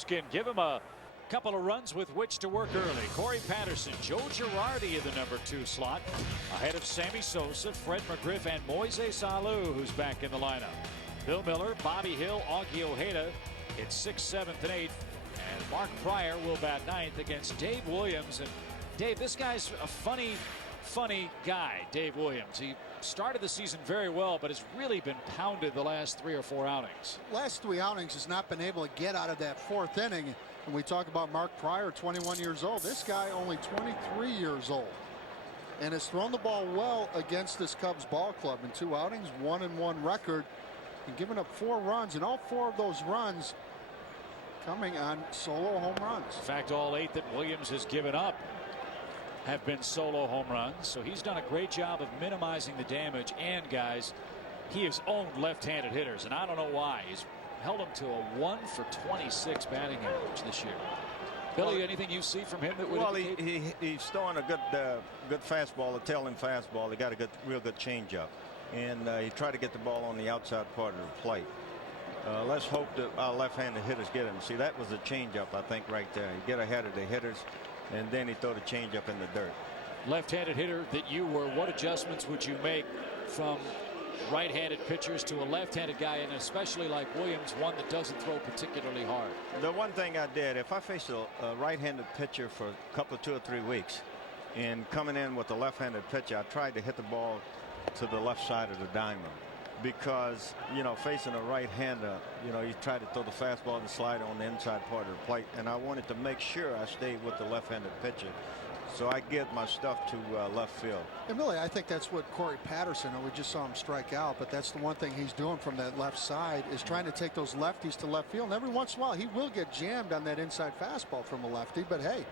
Cubs can give him a couple of runs with which to work early. Corey Patterson, Joe Girardi in the #2 slot, ahead of Sammy Sosa, Fred McGriff, and Moises Alou, who's back in the lineup. Bill Miller, Bobby Hill, Augie Ojeda hit 6th, 7th, and 8th. And Mark Pryor will bat 9th against Dave Williams. And Dave, this guy's a funny guy, Dave Williams. He started the season very well, but has really been pounded the last 3 or 4 outings. Last 3 outings has not been able to get out of that 4th inning. And we talk about Mark Pryor, 21 years old. This guy only 23 years old. And has thrown the ball well against this Cubs ball club in 2 outings, 1-1 record, and given up 4 runs, and all 4 of those runs coming on solo home runs. In fact, all 8 that Williams has given up have been solo home runs. So he's done a great job of minimizing the damage. And guys, he has owned left-handed hitters, and I don't know why. He's held them to a 1-for-26 batting average this year. Billy, anything you see from him that would indicate? He's throwing a good fastball, a tailing fastball. He got a real good changeup, and he tried to get the ball on the outside part of the plate. Let's hope that our left-handed hitters get him. See, that was a changeup, I think, right there. He get ahead of the hitters, and then he throw the changeup in the dirt. Left-handed hitter that you were, what adjustments would you make from right-handed pitchers to a left-handed guy, and especially like Williams, one that doesn't throw particularly hard? The one thing I did, if I faced a right-handed pitcher for a couple of 2 or 3 weeks, and coming in with a left-handed pitcher, I tried to hit the ball to the left side of the diamond. Because, you know, facing a right-hander, you know, you try to throw the fastball and slide on the inside part of the plate, and I wanted to make sure I stayed with the left-handed pitcher, so I get my stuff to left field. And really, I think that's what Corey Patterson, and we just saw him strike out, but that's the one thing he's doing from that left side, is trying to take those lefties to left field. And every once in a while, he will get jammed on that inside fastball from a lefty, but hey.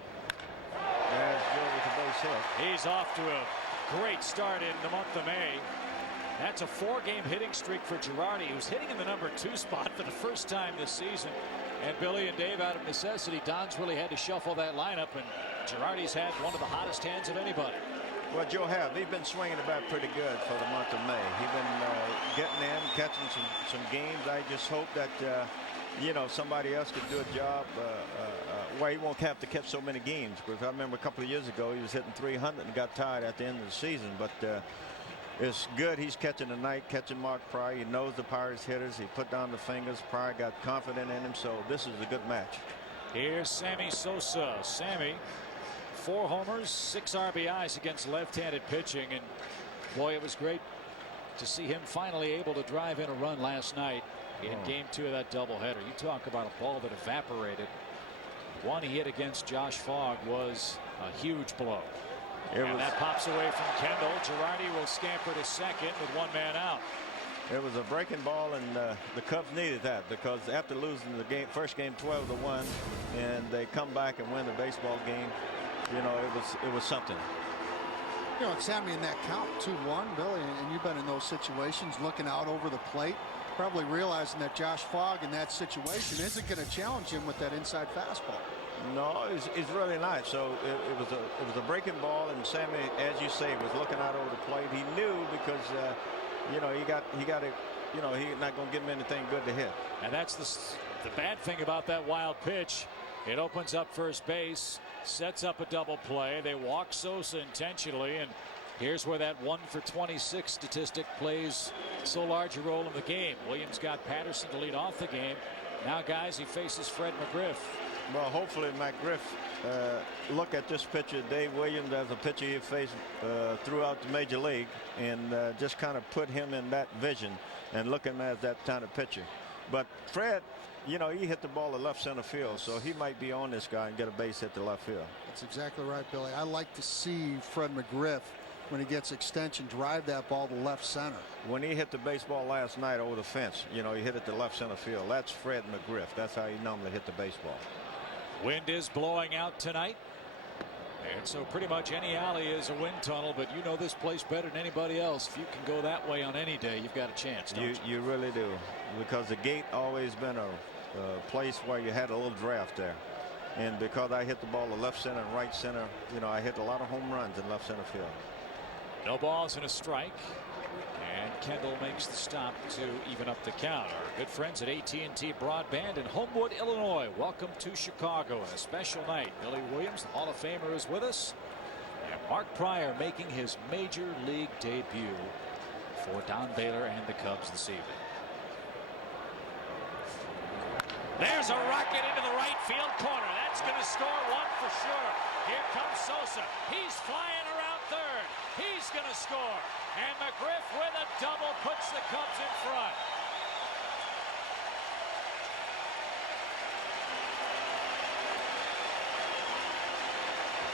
There's Joe with a base hit. He's off to a great start in the month of May. That's a 4-game hitting streak for Girardi, who's hitting in the #2 spot for the first time this season. And Billy and Dave, out of necessity, Don's really had to shuffle that lineup, and Girardi's had one of the hottest hands of anybody. Well, Joe he's been swinging the bat pretty good for the month of May. He's been getting in, catching some games. I just hope that you know, somebody else could do a job where he won't have to catch so many games. Because I remember a couple of years ago he was hitting 300 and got tired at the end of the season. But it's good he's catching tonight, catching Mark Pryor. He knows the Pirates hitters. He put down the fingers. Pryor got confident in him, so this is a good match. Here's Sammy Sosa. Sammy, 4 homers, 6 RBIs against left-handed pitching, and boy, it was great to see him finally able to drive in a run last night in Game 2 of that doubleheader. You talk about a ball that evaporated. One he hit against Josh Fogg was a huge blow. And that pops away from Kendall. Girardi will scamper to second with 1 man out. It was a breaking ball, and the Cubs needed that, because after losing the first game 12-1, and they come back and win the baseball game, you know, it was something. You know, Sammy, in that count 2-1, Billy, and you've been in those situations, looking out over the plate, probably realizing that Josh Fogg in that situation isn't going to challenge him with that inside fastball. No, it's really not. So it was a breaking ball, and Sammy, as you say, was looking out over the plate. He knew, because you know, he got it. You know, he's not going to give him anything good to hit. And that's the bad thing about that wild pitch. It opens up first base, sets up a double play. They walk Sosa intentionally, and here's where that 1-for-26 statistic plays so large a role in the game. Williams got Patterson to lead off the game. Now, guys, he faces Fred McGriff. Well, hopefully McGriff look at this pitcher, Dave Williams, as a pitcher he faced throughout the major league, and just kind of put him in that vision and look at him as that kind of pitcher. But Fred, you know, he hit the ball to left center field, so he might be on this guy and get a base hit to left field. That's exactly right, Billy. I like to see Fred McGriff, when he gets extension, drive that ball to left center. When he hit the baseball last night over the fence, you know, he hit it to left center field. That's Fred McGriff. That's how he normally hit the baseball. Wind is blowing out tonight, and so pretty much any alley is a wind tunnel, but you know this place better than anybody else. If you can go that way on any day, you've got a chance, don't you? You really do, because the gate always been a place where you had a little draft there, and because I hit the ball to left center and right center, you know, I hit a lot of home runs in left center field. No balls and a strike, and Kendall makes the stop to even up the count. Our good friends at AT&T Broadband in Homewood, Illinois. Welcome to Chicago on a special night. Billy Williams, the Hall of Famer, is with us. And Mark Pryor making his major league debut for Don Baylor and the Cubs this evening. There's a rocket into the right field corner. That's going to score one for sure. Here comes Sosa. He's flying around third. He's going to score. And McGriff with a double puts the Cubs in front.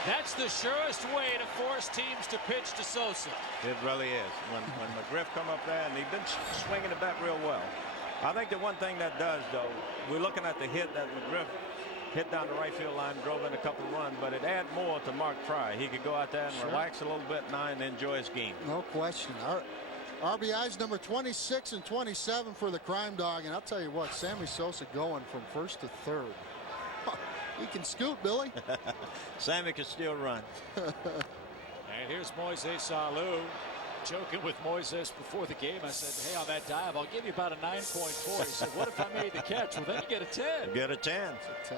That's the surest way to force teams to pitch to Sosa. It really is. When McGriff come up there, and he's been swinging the bat real well. I think the one thing that does, though, we're looking at the hit that McGriff hit down the right field line, drove in a couple of runs, but it add more to Mark Pryor. He could go out there and relax a little bit now and enjoy his game. No question. Our RBIs number 26 and 27 for the Crime Dog, and I'll tell you what, Sammy Sosa going from first to third. He can scoot, Billy. Sammy can still run. And here's Moises Salou. Joking with Moises before the game. I said, hey, on that dive, I'll give you about a 9.4. He said, what if I made the catch? Well, then you get a 10. Get a 10. A 10.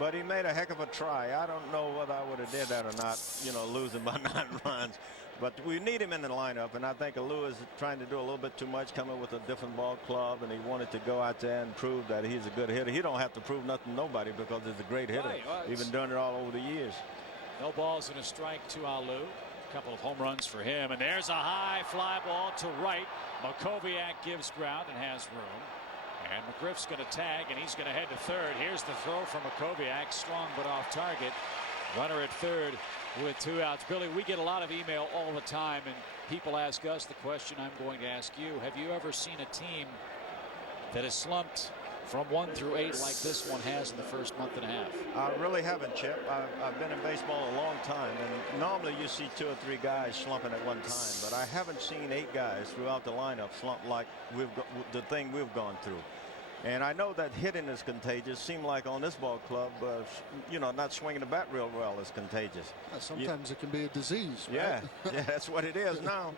But he made a heck of a try. I don't know whether I would have did that or not, you know, losing by 9 runs. But we need him in the lineup, and I think Lou is trying to do a little bit too much, coming with a different ball club, and he wanted to go out there and prove that he's a good hitter. He don't have to prove nothing to nobody because he's a great hitter. Right, well, he's been doing it all over the years. No balls and a strike to Alou. A couple of home runs for him, and there's a high fly ball to right. Makoviak gives ground and has room. And McGriff's going to tag, and he's going to head to third. Here's the throw from Makoviak, strong but off target. Runner at third with 2 outs. Billy, we get a lot of email all the time, and people ask us the question I'm going to ask you. Have you ever seen a team that has slumped from 1 through 8 like this one has in the first month and a half? I really haven't, Chip. I've been in baseball a long time, and normally you see 2 or 3 guys slumping at one time, but I haven't seen 8 guys throughout the lineup slump like the thing we've gone through. And I know that hitting is contagious. Seemed like on this ball club, you know, not swinging the bat real well is contagious. Sometimes it can be a disease, right? Yeah, yeah, that's what it is now.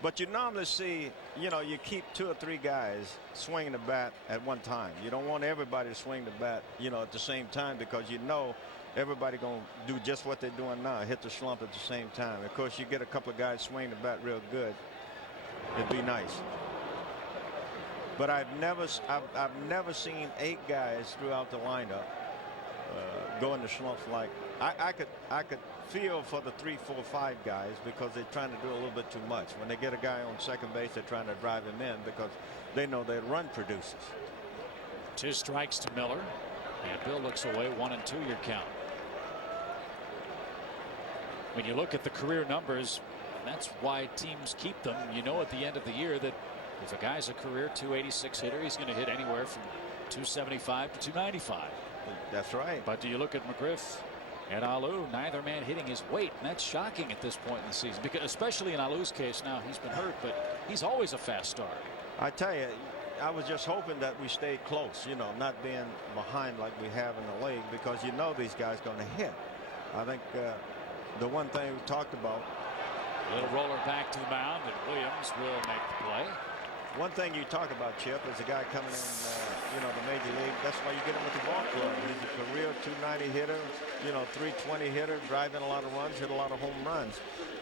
But you normally see, you know, you keep 2 or 3 guys swinging the bat at one time. You don't want everybody to swing the bat, you know, at the same time, because you know everybody going to do just what they're doing now, hit the slump at the same time. Of course, you get a couple of guys swinging the bat real good, it'd be nice. But I've never seen 8 guys throughout the lineup go into slumps like I could feel for the 3, 4, 5 guys because they're trying to do a little bit too much. When they get a guy on second base, they're trying to drive him in because they know their run produces. 2 strikes to Miller, and Bill looks away. 1 and 2 your count. When you look at the career numbers, that's why teams keep them. You know at the end of the year that if a guy's a career 286 hitter, he's going to hit anywhere from 275 to 295. That's right. But do you look at McGriff and Alou, neither man hitting his weight, and that's shocking at this point in the season, because especially in Alou's case now, he's been hurt, but he's always a fast starter. I tell you, I was just hoping that we stayed close, you know, not being behind like we have in the league, because you know these guys going to hit. I think the one thing we talked about. A little roller back to the mound, and Williams will make the play. One thing you talk about, Chip, is a guy coming in, you know, the major league. That's why you get him with the ball club. He's a career 290 hitter, you know, 320 hitter, driving a lot of runs, hit a lot of home runs.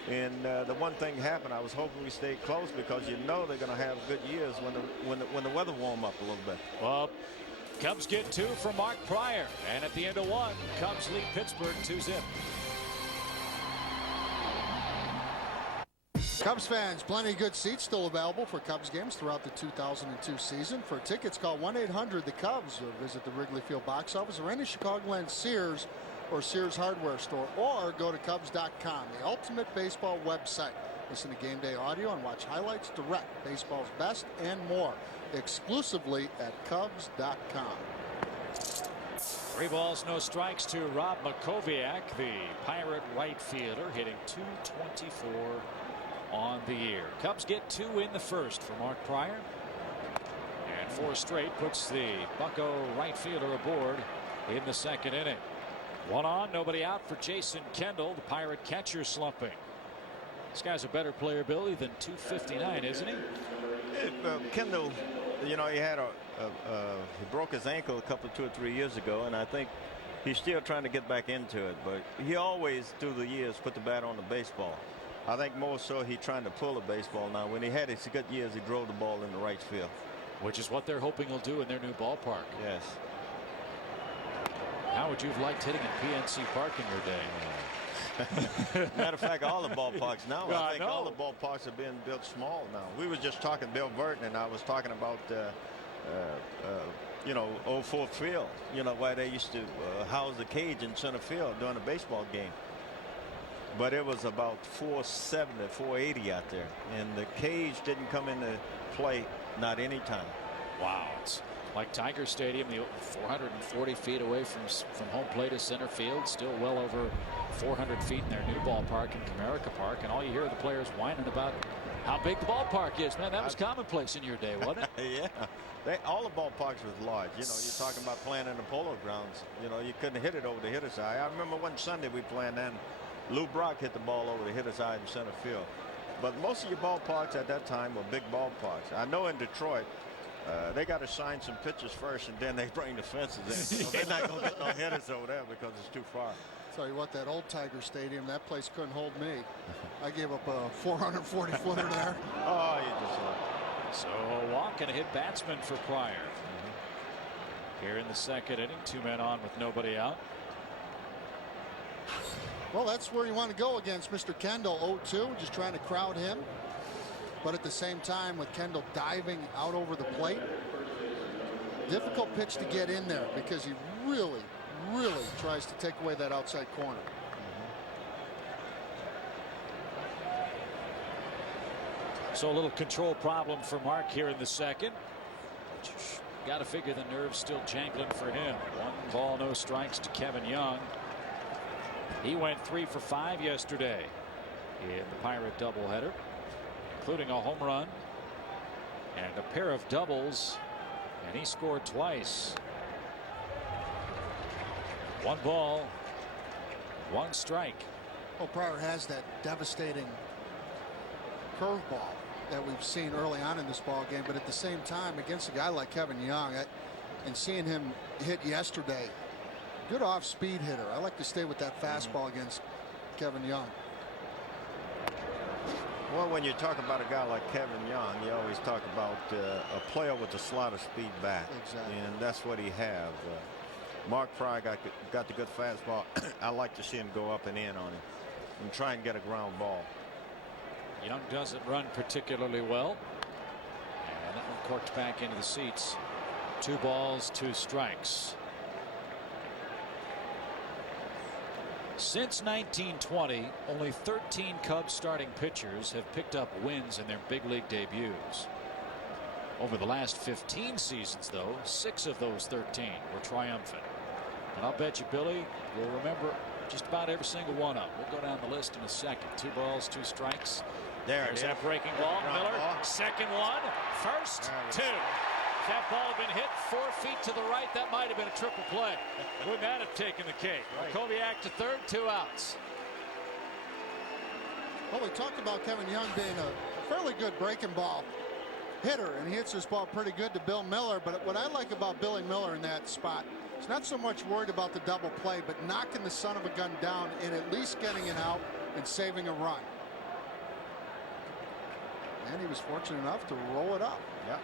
And the one thing happened, I was hoping we stayed close because you know they're going to have good years when the weather warm up a little bit. Well, Cubs get 2 from Mark Pryor, and at the end of 1, Cubs lead Pittsburgh 2-0. Cubs fans, plenty of good seats still available for Cubs games throughout the 2002 season. For tickets, call 1-800-THE-CUBS or visit the Wrigley Field box office or any Chicagoland Sears or Sears hardware store, or go to Cubs.com, the ultimate baseball website. Listen to game day audio and watch highlights direct, baseball's best and more, exclusively at Cubs.com. 3 balls, no strikes to Rob Makoviak, the Pirate right fielder, hitting .224 on the year. Cubs get 2 in the first for Mark Pryor, and 4 straight puts the Bucco right fielder aboard in the second inning. 1 on, nobody out for Jason Kendall, the Pirate catcher slumping. This guy's a better player, Billy, than .259, isn't he? Kendall, you know, he had he broke his ankle a 2 or 3 years ago, and I think he's still trying to get back into it. But he always, through the years, put the bat on the baseball. I think more so he's trying to pull a baseball now. When he had his good years, he drove the ball in the right field. Which is what they're hoping he'll do in their new ballpark. Yes. How would you have liked hitting at PNC Park in your day? Matter of fact, all the ballparks now, Yeah, I think I know. all the ballparks are being built small now. We were just talking, Bill Burton and I was talking about, you know, old Ford Field, you know, why they used to house the cage in center field during a baseball game. But it was about 470, 480 out there, and the cage didn't come into play, not any time. Wow, it's like Tiger Stadium, the 440 feet away from home plate to center field, still well over 400 feet in their new ballpark in Comerica Park, and all you hear are the players whining about how big the ballpark is. Man, that was commonplace in your day, wasn't it? Yeah, all the ballparks was large. You know, you're talking about playing in the Polo Grounds. You know, you couldn't hit it over the hitter's eye. I remember one Sunday we playing then. Lou Brock hit the ball over the hitter's eye in center field. But most of your ballparks at that time were big ballparks. I know in Detroit, they got to sign some pitchers first, and then they bring the fences in. So they're not going to get no hitters over there because it's too far. Tell you what, that old Tiger Stadium, that place couldn't hold me. I gave up a 440 footer there. Oh, you just So a walk and a hit batsman for Pryor. Here in the second inning, 2 men on with nobody out. Well, that's where you want to go against Mr. Kendall. 0-2, just trying to crowd him. But at the same time, with Kendall diving out over the plate, difficult pitch to get in there because he really tries to take away that outside corner. So a little control problem for Mark here in the second. Got to figure the nerves still jangling for him. 1 ball, no strikes to Kevin Young. He went 3 for 5 yesterday in the Pirate doubleheader, including a home run and a pair of doubles, and he scored twice. 1 ball, 1 strike. Well, Pryor has that devastating curveball that we've seen early on in this ball game, but at the same time, against a guy like Kevin Young, and seeing him hit yesterday, good off-speed hitter. I like to stay with that fastball against Kevin Young. Well, when you talk about a guy like Kevin Young, you always talk about a player with a slider speed bat. Exactly. And that's what he has. Mark Pryor got the good fastball. I like to see him go up and in on him and try and get a ground ball. Young doesn't run particularly well. And that one corked back into the seats. 2 balls, 2 strikes. Since 1920, only 13 Cubs starting pitchers have picked up wins in their big league debuts. Over the last 15 seasons, though, 6 of those 13 were triumphant. And I'll bet you, Billy, you'll remember just about every single one of them. We'll go down the list in a second. 2 balls, 2 strikes. There's that breaking ball. Miller, second one, first, 2. If that ball had been hit 4 feet to the right, that might have been a triple play. Wouldn't that have taken the cake? Right. Kobiak to third, 2 outs. Well, we talked about Kevin Young being a fairly good breaking ball hitter, and he hits this ball pretty good to Bill Miller. But what I like about Billy Miller in that spot, he's not so much worried about the double play, but knocking the son of a gun down and at least getting it out and saving a run. And he was fortunate enough to roll it up. Yeah.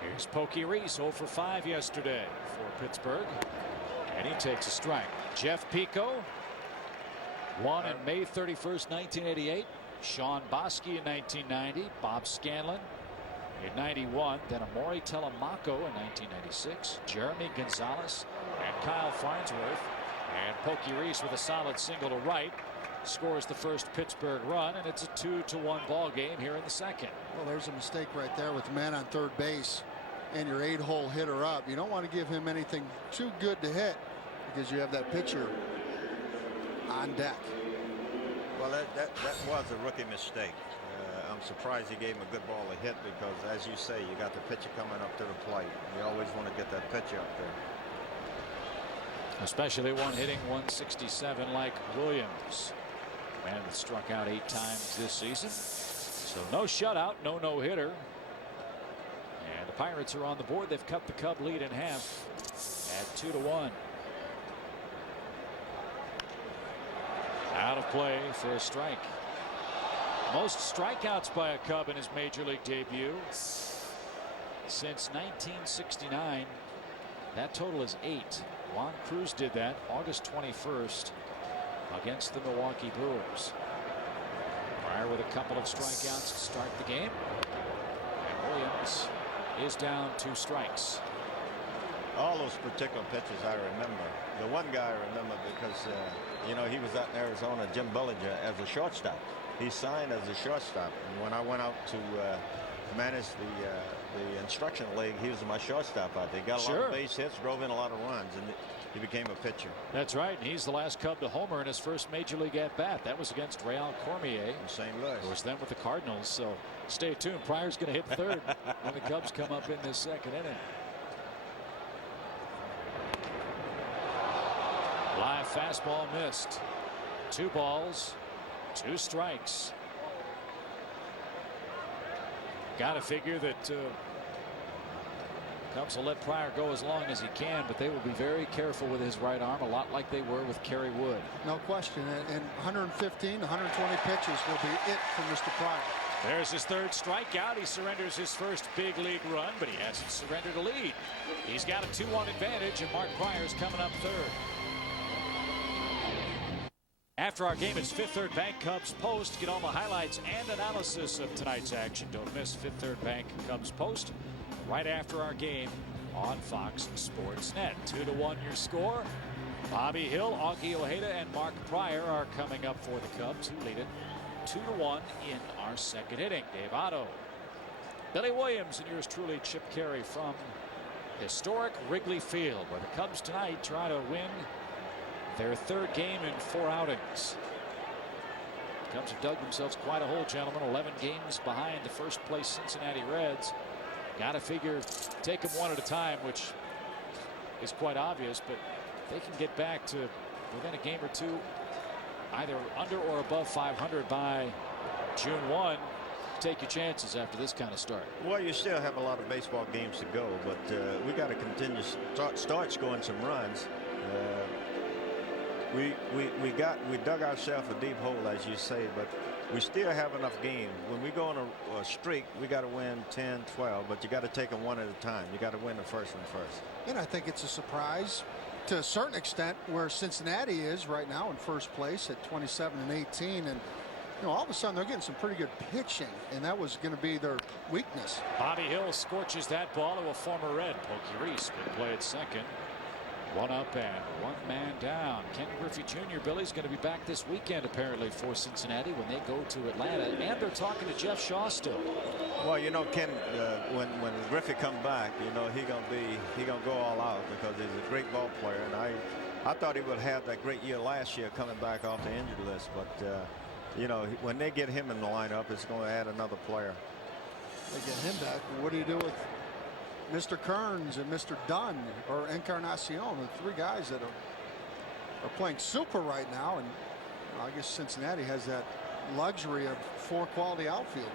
Here's Pokey Reese, 0 for 5 yesterday for Pittsburgh. And he takes a strike. Jeff Pico won in May 31st, 1988. Sean Bosky in 1990. Bob Scanlon in 91. Then Amori Telemaco in 1996. Jeremy Gonzalez and Kyle Farnsworth. And Pokey Reese with a solid single to right scores the first Pittsburgh run, and it's a 2-1 ball game here in the second. Well, there's a mistake right there with the man on third base and your 8-hole hitter up. You don't want to give him anything too good to hit because you have that pitcher on deck. Well, that was a rookie mistake. I'm surprised he gave him a good ball to hit because, as you say, you got the pitcher coming up to the plate. You always want to get that pitcher up there. Especially one hitting 167 like Williams. Man that struck out 8 times this season. So no shutout, no hitter. Pirates are on the board. They've cut the Cub lead in half at 2-1. Out of play for a strike. Most strikeouts by a Cub in his major league debut since 1969. That total is 8. Juan Cruz did that August 21st against the Milwaukee Brewers. Pryor with a couple of strikeouts to start the game. And Williams is down 2 strikes. All those particular pitches I remember. The one guy I remember because you know, he was out in Arizona, Jim Bellinger, as a shortstop. He signed as a shortstop, and when I went out to manage the instruction league, he was my shortstop out there. He got a lot of base hits, drove in a lot of runs, and he became a pitcher. That's right. And he's the last Cub to homer in his first major league at bat. That was against Real Cormier in St. Louis. Who was then with the Cardinals. So stay tuned. Pryor's going to hit third when the Cubs come up in this second inning. Live fastball missed. 2 balls, 2 strikes. Got to figure that Cubs will let Pryor go as long as he can, but they will be very careful with his right arm, a lot like they were with Caray Wood. No question. And 115, 120 pitches will be it for Mr. Pryor. There's his 3rd strikeout. He surrenders his first big league run, but he hasn't surrendered a lead. He's got a 2-1 advantage, and Mark Pryor's coming up 3rd. After our game, it's Fifth Third Bank Cubs Post. Get all the highlights and analysis of tonight's action. Don't miss Fifth Third Bank Cubs Post right after our game on Fox Sports Net. 2-1 your score. Bobby Hill, Augie Ojeda, and Mark Pryor are coming up for the Cubs, who lead it 2-1 in our second inning. Dave Otto, Billy Williams, and yours truly, Chip Caray, from historic Wrigley Field, where the Cubs tonight try to win their 3rd game in 4 outings. The Cubs have dug themselves quite a hole, gentlemen. 11 games behind the first place Cincinnati Reds. Got to figure, take them one at a time, which is quite obvious, but they can get back to within a game or 2, either under or above 500 by June 1. Take your chances after this kind of start. Well, you still have a lot of baseball games to go, but we got to continue start scoring some runs. We dug ourselves a deep hole, as you say, but we still have enough games. When we go on a streak, we got to win 10, 12, but you got to take them one at a time. You got to win the first one first. And I think it's a surprise to a certain extent where Cincinnati is right now in first place at 27-18, and you know, all of a sudden they're getting some pretty good pitching, and that was going to be their weakness. Bobby Hill scorches that ball to a former Red. Pokey Reese would play at second. 1 up and 1 man down. Ken Griffey Jr. Billy's going to be back this weekend apparently for Cincinnati when they go to Atlanta, and they're talking to Jeff Shaw still. Well, you know, Ken, when Griffey come back, you know, he gonna go all out because he's a great ball player, and I thought he would have that great year last year coming back off the injured list, but you know, when they get him in the lineup, it's going to add another player. They get him back. What do you do with Mr. Kearns and Mr. Dunn or Encarnacion, the 3 guys that are playing super right now? And you know, I guess Cincinnati has that luxury of 4 quality outfielders.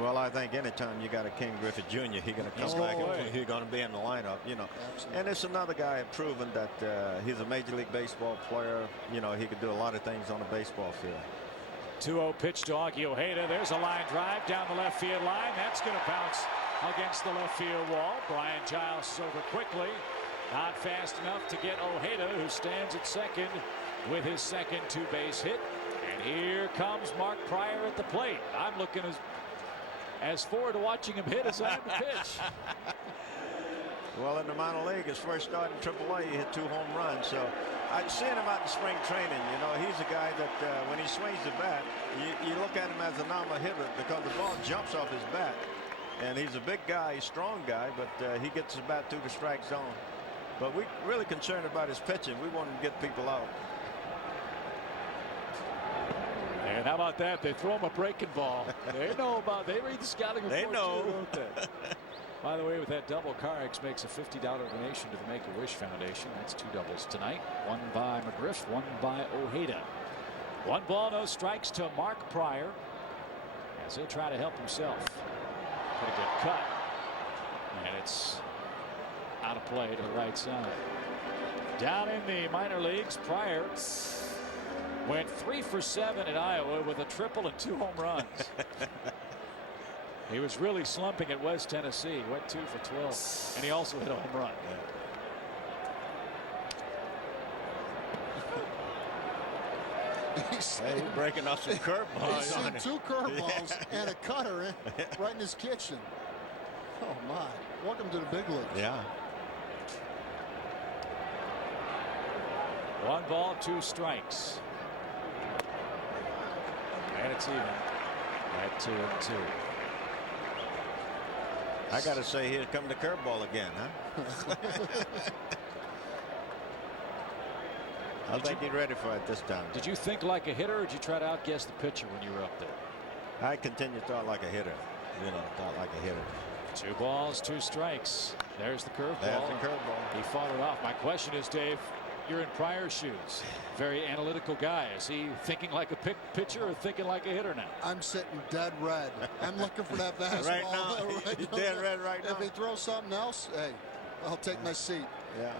Well, I think anytime you got a Ken Griffey Jr., he's going to come back and he's going to be in the lineup, you know. Absolutely. And it's another guy proven that he's a Major League Baseball player. You know, he could do a lot of things on the baseball field. 2-0 pitch to Augie Ojeda. There's a line drive down the left field line. That's going to bounce against the left field wall. Brian Giles is over quickly. Not fast enough to get Ojeda, who stands at second with his second 2-base hit. And here comes Mark Pryor at the plate. I'm looking as forward to watching him hit as I am to pitch. Well, in the minor league, his first start in AAA, he hit 2 home runs. So I'd seen him out in spring training. You know, he's a guy that when he swings the bat, you look at him as a normal hitter because the ball jumps off his bat. And he's a big guy, he's a strong guy, but he gets his bat through the strike zone. But we're really concerned about his pitching. We want him to get people out. And how about that? They throw him a breaking ball. They know about. They read the scouting report. They know. Too, don't they? By the way, with that double, Caray makes a $50 donation to the Make-A-Wish Foundation. That's 2 doubles tonight. 1 by McGriff, 1 by Ojeda. 1 ball, no strikes to Mark Pryor as he'll try to help himself. Pretty good cut. And it's out of play to the right side. Down in the minor leagues, Pryor went 3 for 7 at Iowa with a triple and 2 home runs. He was really slumping at West Tennessee. Went 2 for 12, and he also hit a home run. He's breaking off some curveballs. He's seen 2 curveballs and a cutter right in his kitchen. Oh my! Welcome to the big leagues. Yeah. 1 ball, 2 strikes. And it's even at 2-2. I got to say, here come the curveball again, huh? I think he's ready for it this time. Did you think like a hitter, or did you try to outguess the pitcher when you were up there? I continue to thought like a hitter. Thought like a hitter. 2 balls, 2 strikes. There's the curveball. There's the curveball. He fought it off. My question is, Dave, you're in Pryor's shoes. Very analytical guy. Is he thinking like a pitcher or thinking like a hitter now? I'm sitting dead red. I'm looking for that fastball. Right now. He's dead red right now. If he throws something else, hey, I'll take my seat. Yeah.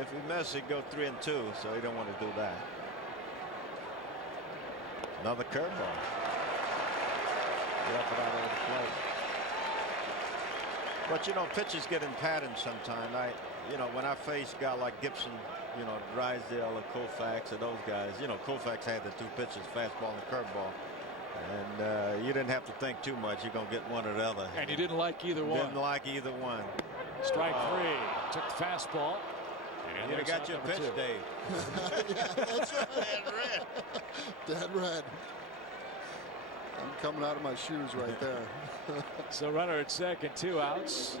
If he misses, he'd go 3-2, so he don't want to do that. Another curveball. Left it out over the plate. But pitchers get in patterns sometimes. When I face a guy like Gibson, Drysdale or Koufax or those guys, Koufax had the 2 pitches, fastball and curveball. And you didn't have to think too much. You're going to get one or the other. And you didn't like either one. Didn't like either one. Strike 3. Took the fastball. And you got your pitch, 2. Dave. Yeah, that's right. Dead red. Dead red. I'm coming out of my shoes right there. So runner at second, 2 outs.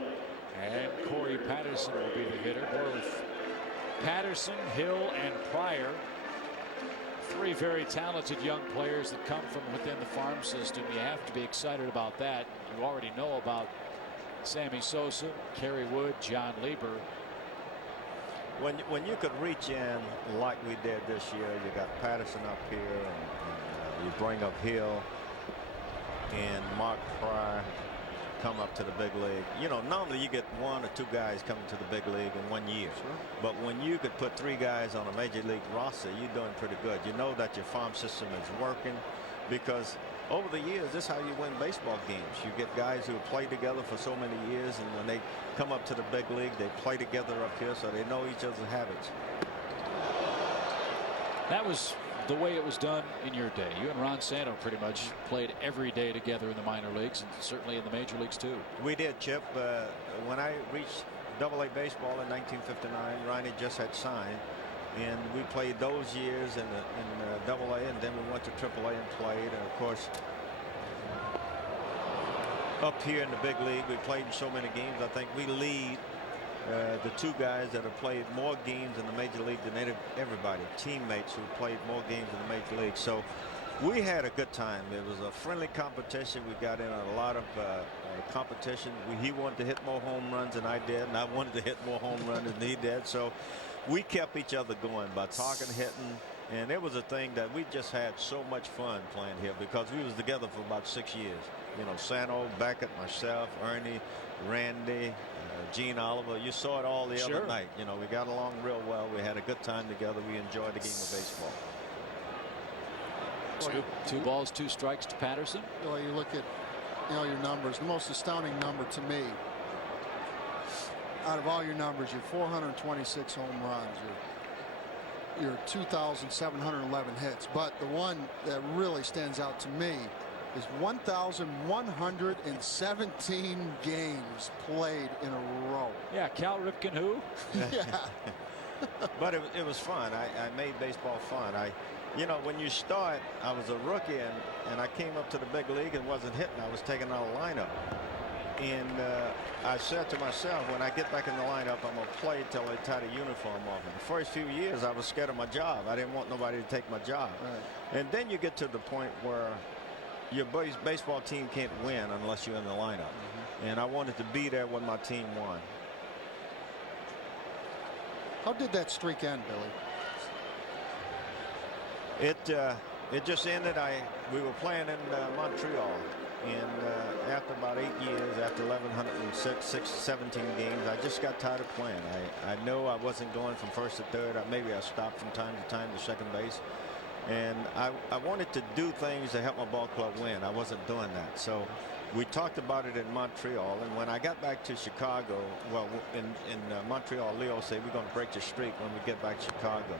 And Corey Patterson will be the hitter. Both Patterson, Hill, and Pryor. 3 very talented young players that come from within the farm system. You have to be excited about that. You already know about Sammy Sosa, Caray Wood, John Lieber. When you could reach in like we did this year, you got Patterson up here, and you bring up Hill and Mark Pryor come up to the big league. Normally you get 1 or 2 guys coming to the big league in 1 year. Sure. But when you could put 3 guys on a major league roster, you're doing pretty good. You know that your farm system is working, because over the years, this is how you win baseball games. You get guys who have played together for so many years, and when they come up to the big league, they play together up here, so they know each other's habits. That was the way it was done in your day. You and Ron Santo pretty much played every day together in the minor leagues, and certainly in the major leagues too. We did, Chip. When I reached AA baseball in 1959, Ronnie just had signed, and we played those years in AA, and then we went to AAA and played. And of course, up here in the big league, we played in so many games. I think we lead the 2 guys that have played more games in the major league than everybody. Teammates who played more games in the major league. So we had a good time. It was a friendly competition. We got in a lot of competition. He wanted to hit more home runs than I did, and I wanted to hit more home runs than he did. So we kept each other going by talking, hitting, and it was a thing that we just had so much fun playing here, because we was together for about 6 years. Santo, Beckett, myself, Ernie, Randy, Gene Oliver. You saw it all the other night. We got along real well. We had a good time together. We enjoyed the game of baseball. 2 balls, 2 strikes to Patterson. Well, you look at your numbers. The most astounding number to me, out of all your numbers, your 426 home runs, your 2,711 hits. But the one that really stands out to me is 1,117 games played in a row. Yeah, Cal Ripken who? Yeah. But it was fun. I made baseball fun. When you start, I was a rookie, and I came up to the big league and wasn't hitting. I was taken out of the lineup. And I said to myself, when I get back in the lineup, I'm going to play till they tie the uniform off. In the first few years, I was scared of my job. I didn't want nobody to take my job. Right. And then you get to the point where your baseball team can't win unless you're in the lineup. Mm-hmm. And I wanted to be there when my team won. How did that streak end, Billy? It just ended. We were playing in Montreal, And after about 8 years, after 17 games, I just got tired of playing. I know I wasn't going from first to third. Maybe I stopped from time to time to second base. And I wanted to do things to help my ball club win. I wasn't doing that. So we talked about it in Montreal. And when I got back to Chicago, well, in Montreal, Leo said, we're going to break the streak when we get back to Chicago.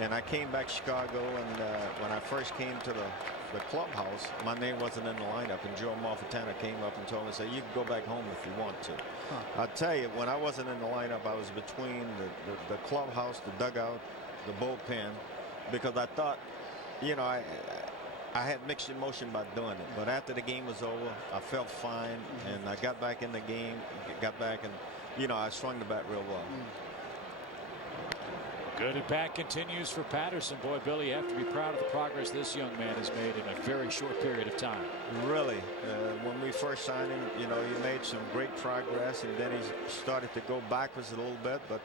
And I came back to Chicago, and when I first came to the clubhouse, my name wasn't in the lineup, and Joe Malfitano came up and told me, said, you can go back home if you want to. I'll tell you, when I wasn't in the lineup, I was between the clubhouse, the dugout, the bullpen, because I thought, you know, I had mixed emotion about doing it. But after the game was over, I felt fine, and I got back in the game, got back, and, you know, I swung the bat real well. Good at bat continues for Patterson. Boy, Billy, you have to be proud of the progress this young man has made in a very short period of time. Really, when we first signed him, you know, he made some great progress, and then he started to go backwards a little bit. But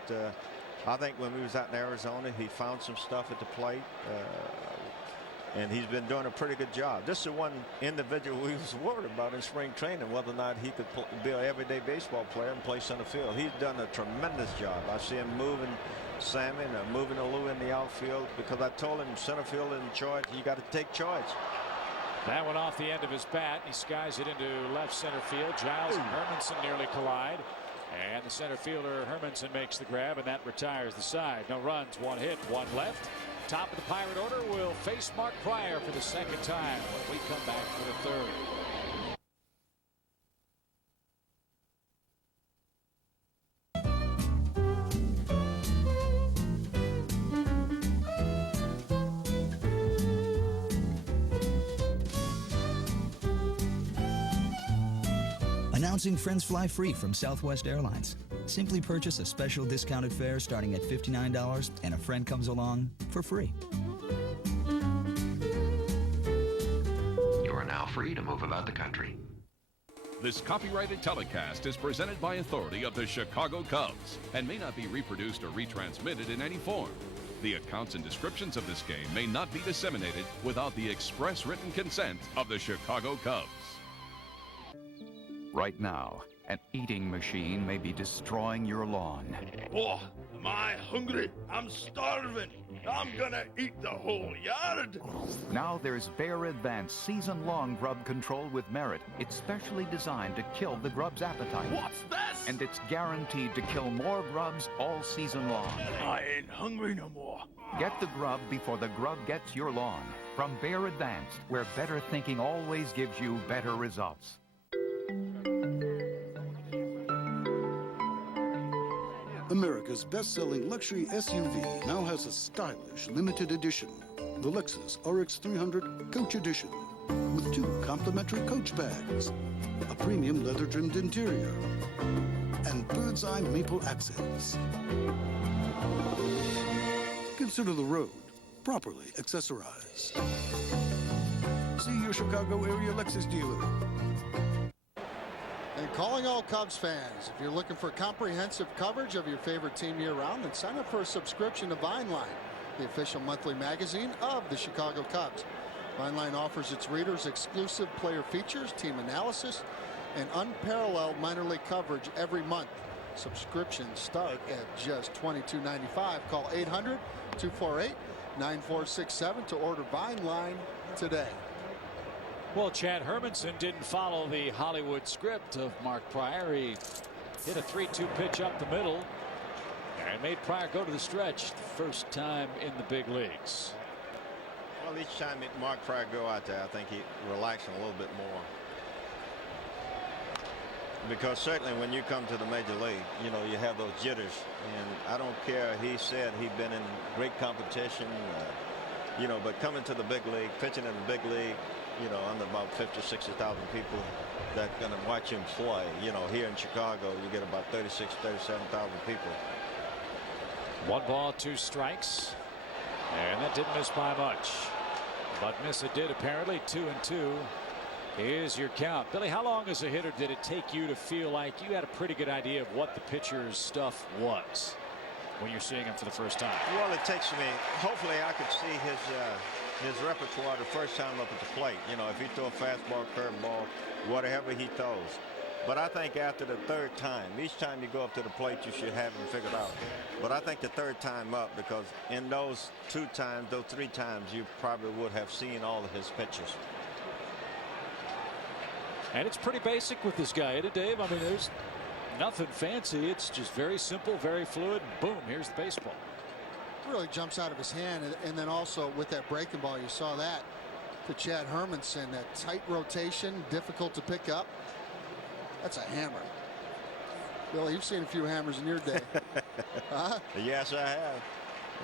I think when we was out in Arizona, he found some stuff at the plate, and he's been doing a pretty good job. This is the one individual we was worried about in spring training, whether or not he could be an everyday baseball player and play center field. He's done a tremendous job. I see him moving Sammy and moving Lou in the outfield, because I told him center field in charge, you got to take charge. That went off the end of his bat. He skies it into left center field. Giles and Hermanson nearly collide, and the center fielder Hermanson makes the grab, and that retires the side. No runs, one hit, one left. Top of the Pirate order will face Mark Pryor for the second time when we come back for the third. Announcing Friends Fly Free from Southwest Airlines. Simply purchase a special discounted fare starting at $59 and a friend comes along for free. You are now free to move about the country. This copyrighted telecast is presented by authority of the Chicago Cubs and may not be reproduced or retransmitted in any form. The accounts and descriptions of this game may not be disseminated without the express written consent of the Chicago Cubs. Right now, an eating machine may be destroying your lawn. Oh, am I hungry? I'm starving. I'm gonna eat the whole yard. Now there's Bear Advanced season-long grub control with merit. It's specially designed to kill the grub's appetite. What's this? And it's guaranteed to kill more grubs all season long. I ain't hungry no more. Get the grub before the grub gets your lawn. From Bear Advanced, where better thinking always gives you better results. America's best-selling luxury SUV now has a stylish limited edition, the Lexus RX 300 Coach Edition, with 2 complimentary coach bags, a premium leather-trimmed interior, and bird's eye maple accents. Consider the road properly accessorized. See your Chicago area Lexus dealer. And calling all Cubs fans, if you're looking for comprehensive coverage of your favorite team year-round, then sign up for a subscription to Vineline, the official monthly magazine of the Chicago Cubs. Vineline offers its readers exclusive player features, team analysis, and unparalleled minor league coverage every month. Subscriptions start at just $22.95. Call 800-248-9467 to order Vineline today. Well, Chad Hermanson didn't follow the Hollywood script of Mark Pryor. He hit a 3-2 pitch up the middle and made Pryor go to the stretch the first time in the big leagues. Well, each time Mark Pryor go out there, I think he relaxing a little bit more. Because certainly when you come to the major league, you know, you have those jitters. And I don't care. He said he'd been in great competition, you know, but coming to the big league, pitching in the big league, you know, under about 50,000, 60,000 people that going to watch him play. You know, here in Chicago, you get about 36,000, 37,000 people. 1 ball, 2 strikes, and that didn't miss by much, but miss it did apparently. 2-2 is your count. Billy, how long as a hitter did it take you to feel like you had a pretty good idea of what the pitcher's stuff was when you're seeing him for the first time? Well, it takes me, hopefully I could see his repertoire the first time up at the plate. You know, if he throw a fastball, curveball, whatever he throws. But I think after the third time, each time you go up to the plate, you should have him figured out. But I think the third time up, because in those 2 times, those 3 times, you probably would have seen all of his pitches. And it's pretty basic with this guy, isn't it, Dave? I mean, there's nothing fancy. It's just very simple, very fluid. Boom, here's the baseball. Really jumps out of his hand, and then also with that breaking ball, you saw that to Chad Hermanson, that tight rotation, difficult to pick up. That's a hammer. Billy, you've seen a few hammers in your day. Huh? Yes, I have.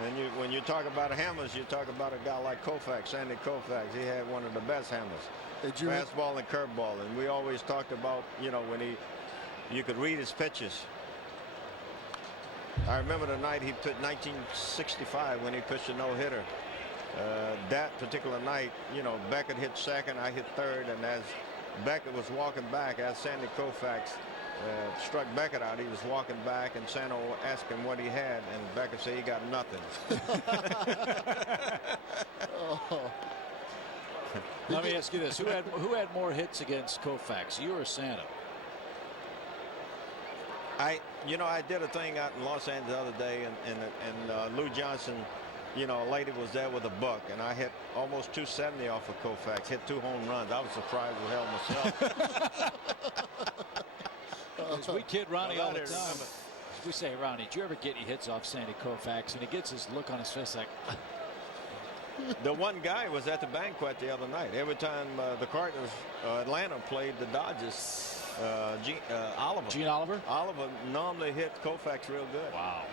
And when you talk about hammers, you talk about a guy like Koufax, Sandy Koufax. He had one of the best hammers. Fastball and curveball. And we always talked about, you know, when you could read his pitches. I remember the night he put 1965 when he pitched a no-hitter. That particular night, you know, Beckett hit second, I hit third, and as Beckett was walking back, as Sandy Koufax struck Beckett out, he was walking back, and Sano asked him what he had, and Beckett said he got nothing. Oh. Let me ask you this: who had more hits against Koufax, you or Sano? I did a thing out in Los Angeles the other day, and Lou Johnson, you know, a lady was there with a buck, and I hit almost 270 off of Koufax, hit 2 home runs. I was surprised as hell myself. As we kid Ronnie all the time, we say, Ronnie, did you ever get any hits off Sandy Koufax? And he gets his look on his face like. The one guy was at the banquet the other night. Every time the Cardinals, Atlanta played the Dodgers, Gene Oliver normally hit Koufax real good. Wow.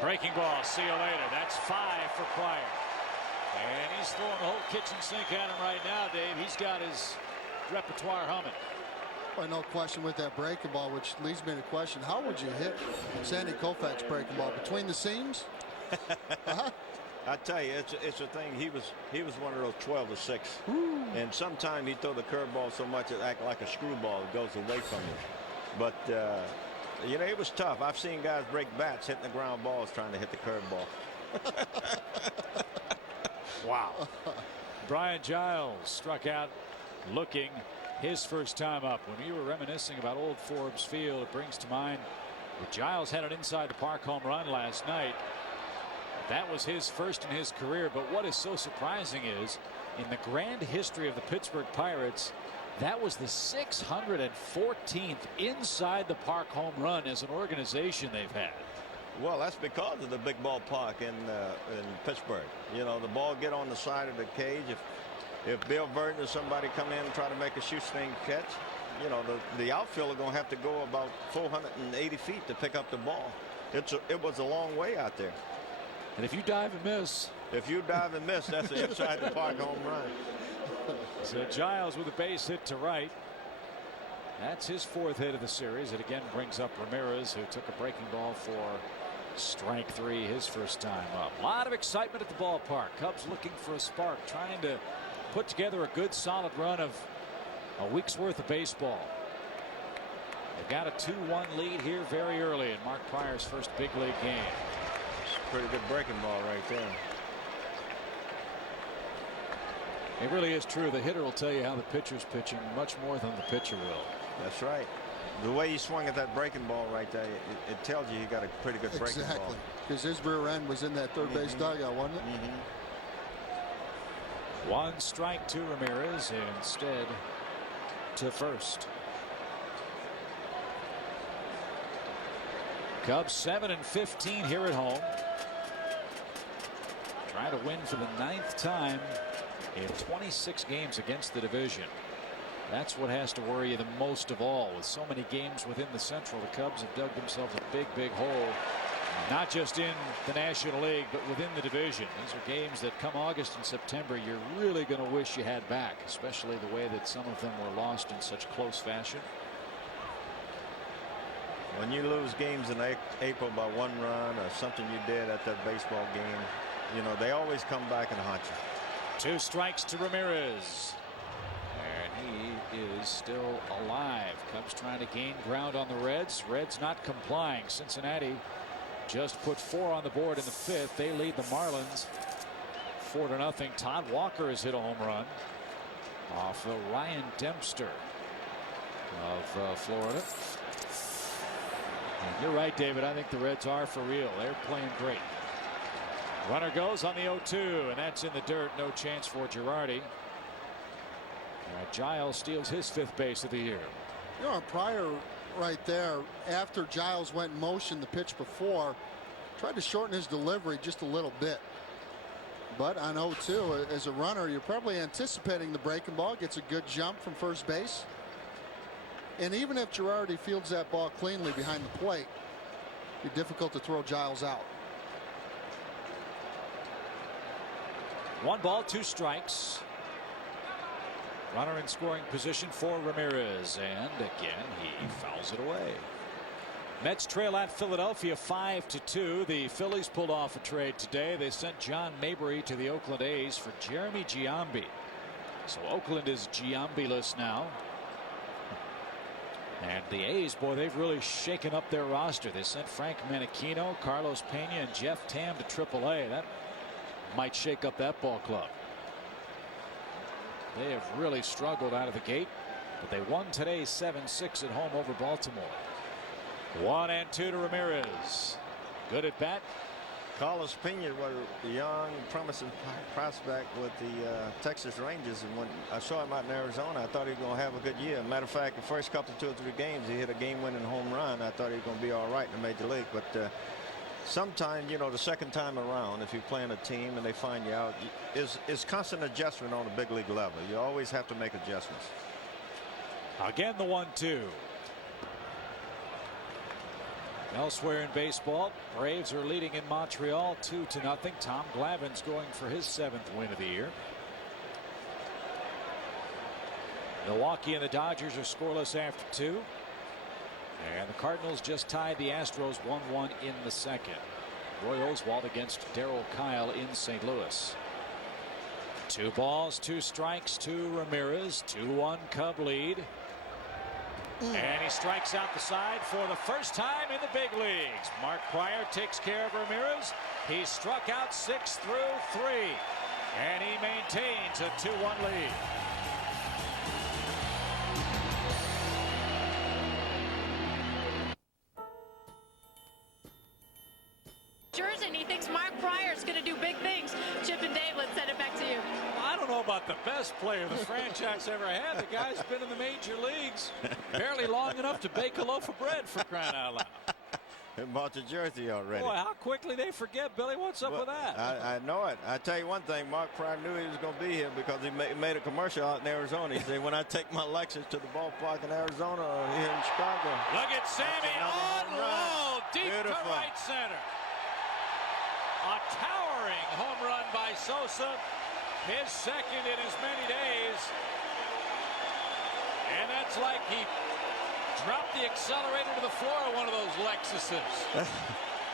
Breaking ball, see you later. That's 5 for Pryor. And he's throwing the whole kitchen sink at him right now, Dave. He's got his repertoire humming. Well, no question with that breaking ball, which leads me to question, how would you hit Sandy Koufax breaking ball? Between the seams? I tell you, it's a thing. He was one of those 12-6. And sometimes he throw the curveball so much it act like a screwball. It goes away from him. But you know, it was tough. I've seen guys break bats hitting the ground balls trying to hit the curveball. Wow. Brian Giles struck out looking his first time up. When you were reminiscing about old Forbes Field, it brings to mind that Giles had an inside the park home run last night. That was his first in his career. But what is so surprising is, in the grand history of the Pittsburgh Pirates, that was the 614th inside the park home run as an organization they've had. Well, that's because of the big ballpark in Pittsburgh. You know, the ball get on the side of the cage. If Bill Burton or somebody come in and try to make a shoestring catch, you know, the outfielder going to have to go about 480 feet to pick up the ball. It was a long way out there. And if you dive and miss. If you dive and miss, that's an inside the park home run. So Giles with a base hit to right. That's his 4th hit of the series. It again brings up Ramirez, who took a breaking ball for strike 3 his first time up. A lot of excitement at the ballpark. Cubs looking for a spark, trying to put together a good solid run of a week's worth of baseball. They've got a 2-1 lead here very early in Mark Pryor's first big league game. Pretty good breaking ball right there. It really is true. The hitter will tell you how the pitcher's pitching much more than the pitcher will. That's right. The way he swung at that breaking ball right there, it tells you he got a pretty good breaking ball. Exactly. Because his rear end was in that third base dugout, wasn't it? 1 strike to Ramirez, instead to first. Cubs 7-15 here at home. Trying to win for the 9th time in 26 games against the division. That's what has to worry you the most of all. With so many games within the Central, the Cubs have dug themselves a big hole. Not just in the National League, but within the division. These are games that come August and September, you're really going to wish you had back, especially the way that some of them were lost in such close fashion. When you lose games in April by 1 run or something you did at that baseball game, you know, they always come back and haunt you. 2 strikes to Ramirez. And he is still alive. Cubs trying to gain ground on the Reds. Reds not complying. Cincinnati just put 4 on the board in the 5th. They lead the Marlins 4-0. Todd Walker has hit a home run off Ryan Dempster of Florida. And you're right, David. I think the Reds are for real. They're playing great. Runner goes on the 0-2, and that's in the dirt. No chance for Girardi. Giles steals his 5th base of the year. You know, Pryor right there, after Giles went in motion the pitch before, tried to shorten his delivery just a little bit. But on 0-2, as a runner, you're probably anticipating the breaking ball. Gets a good jump from first base. And even if Girardi fields that ball cleanly behind the plate, it'd be difficult to throw Giles out. 1 ball, 2 strikes. Runner in scoring position for Ramirez, and again he fouls it away. Mets trail at Philadelphia 5-2. The Phillies pulled off a trade today. They sent John Mabry to the Oakland A's for Jeremy Giambi. So Oakland is Giambi-less now. And the A's, boy, they've really shaken up their roster. They sent Frank Menechino, Carlos Pena, and Jeff Tam to AAA. That might shake up that ball club. They have really struggled out of the gate, but they won today 7-6 at home over Baltimore. 1-2 to Ramirez. Good at bat. Carlos Pena was a young, promising prospect with the Texas Rangers, and when I saw him out in Arizona, I thought he was going to have a good year. Matter of fact, the first couple, 2 or 3 games, he hit a game-winning home run. I thought he was going to be all right in the major league, but sometimes, you know, the second time around, if you're playing a team and they find you out, it's constant adjustment on the big league level. You always have to make adjustments. Again, the 1-2. Elsewhere in baseball, Braves are leading in Montreal 2-0. Tom Glavine's going for his 7th win of the year. Milwaukee and the Dodgers are scoreless after 2. And the Cardinals just tied the Astros 1-1 in the 2nd. Roy Oswalt against Darryl Kyle in St. Louis. 2 balls, 2 strikes to Ramirez. 2-1 Cub lead. And he strikes out the side for the first time in the big leagues. Mark Pryor takes care of Ramirez. He struck out 6 through 3. And he maintains a 2-1 lead. Jersey, and he thinks Mark Pryor's going to do big things. Chip and Dave, let's send it back to you. I don't know about the best player the franchise ever had. The guy's been in the major leagues barely long enough to bake a loaf of bread, for crying out loud. And bought the jersey already. Boy, how quickly they forget, Billy. What's up with that? I know it. I tell you one thing, Mark Pryor knew he was going to be here because he made a commercial out in Arizona. He said, when I take my Lexus to the ballpark in Arizona or here in Chicago. Look at Sammy on low, deep to right center. A towering home run by Sosa. His 2nd in as many days. And that's like he dropped the accelerator to the floor of one of those Lexuses.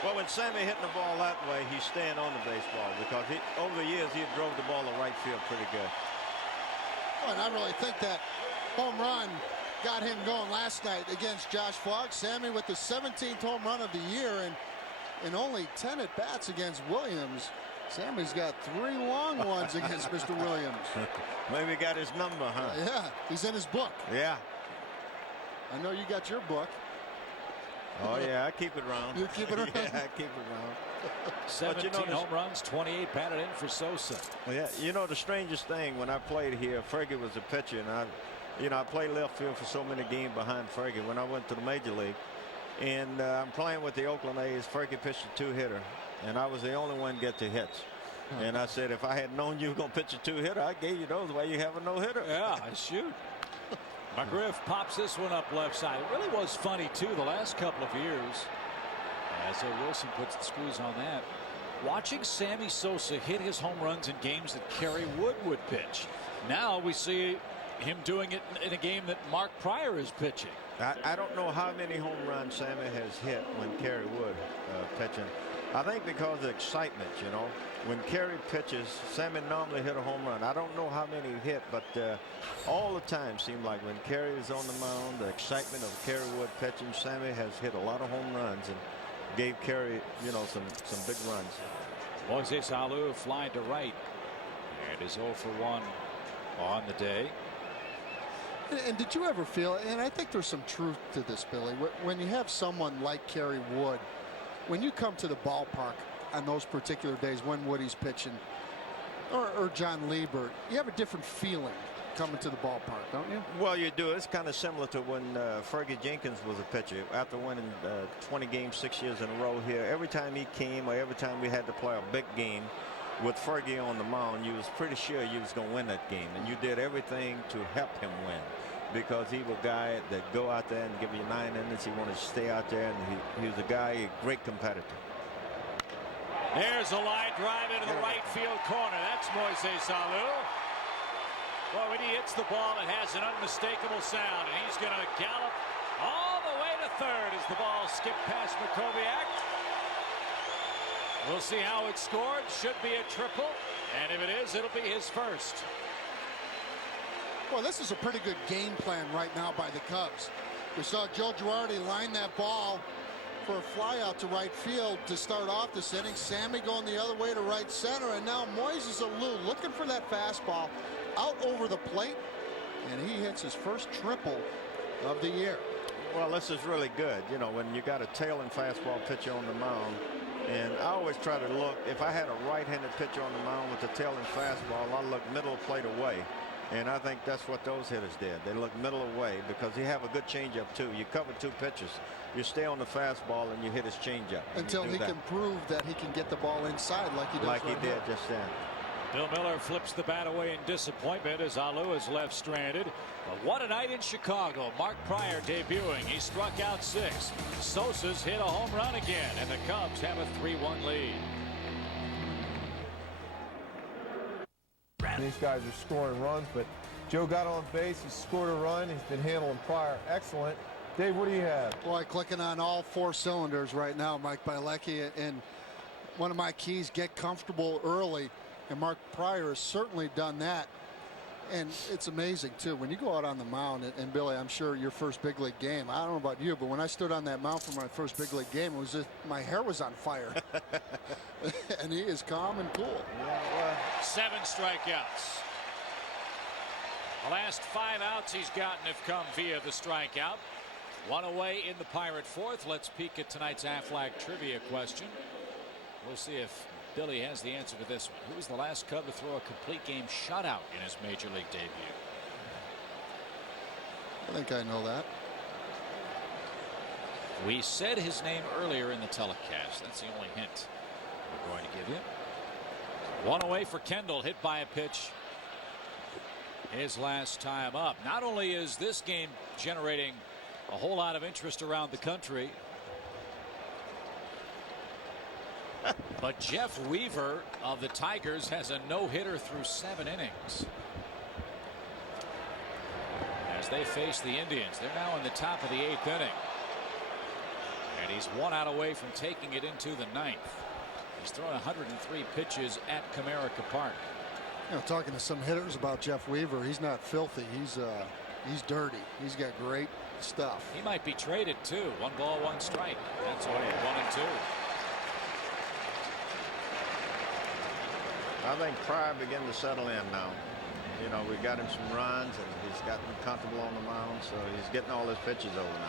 Well, when Sammy hitting the ball that way, he's staying on the baseball because over the years he drove the ball to right field pretty good. Well, and I really think that home run got him going last night against Josh Fogg. Sammy with the 17th home run of the year, and in only 10 at bats against Williams. Sammy's got 3 long ones against Mr. Williams. Maybe he got his number, huh? Yeah, he's in his book. Yeah. I know you got your book. Oh, yeah, I keep it around. You keep it around? Yeah, I keep it around. 17 home runs, 28 batted in for Sosa. Well, yeah, you know, the strangest thing, when I played here, Fergie was a pitcher, and I played left field for so many games behind Fergie when I went to the major league. And I'm playing with the Oakland A's. Fergie pitched a 2-hitter, and I was the only one to get the hits. And I said, if I had known you were going to pitch a 2-hitter, I gave you those while you have a no-hitter. Yeah, I shoot. McGriff pops this one up left side. It really was funny, too, the last couple of years. As Wilson puts the screws on that. Watching Sammy Sosa hit his home runs in games that Caray would pitch. Now we see him doing it in a game that Mark Pryor is pitching. I don't know how many home runs Sammy has hit when Caray Wood pitching. I think because of excitement, you know. When Caray pitches, Sammy normally hit a home run. I don't know how many he hit, but all the time seemed like when Caray is on the mound, the excitement of Caray Wood pitching, Sammy has hit a lot of home runs and gave Caray, you know, some big runs. Moises Alou flying to right. And is 0 for 1 on the day. And did you ever feel, and I think there's some truth to this, Billy, when you have someone like Caray Wood, when you come to the ballpark on those particular days when Woody's pitching, or John Liebert, you have a different feeling coming to the ballpark, don't you? Well, you do. It's kind of similar to when Fergie Jenkins was a pitcher. After winning 20 games 6 years in a row here, every time he came or every time we had to play a big game with Fergie on the mound, you was pretty sure you was going to win that game, and you did everything to help him win, because he was a guy that go out there and give you 9 innings. He wanted to stay out there, and he was a guy, a great competitor. There's a line drive into the right field corner. That's Moises Alou. Well, when he hits the ball, it has an unmistakable sound, and he's going to gallop all the way to third as the ball skipped past Makoviak. We'll see how it's scored. Should be a triple, and if it is, it'll be his first. Well, this is a pretty good game plan right now by the Cubs. We saw Joe Girardi line that ball for a fly out to right field to start off this inning. Sammy going the other way to right center, and now Moises Alou looking for that fastball out over the plate, and he hits his first triple of the year. Well, this is really good. You know, when you got a tailing fastball pitcher on the mound, and I always try to look, if I had a right-handed pitcher on the mound with a tailing fastball, I look middle plate away. And I think that's what those hitters did. They look middle away because he have a good changeup too. You cover 2 pitches. You stay on the fastball and you hit his changeup. Until he can prove that he can get the ball inside like he does like right he did now. just then. Bill Miller flips the bat away in disappointment as Alou is left stranded. But what a night in Chicago. Mark Pryor debuting. He struck out 6. Sosa's hit a home run again, and the Cubs have a 3-1 lead. These guys are scoring runs, but Joe got on base. He scored a run. He's been handling Pryor excellent. Dave, what do you have? Boy, clicking on all 4 cylinders right now, Mike Bielecki. And one of my keys, get comfortable early. And Mark Pryor has certainly done that. And it's amazing, too, when you go out on the mound, and Billy, I'm sure your first big league game, I don't know about you, but when I stood on that mound for my first big league game, it was just, my hair was on fire. And he is calm and cool. Yeah, 7 strikeouts. The last 5 outs he's gotten have come via the strikeout. 1 away in the Pirate 4th. Let's peek at tonight's Aflac trivia question. We'll see if Billy has the answer to this one. Who was the last Cub to throw a complete game shutout in his major league debut? I think I know that. We said his name earlier in the telecast. That's the only hint we're going to give you. 1 away for Kendall, hit by a pitch his last time up. Not only is this game generating a whole lot of interest around the country, but Jeff Weaver of the Tigers has a no-hitter through 7 innings. As they face the Indians, they're now in the top of the 8th inning. And he's 1 out away from taking it into the 9th. He's thrown 103 pitches at Comerica Park. You know, talking to some hitters about Jeff Weaver, he's not filthy. He's dirty. He's got great stuff. He might be traded too. 1 ball, 1 strike. That's why 1-2. I think Pryor began to settle in now. You know, we got him some runs, and he's gotten comfortable on the mound, so he's getting all his pitches over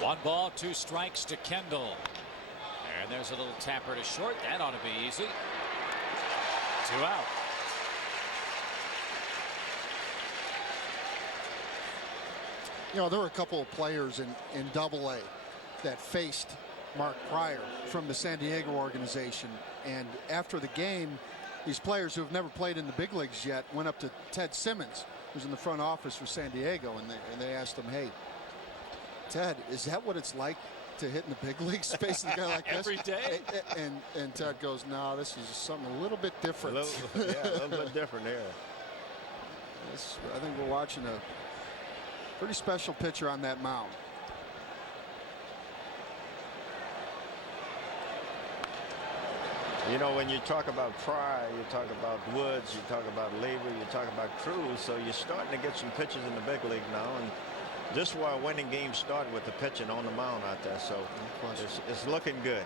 now. 1 ball, 2 strikes to Kendall. And there's a little tapper to short. That ought to be easy. 2 out. You know, there were a couple of players in Double-A that faced Mark Pryor from the San Diego organization, and after the game, these players who have never played in the big leagues yet went up to Ted Simmons, who's in the front office for San Diego, and they asked him, "Hey, Ted, is that what it's like to hit in the big leagues facing a guy like this every day?" And Ted goes, "No, this is something a little bit different." A little bit different there. I think we're watching a pretty special pitcher on that mound. You know, when you talk about Pryor, you talk about Woods, you talk about Labor, you talk about Cruz, so you're starting to get some pitchers in the big league now, and this is why winning games start with the pitching on the mound out there, so it's looking good.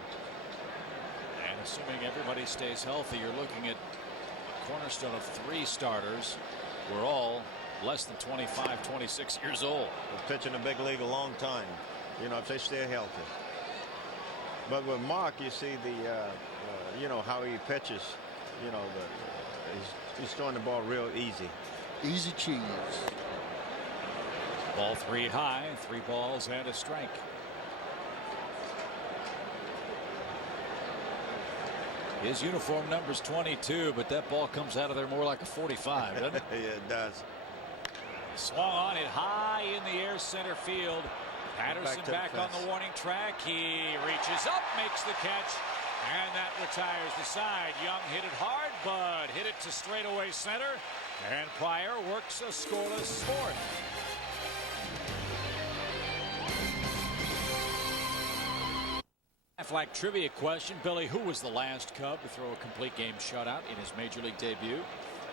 And a assuming everybody stays healthy, you're looking at a cornerstone of 3 starters. We're all less than 25, 26 years old. They're pitching the big league a long time, you know, if they stay healthy. But with Mark, you see the, you know, how he pitches. You know, he's throwing the ball real easy. Easy cheese. Ball 3 high, 3 balls and a strike. His uniform number's 22, but that ball comes out of there more like a 45, doesn't it? Yeah, it does. Swung on it high in the air center field. Patterson back on the warning track. He reaches up, makes the catch, and that retires the side. Young hit it hard, but hit it to straightaway center, and Pryor works a scoreless 4th. Flag trivia question. Billy, who was the last Cub to throw a complete game shutout in his major league debut?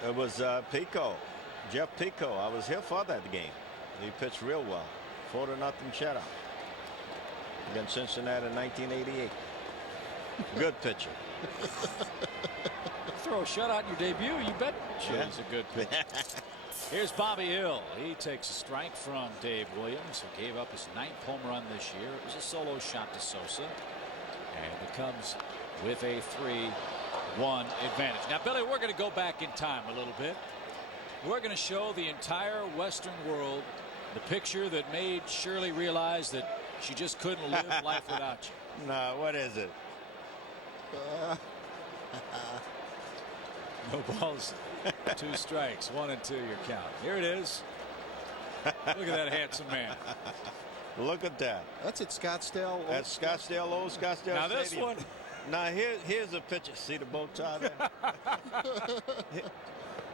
It was Pico, Jeff Pico. I was here for that game. He pitched real well. 4-0 shutout against Cincinnati in 1988. Good pitcher. Throw a shutout in your debut, you bet. Yeah. He's a good pitcher. Here's Bobby Hill. He takes a strike from Dave Williams, who gave up his 9th home run this year. It was a solo shot to Sosa. And the Cubs with a 3-1 advantage. Now, Billy, we're going to go back in time a little bit. We're going to show the entire Western world the picture that made Shirley realize that she just couldn't live life without you. No, what is it? No balls, 2 strikes, 1 and 2 your count. Here it is. Look at that handsome man. Look at that. That's at Scottsdale. That's Scottsdale, old Scottsdale Now this Stadium. one. Now here's a picture. See the bow tie there?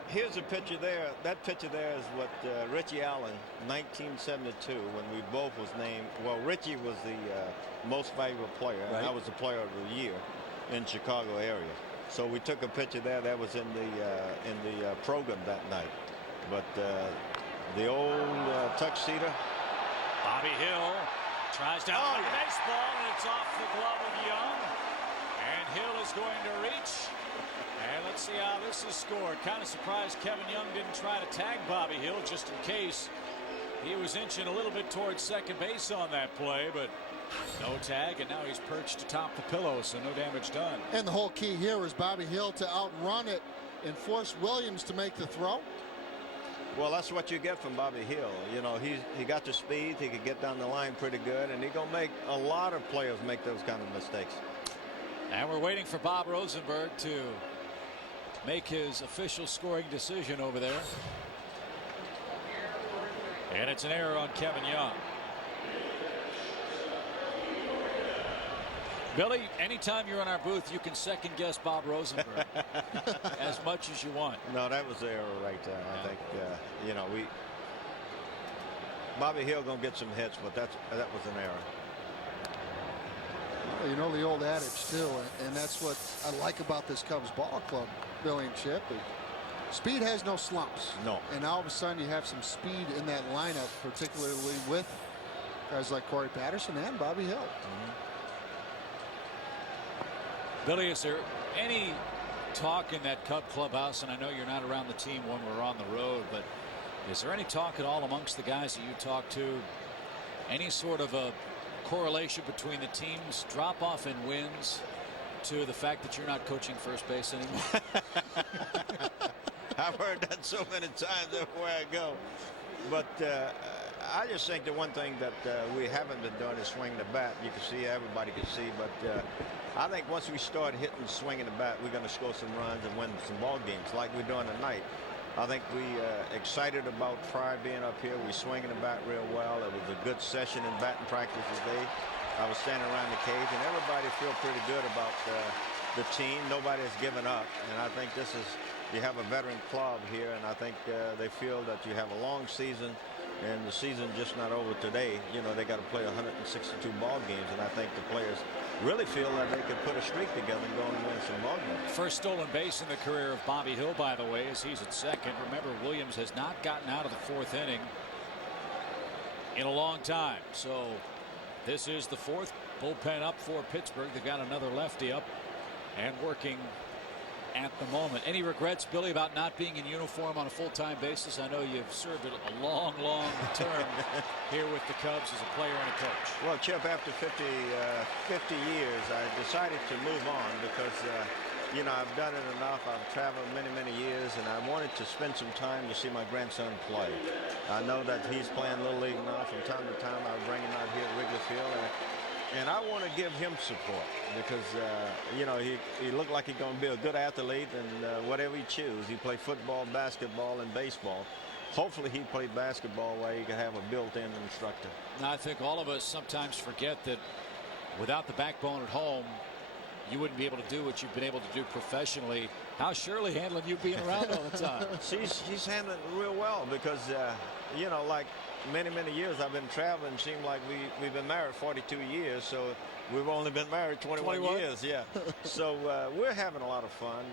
Here's a picture there. That picture there is what Richie Allen, 1972, when we both was named. Well, Richie was the most valuable player, and I was the player of the year in Chicago area. So we took a picture there. That was in the program that night. But the old tuxedo. Bobby Hill tries to play the baseball, and it's off the glove of Young. And Hill is going to reach. And let's see how this is scored. Kind of surprised Kevin Young didn't try to tag Bobby Hill just in case. He was inching a little bit towards second base on that play, but no tag, and now he's perched atop the pillow, so no damage done. And the whole key here is Bobby Hill to outrun it and force Williams to make the throw. Well, that's what you get from Bobby Hill. You know, he got the speed. He could get down the line pretty good, and he's gonna make a lot of players make those kind of mistakes. And we're waiting for Bob Rosenberg to make his official scoring decision over there. And it's an error on Kevin Young. Billy, anytime you're in our booth, you can second guess Bob Rosenberg as much as you want. No, that was the error right there. I think, you know, Bobby Hill gonna get some hits, but that was an error. Well, you know the old adage too, and that's what I like about this Cubs ball club, Billy and Chip. Speed has no slumps. No. And all of a sudden you have some speed in that lineup, particularly with guys like Corey Patterson and Bobby Hill. Billy, is there any talk in that Cub clubhouse, and I know you're not around the team when we're on the road, but is there any talk at all amongst the guys that you talk to, any sort of a correlation between the team's drop off in wins to the fact that you're not coaching first base anymore? I've heard that so many times everywhere I go, but I just think the one thing that we haven't been doing is swinging the bat. You can see, everybody can see, but I think once we start hitting, swinging the bat, we're going to score some runs and win some ball games like we're doing tonight. I think we excited about Pryor being up here. We swinging the bat real well. It was a good session in batting practice today. I was standing around the cage, and everybody feel pretty good about the team. Nobody has given up, and I think this is, you have a veteran club here, and I think they feel that you have a long season, and the season just not over today. You know, they got to play 162 ball games, and I think the players really feel that they could put a streak together and go and win some ball games. First stolen base in the career of Bobby Hill, by the way, as he's at second. Remember, Williams has not gotten out of the 4th inning in a long time. So this is the 4th. Bullpen up for Pittsburgh. They've got another lefty up and working at the moment. Any regrets, Billy, about not being in uniform on a full-time basis? I know you've served a long term here with the Cubs as a player and a coach. Well, Chip, after 50 years, I decided to move on because, you know, I've done it enough. I've traveled many years, and I wanted to spend some time to see my grandson play. I know that he's playing Little League now. From time to time, I bring him out here at Wrigley Field. And I want to give him support because, you know, he looked like he's going to be a good athlete, and whatever he chooses, he played football, basketball, and baseball. Hopefully he played basketball where he could have a built-in instructor. Now, I think all of us sometimes forget that without the backbone at home, you wouldn't be able to do what you've been able to do professionally. How's Shirley handling you being around all the time? She's handling it real well because, you know, like many years I've been traveling. Seemed like we've been married 42 years, so we've only been married 21 years. Yeah. So we're having a lot of fun.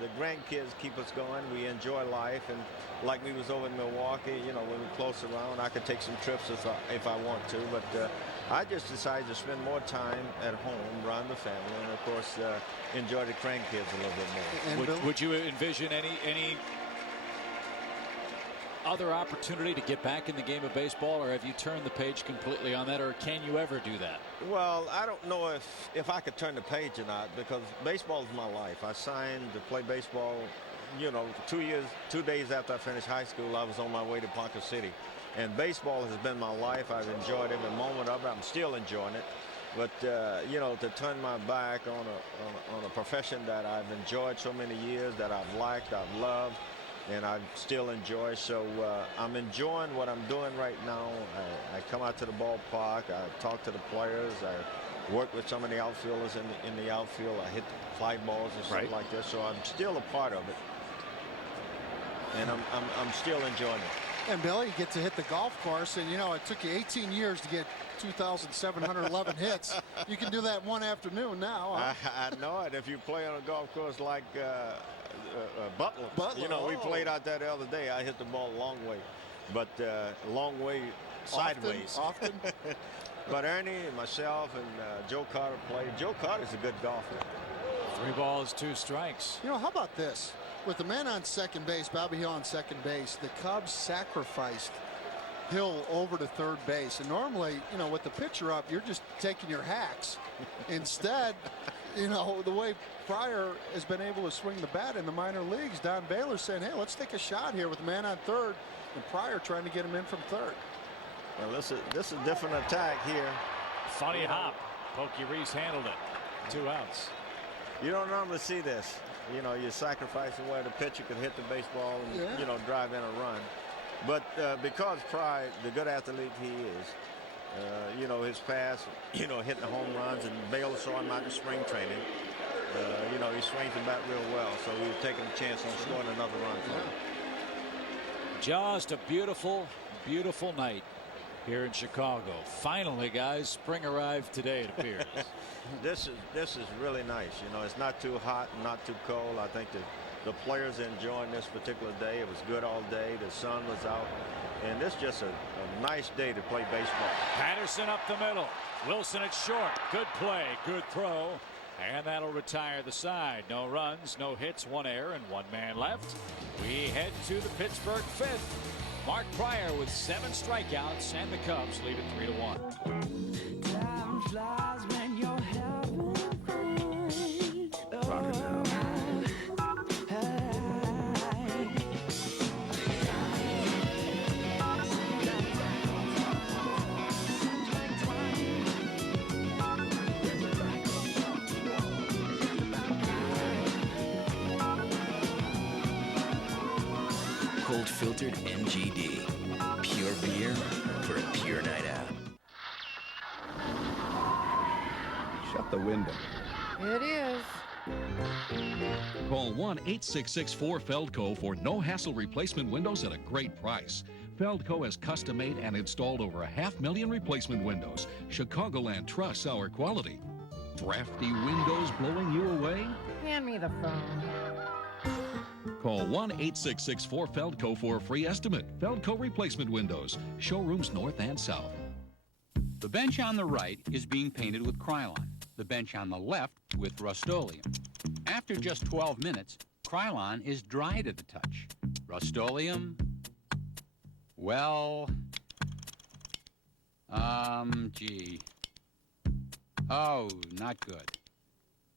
The grandkids keep us going. We enjoy life, and like we was over in Milwaukee, you know, when we're close around, I could take some trips if I want to, but I just decided to spend more time at home around the family, and of course enjoy the grandkids a little bit more. Would you envision any other opportunity to get back in the game of baseball, or have you turned the page completely on that, or can you ever do that? Well, I don't know if I could turn the page or not, because baseball is my life. I signed to play baseball, you know, 2 days after I finished high school. I was on my way to Ponca City, and baseball has been my life. I've enjoyed every moment of it. I'm still enjoying it, but you know, to turn my back on a profession that I've enjoyed so many years, that I've liked, I've loved, and I still enjoy. So I'm enjoying what I'm doing right now. I come out to the ballpark. I talk to the players. I work with some of the outfielders in the outfield. I hit the fly balls and stuff like that. So I'm still a part of it, and I'm still enjoying it. And Billy, you get to hit the golf course, and you know it took you 18 years to get 2,711 hits. You can do that one afternoon now. I know it. If you play on a golf course like Butler, you know, we played out there the other day. I hit the ball a long way, but long way sideways. Often. But Ernie, myself, and Joe Carter played. Joe Carter's a good golfer. 3 balls, 2 strikes. You know, how about this? With the man on second base, Bobby Hill on second base, the Cubs sacrificed Hill over to third base. And normally, you know, with the pitcher up, you're just taking your hacks. Instead, you know, the way Pryor has been able to swing the bat in the minor leagues, Don Baylor saying, hey, let's take a shot here with the man on third, and Pryor trying to get him in from third. Well, this is a different attack here. Funny hop. Pokey Reese handled it. 2 outs. You don't normally see this. You know, you're sacrificing where the pitcher could hit the baseball and, you know, drive in a run. But because Pryor, the good athlete he is, you know, his past, you know, hitting the home runs, and Baylor saw him out in spring training. You know, he swings the bat real well, so we were taking a chance on scoring another run for him. Just a beautiful night here in Chicago. Finally, guys, spring arrived today, it appears. This is really nice. You know, it's not too hot and not too cold. I think the players are enjoying this particular day. It was good all day. The sun was out, and it's just a nice day to play baseball. Patterson up the middle. Wilson at short. Good play, good throw, and that'll retire the side. No runs, no hits, 1 error, and 1 man left. We head to the Pittsburgh 5th. Mark Pryor with 7 strikeouts, and the Cubs lead it 3-1. Time flies when you're having fun. Rock it down. Cold filtered MGD. Pure beer for a pure night out. Shut the window. It is. Call 1-866-4FELDCO for no-hassle replacement windows at a great price. Feldco has custom-made and installed over 500,000 replacement windows. Chicagoland trusts our quality. Drafty windows blowing you away? Hand me the phone. Call 1-866-4FELDCO for a free estimate. Feldco Replacement Windows. Showrooms north and south. The bench on the right is being painted with Krylon. The bench on the left with Rust-Oleum. After just 12 minutes, Krylon is dry to the touch. Rust-Oleum, well, gee. Oh, not good.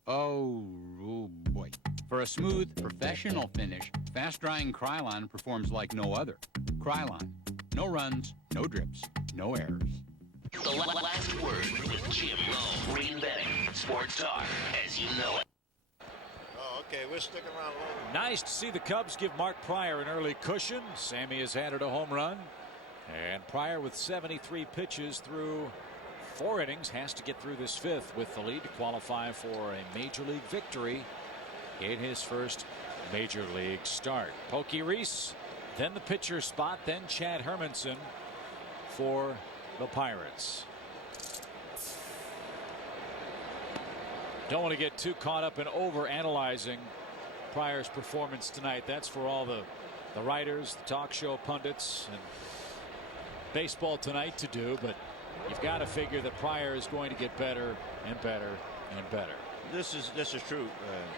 Oh boy. For a smooth, professional finish, fast-drying Krylon performs like no other. Krylon. No runs, no drips, no errors. The last word with Jim Rome. Green betting. Sports talk as you know it. Oh, okay. We're sticking around a little. Nice to see the Cubs give Mark Pryor an early cushion. Sammy has handed a home run. And Pryor, with 73 pitches through 4 innings, has to get through this 5th with the lead to qualify for a major league victory in his first major league start. Pokey Reese, then the pitcher spot, then Chad Hermanson for the Pirates. Don't want to get too caught up in over analyzing Pryor's performance tonight. That's for all the writers, the talk show pundits, and Baseball Tonight to do, but you've got to figure that Pryor is going to get better and better and better. This is true,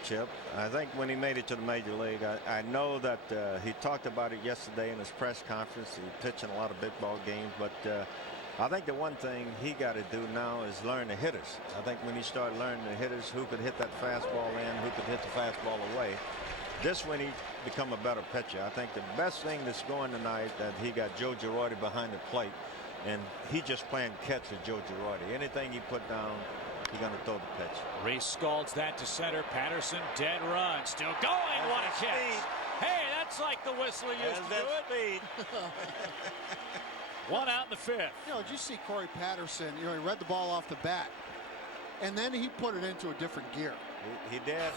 Chip. I think when he made it to the major league, I know that he talked about it yesterday in his press conference. He's pitching a lot of big ball games, but I think the one thing he got to do now is learn the hitters. I think when he started learning the hitters, who could hit that fastball in, who could hit the fastball away, this when he become a better pitcher. I think the best thing that's going tonight that he got Joe Girardi behind the plate, and he just playing catch with Joe Girardi. Anything he put down, he's going to throw the pitch. Reese scalds that to center. Patterson, dead run, still going. What a catch! Speed. Hey, that's like the whistle he used to do it. Speed. 1 out in the 5th. You know, did you see Corey Patterson? You know, he read the ball off the bat, and then he put it into a different gear. He did.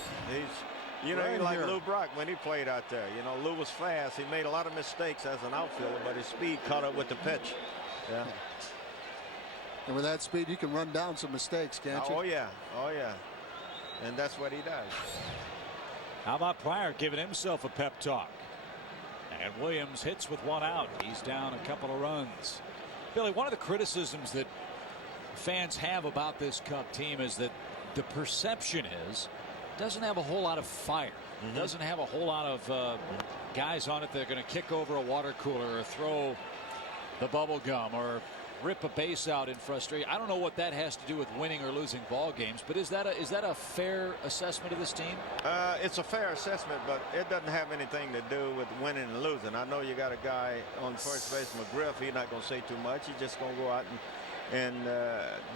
You know, like Lou Brock when he played out there. You know, Lou was fast. He made a lot of mistakes as an outfielder, but his speed caught up with the pitch. Yeah. And with that speed, you can run down some mistakes, can't you? Oh, yeah. Oh, yeah. And that's what he does. How about Pryor giving himself a pep talk? And Williams hits with 1 out. He's down a couple of runs. Billy, one of the criticisms that fans have about this Cub team is that the perception is doesn't have a whole lot of fire. Doesn't have a whole lot of guys on it that are going to kick over a water cooler or throw the bubble gum or rip a base out in frustration. I don't know what that has to do with winning or losing ball games, but is that a fair assessment of this team? It's a fair assessment, but it doesn't have anything to do with winning and losing. I know you got a guy on first base, McGriff. He's not going to say too much. He's just going to go out and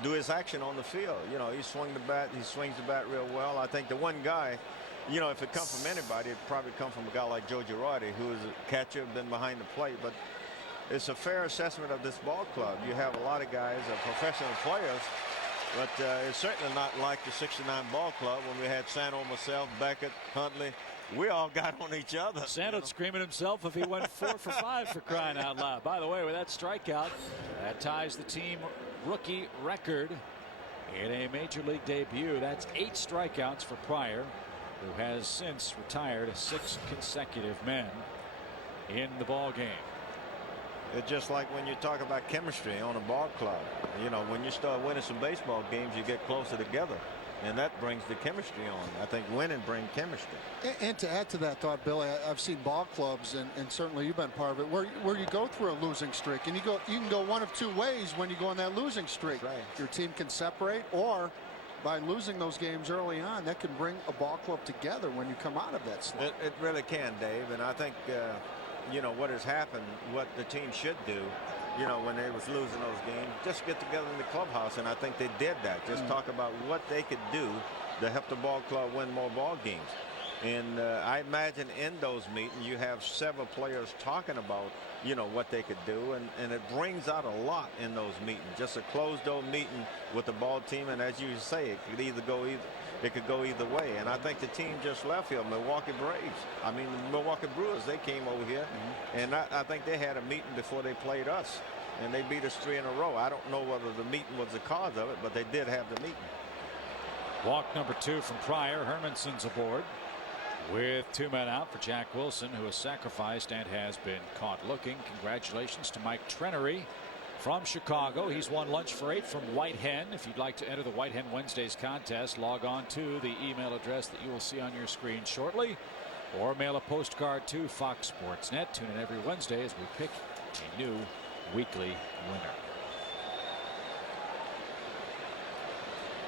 do his action on the field. You know, he swings the bat real well. I think the one guy, you know, if it comes from anybody, it'd probably come from a guy like Joe Girardi, who is a catcher, been behind the plate. But it's a fair assessment of this ball club. You have a lot of guys, professional players, but it's certainly not like the '69 ball club when we had Santo, myself, Beckett, Huntley. We all got on each other. Santo'd scream at himself if he went 4 for 5 for crying out loud. By the way, with that strikeout, that ties the team rookie record in a major league debut. That's 8 strikeouts for Pryor, who has since retired 6 consecutive men in the ball game. It's just like when you talk about chemistry on a ball club. You know, when you start winning some baseball games, you get closer together. And that brings the chemistry on. I think winning brings chemistry. And to add to that thought, Billy, I've seen ball clubs, and certainly you've been part of it, where you go through a losing streak, and you can go one of 2 ways when you go on that losing streak. Right. Your team can separate, or by losing those games early on, that can bring a ball club together when you come out of that slump. It really can, Dave. And I think you know what has happened, what the team should do, you know, when they was losing those games, just get together in the clubhouse, and I think they did that. Just talk about what they could do to help the ball club win more ball games. And I imagine in those meetings you have several players talking about, you know, what they could do, and it brings out a lot in those meetings. Just a closed-door meeting with the ball team, and as you say, it could go either way. And I think the team just left here, Milwaukee Braves. I mean, the Milwaukee Brewers, they came over here, and I think they had a meeting before they played us, and they beat us 3 in a row. I don't know whether the meeting was the cause of it, but they did have the meeting. Walk number 2 from Pryor. Hermanson's aboard with 2 men out for Jack Wilson, who has sacrificed and has been caught looking. Congratulations to Mike Trenery from Chicago. He's won lunch for 8 from White Hen. If you'd like to enter the White Hen Wednesdays contest, log on to the email address that you will see on your screen shortly, or mail a postcard to Fox Sports Net. Tune in every Wednesday as we pick a new weekly winner.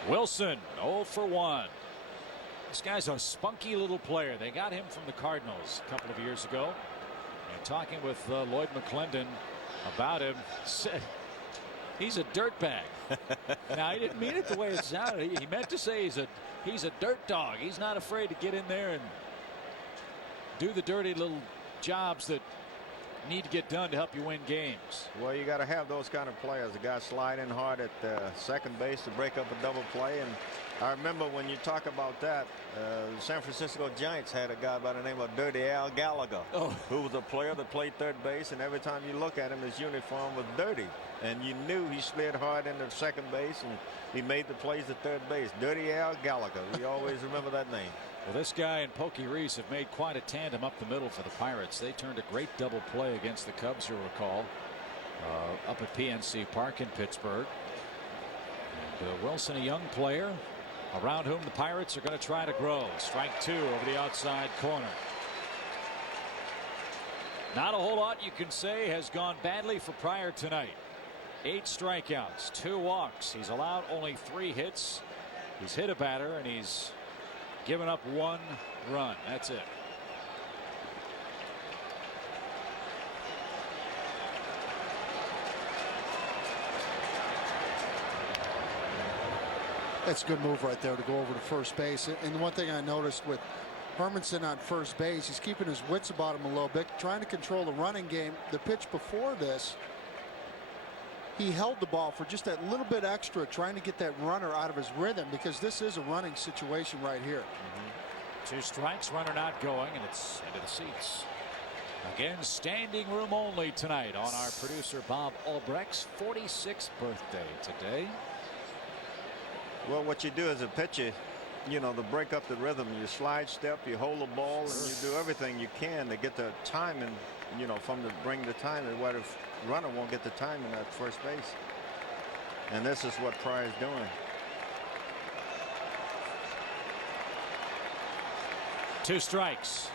Wilson 0 for 1. This guy's a spunky little player. They got him from the Cardinals a couple of years ago. And talking with Lloyd McClendon about him, said he's a dirtbag. Now, he didn't mean it the way it sounded. He meant to say he's a dirt dog. He's not afraid to get in there and do the dirty little jobs that need to get done to help you win games. Well, you got to have those kind of players. The guy slide in hard at second base to break up a double play. And I remember when you talk about that, the San Francisco Giants had a guy by the name of Dirty Al Gallagher, who was a player that played third base, and every time you look at him, his uniform was dirty. And you knew he slid hard into second base, and he made the plays at third base. Dirty Al Gallagher. We always remember that name. Well, this guy and Pokey Reese have made quite a tandem up the middle for the Pirates. They turned a great double play against the Cubs, you'll recall, up at PNC Park in Pittsburgh. And Wilson, a young player around whom the Pirates are going to try to grow. Strike 2 over the outside corner. Not a whole lot you can say has gone badly for Pryor tonight. 8 strikeouts, 2 walks. He's allowed only 3 hits. He's hit a batter, and he's given up 1 run. That's it. That's a good move right there to go over to first base. And the one thing I noticed with Hermanson on first base, he's keeping his wits about him a little bit, trying to control the running game. The pitch before this, he held the ball for just that little bit extra, trying to get that runner out of his rhythm, because this is a running situation right here. 2 strikes, runner not going, and it's into the seats. Again, standing room only tonight on our producer Bob Albrecht's 46th birthday today. Well, what you do as a pitcher, you know, to break up the rhythm, you slide step, you hold the ball, and you do everything you can to get the timing, you know, bring the timing. What if runner won't get the timing at first base? And this is what Pryor's doing. 2 strikes.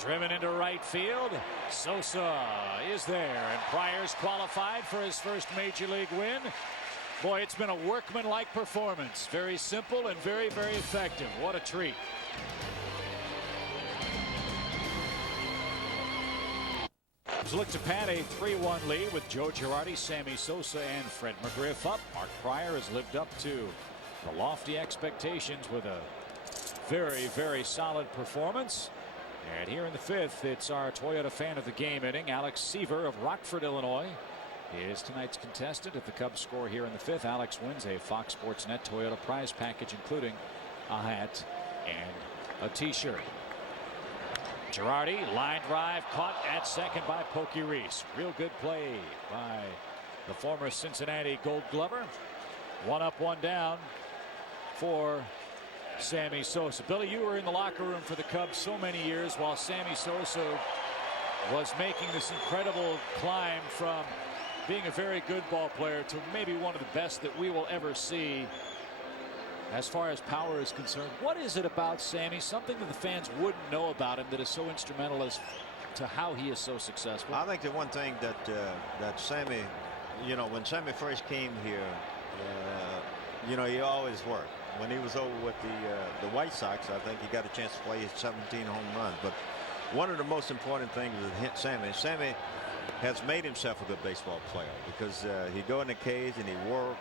Driven into right field. Sosa is there, and Pryor's qualified for his first major league win. Boy, it's been a workmanlike performance. Very simple and very, very effective. What a treat. Look to pad a 3-1 lead with Joe Girardi, Sammy Sosa, and Fred McGriff up. Mark Pryor has lived up to the lofty expectations with a very, very solid performance. And here in the 5th, it's our Toyota fan of the game inning, Alex Seaver of Rockford, Illinois, is tonight's contestant. If the Cubs score here in the 5th, Alex wins a Fox Sports Net Toyota prize package, including a hat and a t-shirt. Girardi, line drive, caught at second by Pokey Reese. Real good play by the former Cincinnati Gold Glover. 1 up, 1 down for Sammy Sosa. Billy, you were in the locker room for the Cubs so many years while Sammy Sosa was making this incredible climb from being a very good ball player to maybe one of the best that we will ever see as far as power is concerned. What is it about Sammy, something that the fans wouldn't know about him, that is so instrumental as to how he is so successful? I think the one thing that Sammy, you know, when Sammy first came here, you know, he always worked. When he was over with the White Sox, I think he got a chance to play his 17 home runs. But one of the most important things with Sammy has made himself a good baseball player, because he'd go in the cage and he worked.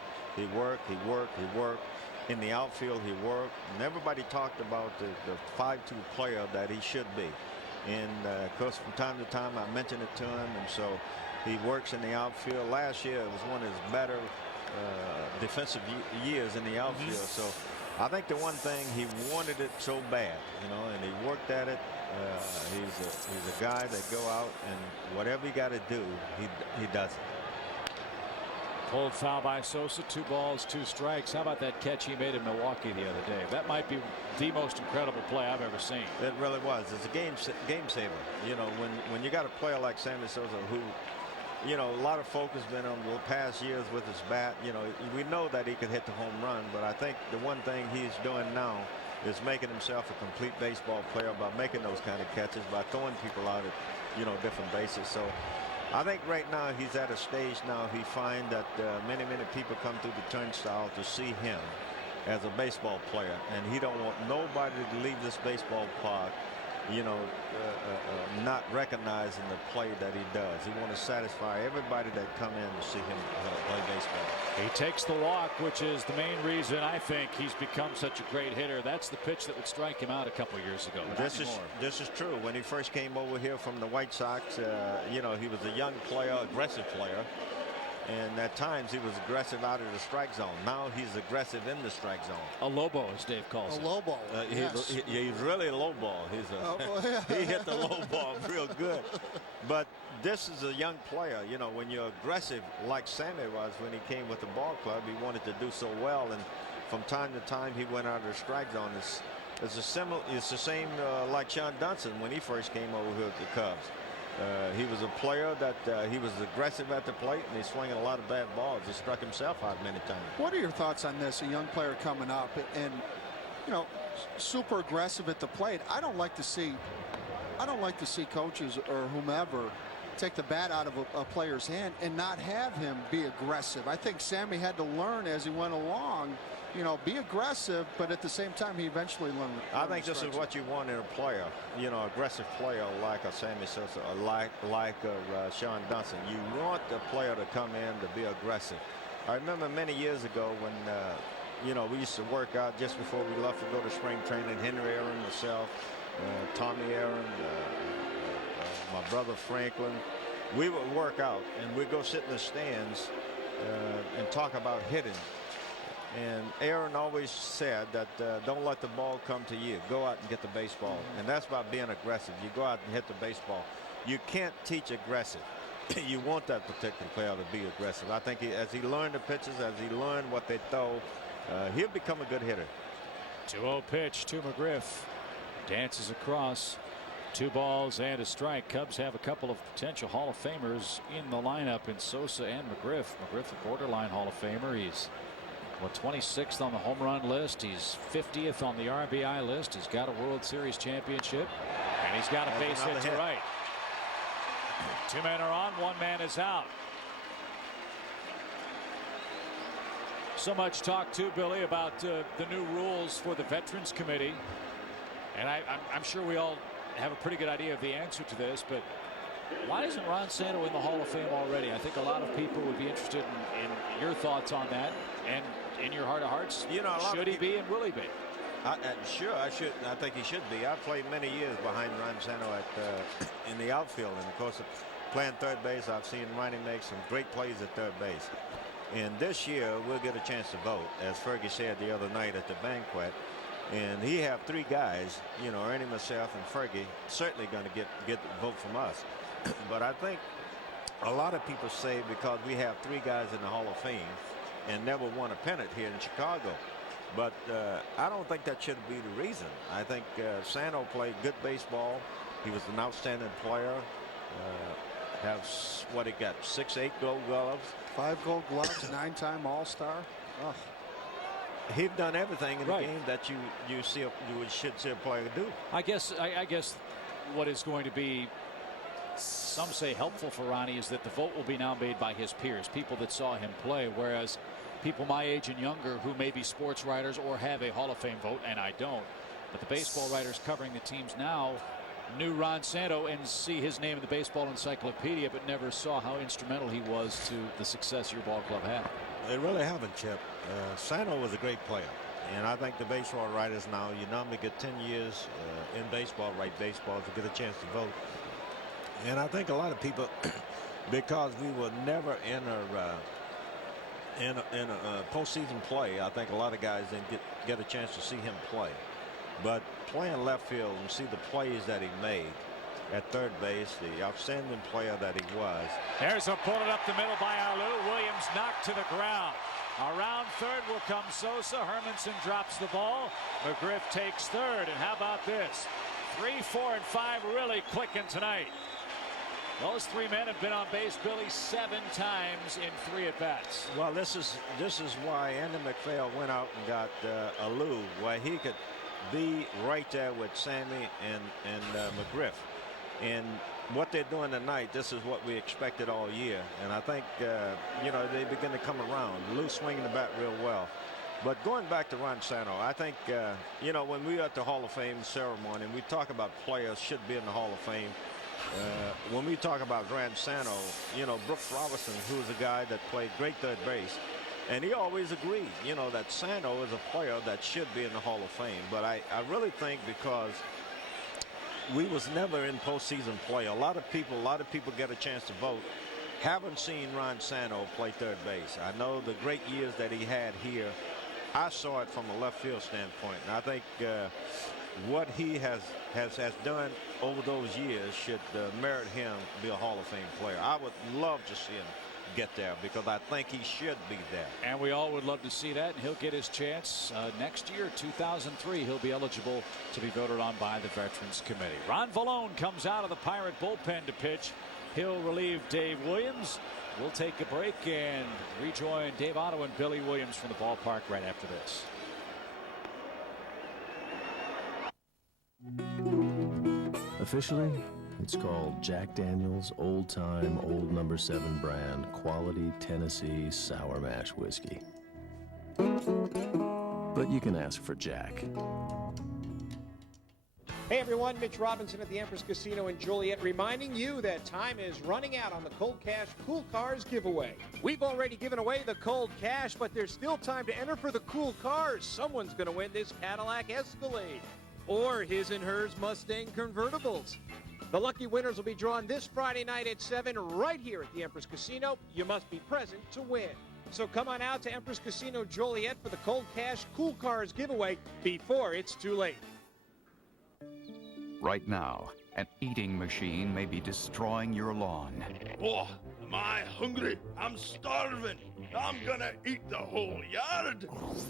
In the outfield, he worked. And everybody talked about the 5-2 player that he should be. And, of course, from time to time, I mentioned it to him. And so he works in the outfield. Last year, it was one of his better defensive years in the outfield. So I think the one thing, he wanted it so bad, you know, and he worked at it. He's a guy that go out and whatever he got to do, he does it. Pulled foul by Sosa. 2 balls, 2 strikes. How about that catch he made in Milwaukee the other day? That might be the most incredible play I've ever seen. It really was. It's a game saver. You know, when you got a player like Sammy Sosa who you know, a lot of focus been on the past years with his bat. You know, we know that he can hit the home run, but I think the one thing he's doing now is making himself a complete baseball player by making those kind of catches, by throwing people out at, you know, different bases. So I think right now he's at a stage now he find that many people come through the turnstile to see him as a baseball player, and he don't want nobody to leave this baseball park, you know, not recognizing the play that he does. He wants to satisfy everybody that come in to see him play baseball. He takes the walk, which is the main reason I think he's become such a great hitter. That's the pitch that would strike him out a couple years ago. This is true. When he first came over here from the White Sox, you know, he was a young player, aggressive player. And at times he was aggressive out of the strike zone. Now he's aggressive in the strike zone. A lobo, as Dave calls it. A lobo. Yes. He's really a low ball. He hit the low ball real good. But this is a young player. You know, when you're aggressive like Sammy was when he came with the ball club, he wanted to do so well. And from time to time he went out of the strike zone. It's the same like Sean Dunson when he first came over here with the Cubs. He was a player that he was aggressive at the plate, and he's swinging a lot of bad balls. He struck himself out many times. What are your thoughts on this? A young player coming up and, you know, super aggressive at the plate. I don't like to see coaches or whomever take the bat out of a player's hand and not have him be aggressive. I think Sammy had to learn as he went along, you know, be aggressive, but at the same time he eventually learned. I think this is what you want in a player, you know, aggressive player like a Sammy Sosa or like Sean Dunson. You want the player to come in to be aggressive. I remember many years ago when you know, we used to work out just before we left to go to spring training. Henry Aaron, myself, Tommy Aaron, my brother Franklin, we would work out and we'd go sit in the stands and talk about hitting. And Aaron always said that don't let the ball come to you. Go out and get the baseball. And that's about being aggressive. You go out and hit the baseball. You can't teach aggressive. You want that particular player to be aggressive. I think as he learned the pitches, as he learned what they throw, he'll become a good hitter. 2-0 pitch to McGriff. Dances across. 2 balls and a strike. Cubs have a couple of potential Hall of Famers in the lineup in Sosa and McGriff. McGriff, a borderline Hall of Famer. He's 26th on the home run list. He's 50th on the RBI list. He's got a World Series championship, and he's got a base hit to right. 2 men are on, 1 man is out. So much talk too, Billy, about the new rules for the Veterans Committee, and I'm sure we all have a pretty good idea of the answer to this, but why isn't Ron Santo in the Hall of Fame already? I think a lot of people would be interested in your thoughts on that, and in your heart of hearts, you know, should he be and will he be? Sure, I think he should be. I played many years behind Ron Santo in the outfield, and of course, playing third base, I've seen Ronnie make some great plays at third base. And this year, we'll get a chance to vote, as Fergie said the other night at the banquet. And he have 3 guys, you know, Ernie, myself, and Fergie, certainly going to get the vote from us. But I think a lot of people say because we have 3 guys in the Hall of Fame and never won a pennant here in Chicago. But I don't think that should be the reason. I think Santo played good baseball. He was an outstanding player. Has what he got, 6, 8 Gold Gloves, 5 Gold Gloves, 9-time All-Star. Oh. He's done everything in the game that you should see a player do. I guess what is going to be, some say, helpful for Ronnie is that the vote will be now made by his peers, people that saw him play, whereas people my age and younger who may be sports writers or have a Hall of Fame vote, and I don't, but the baseball writers covering the teams now knew Ron Santo and see his name in the baseball encyclopedia, but never saw how instrumental he was to the success your ball club had. They really haven't, Chip. Santo was a great player, and I think the baseball writers now, you normally get 10 years in baseball, write baseball, to get a chance to vote. And I think a lot of people, because we were never in a postseason play, I think a lot of guys didn't get a chance to see him play. But playing left field and see the plays that he made at third base, the outstanding player that he was. There's a bullet up the middle by Alou. Williams knocked to the ground. Around third will come Sosa. Hermanson drops the ball. McGriff takes third. And how about this? 3, 4, and 5 really clicking tonight. Those three men have been on base, Billy, 7 times in 3 at-bats. Well, this is why Andy McPhail went out and got Alou, where he could be right there with Sammy and McGriff. And what they're doing tonight, this is what we expected all year. And I think, you know, they begin to come around. Lou swinging the bat real well. But going back to Ron Santo, I think, you know, when we were at the Hall of Fame ceremony, and we talk about players should be in the Hall of Fame, when we talk about Ron Santo, you know, Brooks Robinson, who was a guy that played great third base, and he always agreed, you know, that Santo is a player that should be in the Hall of Fame. But I really think because we was never in postseason play, a lot of people get a chance to vote. Haven't seen Ron Santo play third base. I know the great years that he had here. I saw it from a left field standpoint, and I think what he has done over those years should merit him to be a Hall of Fame player. I would love to see him get there because I think he should be there. And we all would love to see that, and he'll get his chance next year, 2003. He'll be eligible to be voted on by the Veterans Committee. Ron Valone comes out of the Pirate bullpen to pitch. He'll relieve Dave Williams. We'll take a break and rejoin Dave Otto and Billy Williams from the ballpark right after this. Officially, it's called Jack Daniel's Old Time Old Number 7 brand quality Tennessee sour mash whiskey. But you can ask for Jack. Hey everyone, Mitch Robinson at the Empress Casino in Joliet reminding you that time is running out on the Cold Cash Cool Cars giveaway. We've already given away the Cold Cash, but there's still time to enter for the Cool Cars. Someone's going to win this Cadillac Escalade or his and hers Mustang convertibles. The lucky winners will be drawn this Friday night at 7 right here at the Empress Casino. You must be present to win. So come on out to Empress Casino Joliet for the Cold Cash Cool Cars giveaway before it's too late. Right now, an eating machine may be destroying your lawn. Oh, am I hungry? I'm starving. I'm gonna eat the whole yard.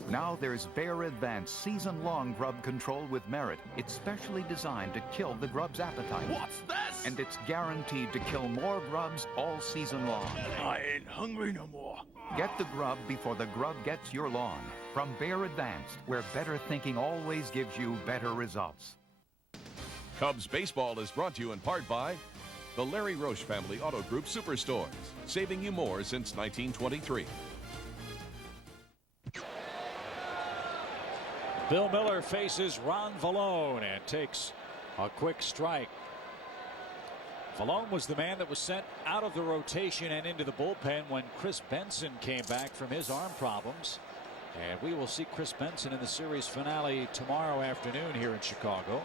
Now there's Bear Advanced season-long grub control with Merit. It's specially designed to kill the grub's appetite. What's this? And it's guaranteed to kill more grubs all season long. I ain't hungry no more. Get the grub before the grub gets your lawn. From Bear Advanced, where better thinking always gives you better results. Cubs baseball is brought to you in part by the Larry Roche Family Auto Group Superstores, saving you more since 1923. Bill Miller faces Ron Valone and takes a quick strike. Valone was the man that was sent out of the rotation and into the bullpen when Chris Benson came back from his arm problems. And we will see Chris Benson in the series finale tomorrow afternoon here in Chicago.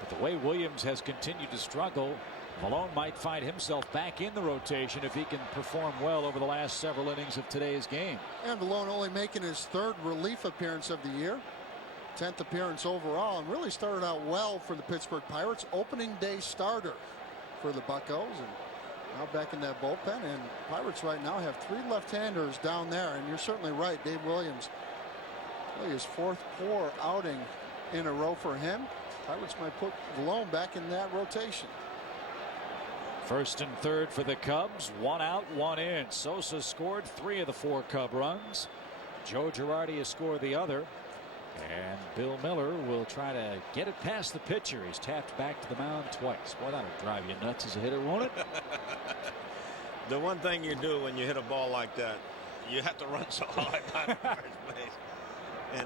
But the way Williams has continued to struggle, Valone might find himself back in the rotation if he can perform well over the last several innings of today's game. And Valone only making his 3rd relief appearance of the year, 10th appearance overall, and really started out well for the Pittsburgh Pirates. Opening day starter for the Buccos, and now back in that bullpen. And Pirates right now have 3 left-handers down there, and you're certainly right, Dave Williams, really his 4th poor outing in a row for him. Pirates might put Valone back in that rotation. 1st and 3rd for the Cubs. 1 out, 1 in. Sosa scored 3 of the 4 Cub runs. Joe Girardi has scored the other. And Bill Miller will try to get it past the pitcher. He's tapped back to the mound twice. Boy, that'll drive you nuts as a hitter, won't it? The one thing you do when you hit a ball like that, you have to run so hard on first base.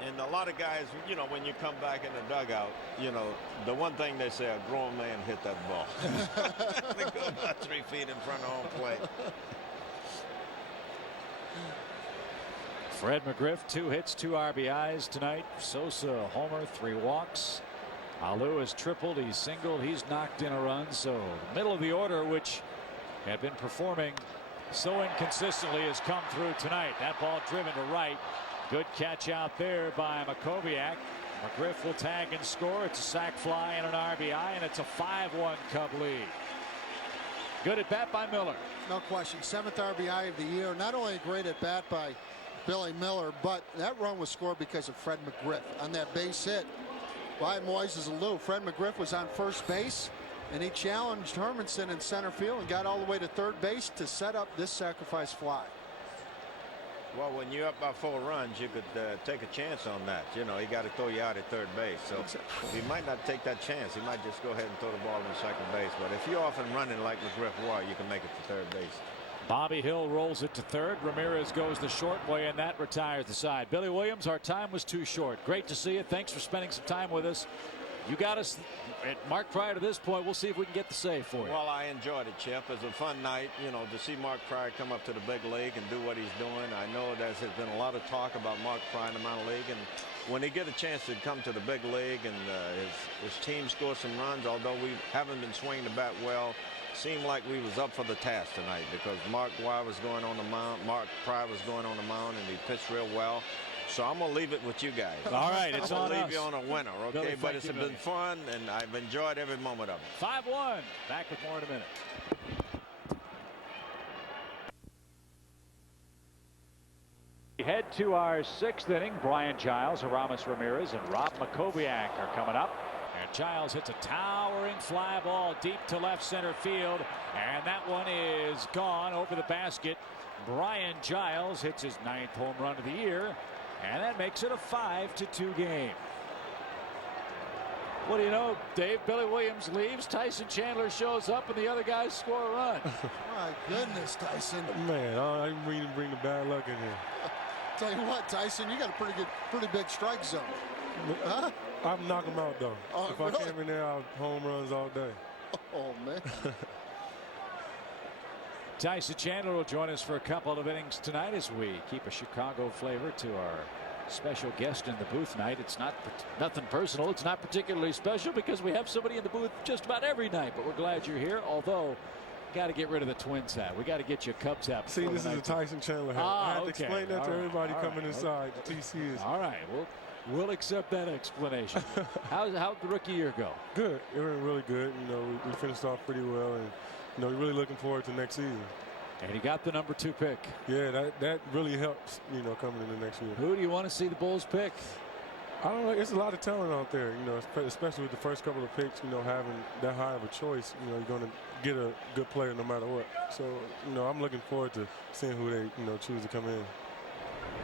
And a lot of guys, you know, when you come back in the dugout, you know, the one thing they say, a grown man hit that ball. They go about 3 feet in front of home plate. Fred McGriff, 2 hits, 2 RBIs tonight. Sosa, a homer, 3 walks. Alou has tripled, he's singled, he's knocked in a run. So the middle of the order, which had been performing so inconsistently, has come through tonight. That ball driven to right. Good catch out there by Makoviak. McGriff will tag and score. It's a sac fly and an RBI, and it's a 5-1 Cub lead. Good at bat by Miller. No question. 7th RBI of the year. Not only a great at bat by Billy Miller, but that run was scored because of Fred McGriff on that base hit by Moises Alou. Fred McGriff was on first base. And he challenged Hermanson in center field and got all the way to third base to set up this sacrifice fly. Well, when you're up by 4 runs, you could take a chance on that. You know, he got to throw you out at third base. So he might not take that chance. He might just go ahead and throw the ball to second base. But if you're off and running like McGriff was, you can make it to third base. Bobby Hill rolls it to third. Ramirez goes the short way, and that retires the side. Billy Williams, our time was too short. Great to see you. Thanks for spending some time with us. You got us at Mark Pryor to this point. We'll see if we can get the save for you. Well, I enjoyed it, Chip. It was a fun night, you know, to see Mark Pryor come up to the big league and do what he's doing. I know there's been a lot of talk about Mark Pryor in the minor league, and when he get a chance to come to the big league and his team score some runs, although we haven't been swinging the bat well, seemed like we was up for the task tonight because Mark Pryor was going on the mound, and he pitched real well. So I'm going to leave it with you guys. All right, it's on us. I'm going to leave you on a winner, okay? Billy, but it's been fun, and I've enjoyed every moment of it. 5-1. Back with more in a minute. We head to our 6th inning. Brian Giles, Aramis Ramirez, and Rob Makoviak are coming up. And Giles hits a towering fly ball deep to left center field, and that one is gone over the basket. Brian Giles hits his 9th home run of the year, and that makes it a 5-2 game. What do you know, Dave? Billy Williams leaves, Tyson Chandler shows up, and the other guys score a run. My goodness, Tyson. Man, I didn't bring the bad luck in here. Tell you what, Tyson, you got a pretty big strike zone. Huh? I'll knock him out, though. Oh, if really? I came in there, I'll home runs all day. Oh, man. Tyson Chandler will join us for a couple of innings tonight as we keep a Chicago flavor to our special guest in the booth night. It's nothing personal. It's not particularly special because we have somebody in the booth just about every night, but we're glad you're here. Although, got to get rid of the Twins hat. We got to get you a Cubs hat. See, this is a Tyson Chandler hat. I had to explain that to everybody coming inside. The TC is. All right. We'll accept that explanation. How'd the rookie year go? Good. It went really good. You know, we finished off pretty well, and you know, we're really looking forward to next season. And he got the number 2 pick. Yeah, that really helps, you know, coming in the next year. Who do you want to see the Bulls pick? I don't know. There's a lot of talent out there, you know, especially with the first couple of picks, you know, having that high of a choice, you know, you're going to get a good player no matter what. So, you know, I'm looking forward to seeing who they, you know, choose to come in.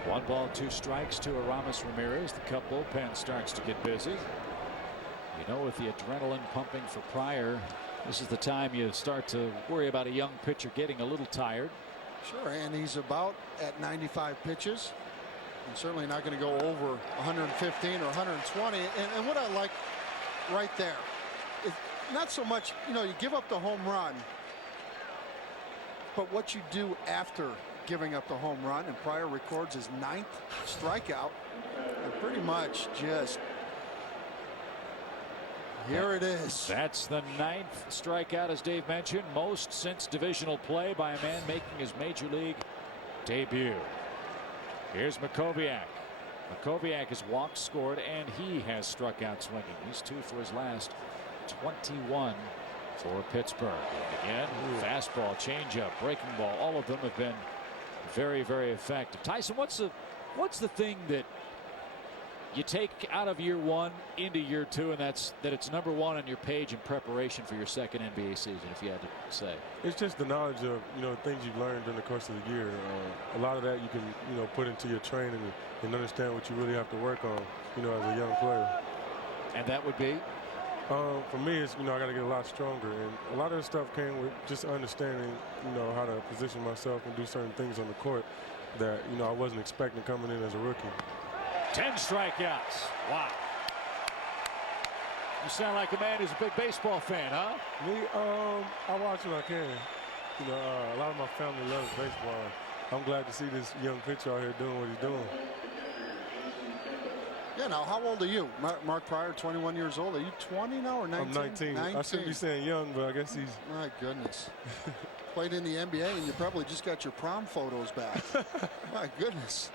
1 ball, 2 strikes to Aramis Ramirez. The Cub bullpen starts to get busy. You know, with the adrenaline pumping for Pryor, this is the time you start to worry about a young pitcher getting a little tired. Sure, and he's about at 95 pitches. And certainly not going to go over 115 or 120. And what I like right there is not so much, you know, you give up the home run, but what you do after giving up the home run. And Pryor records his 9th strikeout, and pretty much just here it is. That's the 9th strikeout, as Dave mentioned, most since divisional play by a man making his major league debut. Here's Makoviak. Makoviak has walked, scored, and he has struck out swinging. He's 2 for his last 21 for Pittsburgh. And again, fastball, changeup, breaking ball, all of them have been very, very effective. Tyson, what's the thing that you take out of year 1 into year 2, and that's that it's number 1 on your page in preparation for your second NBA season, if you had to say? It's just the knowledge of, you know, things you've learned during the course of the year. A lot of that you can, you know, put into your training and understand what you really have to work on, you know, as a young player. And that would be? For me, it's, you know, I got to get a lot stronger, and a lot of the stuff came with just understanding, you know, how to position myself and do certain things on the court that, you know, I wasn't expecting coming in as a rookie. 10 strikeouts. Wow. You sound like a man who's a big baseball fan, huh? Me, I watch when I can. You know, a lot of my family loves baseball. I'm glad to see this young pitcher out here doing what he's doing. Yeah, now, how old are you? Mark Pryor, 21 years old. Are you 20 now or 19? I'm 19. I shouldn't be saying young, but I guess he's... My goodness. Played in the NBA, and you probably just got your prom photos back. My goodness.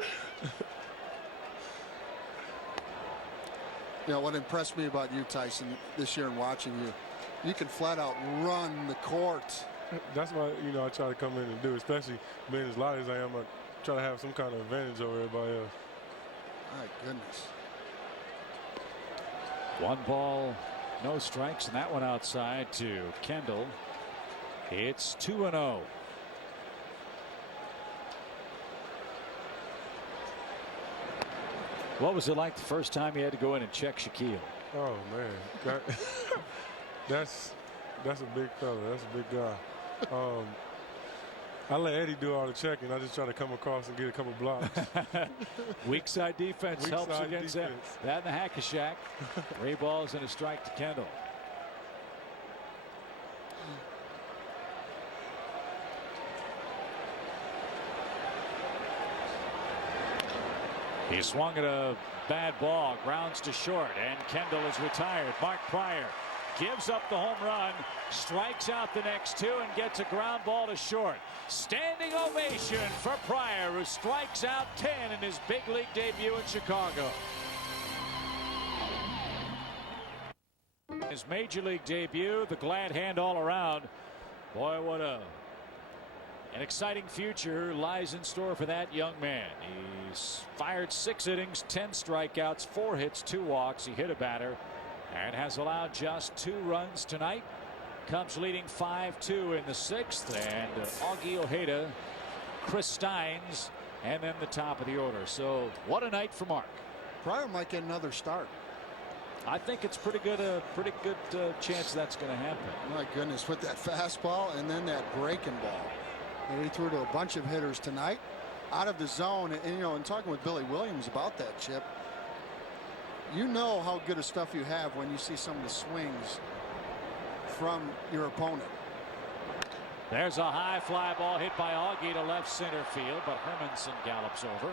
You know, what impressed me about you, Tyson, this year in watching you, you can flat out run the court. That's what, you know, I try to come in and do, especially being as light as I am. I try to have some kind of advantage over everybody else. My goodness. 1 ball, No strikes, and that one outside to Kendall. It's 2-0. What was it like the first time you had to go in and check Shaquille? Oh man, that's a big fella. That's a big guy. I let Eddie do all the checking. I just try to come across and get a couple blocks. Weak side defense helps against that. That and the hack-a-shack. 3 balls and a strike to Kendall. He swung at a bad ball, grounds to short, and Kendall is retired. Mark Pryor gives up the home run, strikes out the next 2, and gets a ground ball to short. Standing ovation for Pryor, who strikes out 10 in his big league debut in Chicago. His major league debut, the glad hand all around. Boy, what an exciting future lies in store for that young man. He's fired 6 innings, 10 strikeouts, 4 hits, 2 walks. He hit a batter and has allowed just 2 runs tonight. Cubs leading 5-2 in the 6th, and Augie Ojeda, Chris Steins, and then the top of the order. So what a night for Mark. Pryor might get another start. I think it's pretty good chance that's going to happen. My goodness, with that fastball and then that breaking ball. And he threw to a bunch of hitters tonight, out of the zone. And you know, in talking with Billy Williams about that, Chip, you know how good of stuff you have when you see some of the swings from your opponent. There's a high fly ball hit by Augie to left center field, but Hermanson gallops over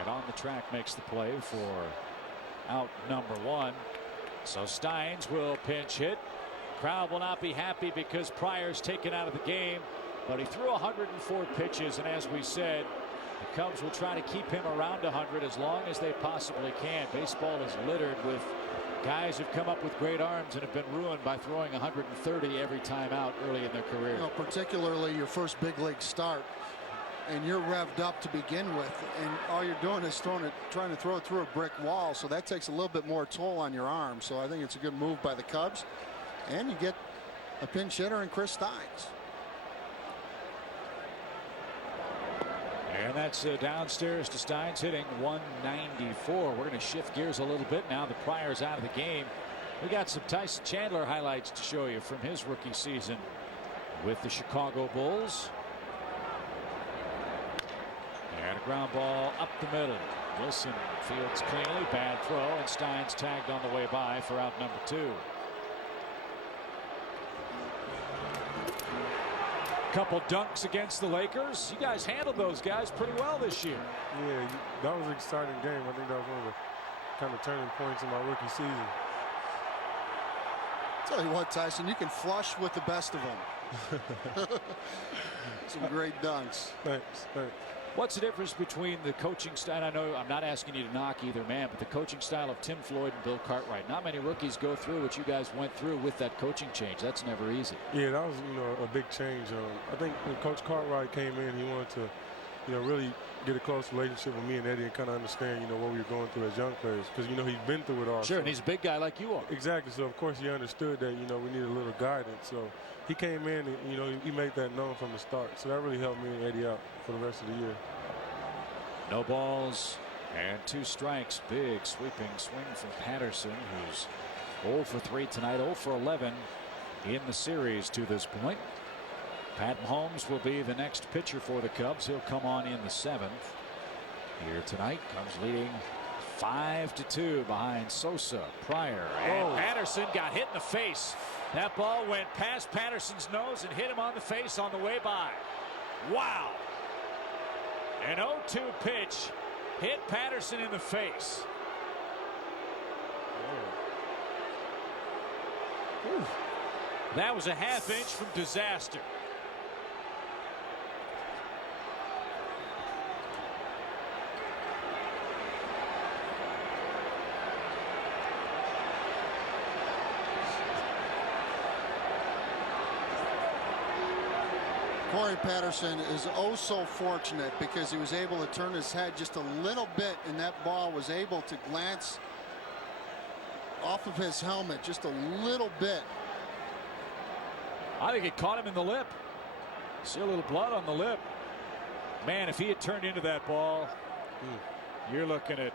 and on the track makes the play for out number 1. So Steins will pinch hit. Crowd will not be happy because Pryor's taken out of the game, but he threw 104 pitches, and as we said, the Cubs will try to keep him around 100 as long as they possibly can. Baseball is littered with guys who've come up with great arms and have been ruined by throwing 130 every time out early in their career. You know, particularly your first big league start, and you're revved up to begin with, and all you're doing is trying to throw it through a brick wall. So that takes a little bit more toll on your arm. So I think it's a good move by the Cubs, and you get a pinch hitter in Chris Steins. And that's downstairs to Steins, hitting 194. We're going to shift gears a little bit now that Pryor's out of the game. We got some Tyson Chandler highlights to show you from his rookie season with the Chicago Bulls. And a ground ball up the middle. Wilson fields cleanly, bad throw, and Steins tagged on the way by for out number 2. Couple dunks against the Lakers. You guys handled those guys pretty well this year. Yeah, that was an exciting game. I think that was one of the kind of turning points in my rookie season. Tell you what, Tyson, you can flush with the best of them. Some great dunks. Thanks. What's the difference between the coaching style? I know I'm not asking you to knock either man, but the coaching style of Tim Floyd and Bill Cartwright. Not many rookies go through what you guys went through with that coaching change. That's never easy. Yeah, that was a big change. I think when Coach Cartwright came in, he wanted to really get a close relationship with me and Eddie and kind of understand what we were going through as young players, because he's been through it all. Sure, and he's a big guy like you are. Exactly. So of course he understood that we needed a little guidance. So he came in and he made that known from the start. So that really helped me and Eddie out for the rest of the year. No balls and 2 strikes. Big sweeping swing from Patterson, who's 0 for 3 tonight, 0 for 11 in the series to this point. Pat Mahomes will be the next pitcher for the Cubs. He'll come on in the 7th here tonight. Cubs leading 5-2 behind Sosa, Pryor, and Patterson got hit in the face. That ball went past Patterson's nose and hit him on the face on the way by. Wow. An 0-2 pitch hit Patterson in the face. That was a half inch from disaster. Corey Patterson is oh so fortunate because he was able to turn his head just a little bit, and that ball was able to glance off of his helmet just a little bit. I think it caught him in the lip. See a little blood on the lip. Man, if he had turned into that ball, you're looking at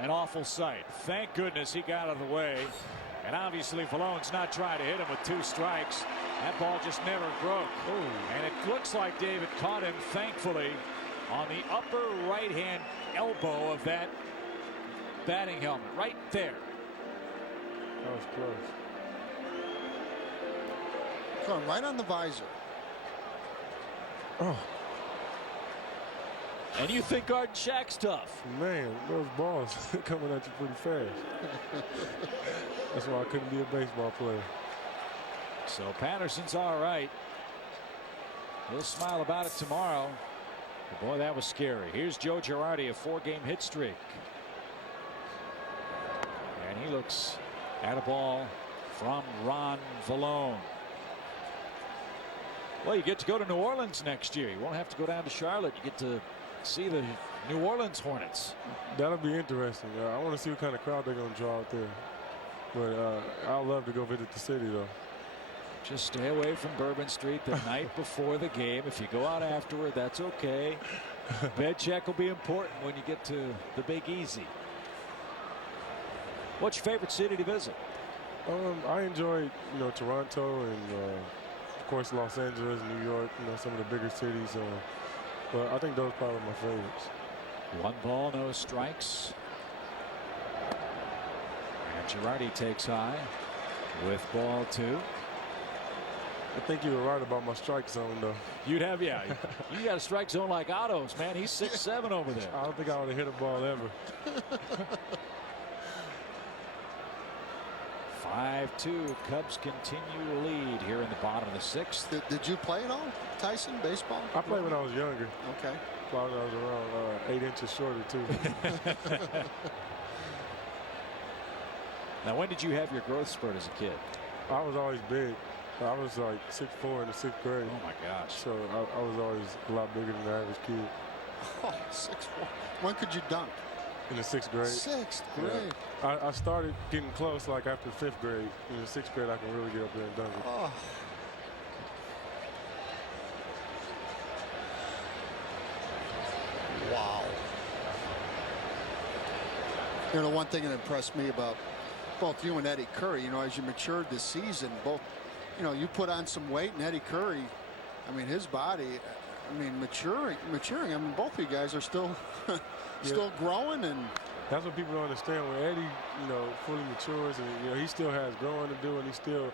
an awful sight. Thank goodness he got out of the way. And obviously Vallone's not trying to hit him with 2 strikes. That ball just never broke. And it looks like David caught him, thankfully, on the upper right-hand elbow of that batting helmet. Right there. That was close. Going right on the visor. Oh. And you think Garden Shack's tough. Man, those balls coming at you pretty fast. That's why I couldn't be a baseball player. So Patterson's all right. He'll smile about it tomorrow. But boy, that was scary. Here's Joe Girardi, a 4-game hit streak. And he looks at a ball from Ron Vallone. Well, you get to go to New Orleans next year. You won't have to go down to Charlotte. You get to see the New Orleans Hornets. That'll be interesting. I want to see what kind of crowd they're going to draw out there. But I'd love to go visit the city, though. Just stay away from Bourbon Street the night before the game. If you go out afterward, that's okay. Bed check will be important when you get to the Big Easy. What's your favorite city to visit? I enjoy, Toronto and, of course, Los Angeles, New York, some of the bigger cities. But I think those are probably my favorites. 1 ball, no strikes. And Girardi takes high with ball 2. I think you were right about my strike zone, though. You'd have, yeah. You got a strike zone like Otto's, man. He's 6'7" over there. I don't think I would have hit a ball ever. 5-2. Cubs continue to lead here in the bottom of the 6th. Did you play at all, Tyson, baseball? I played when I was younger. Okay. Probably I was around 8 inches shorter, too. Now, when did you have your growth spurt as a kid? I was always big. I was like 6'4" in the 6th grade. Oh, my gosh. So I was always a lot bigger than the average kid. Oh, 6'4". When could you dunk? In the 6th grade. 6th grade. Yeah. I started getting close like after 5th grade. In the 6th grade, I can really get up there and dunk it. Oh. Wow. The one thing that impressed me about both you and Eddie Curry, as you matured this season, both, you put on some weight, and Eddie Curry, his body, maturing. Both of you guys are still still growing. And that's what people don't understand. When Eddie, fully matures, and he still has growing to do, and he's still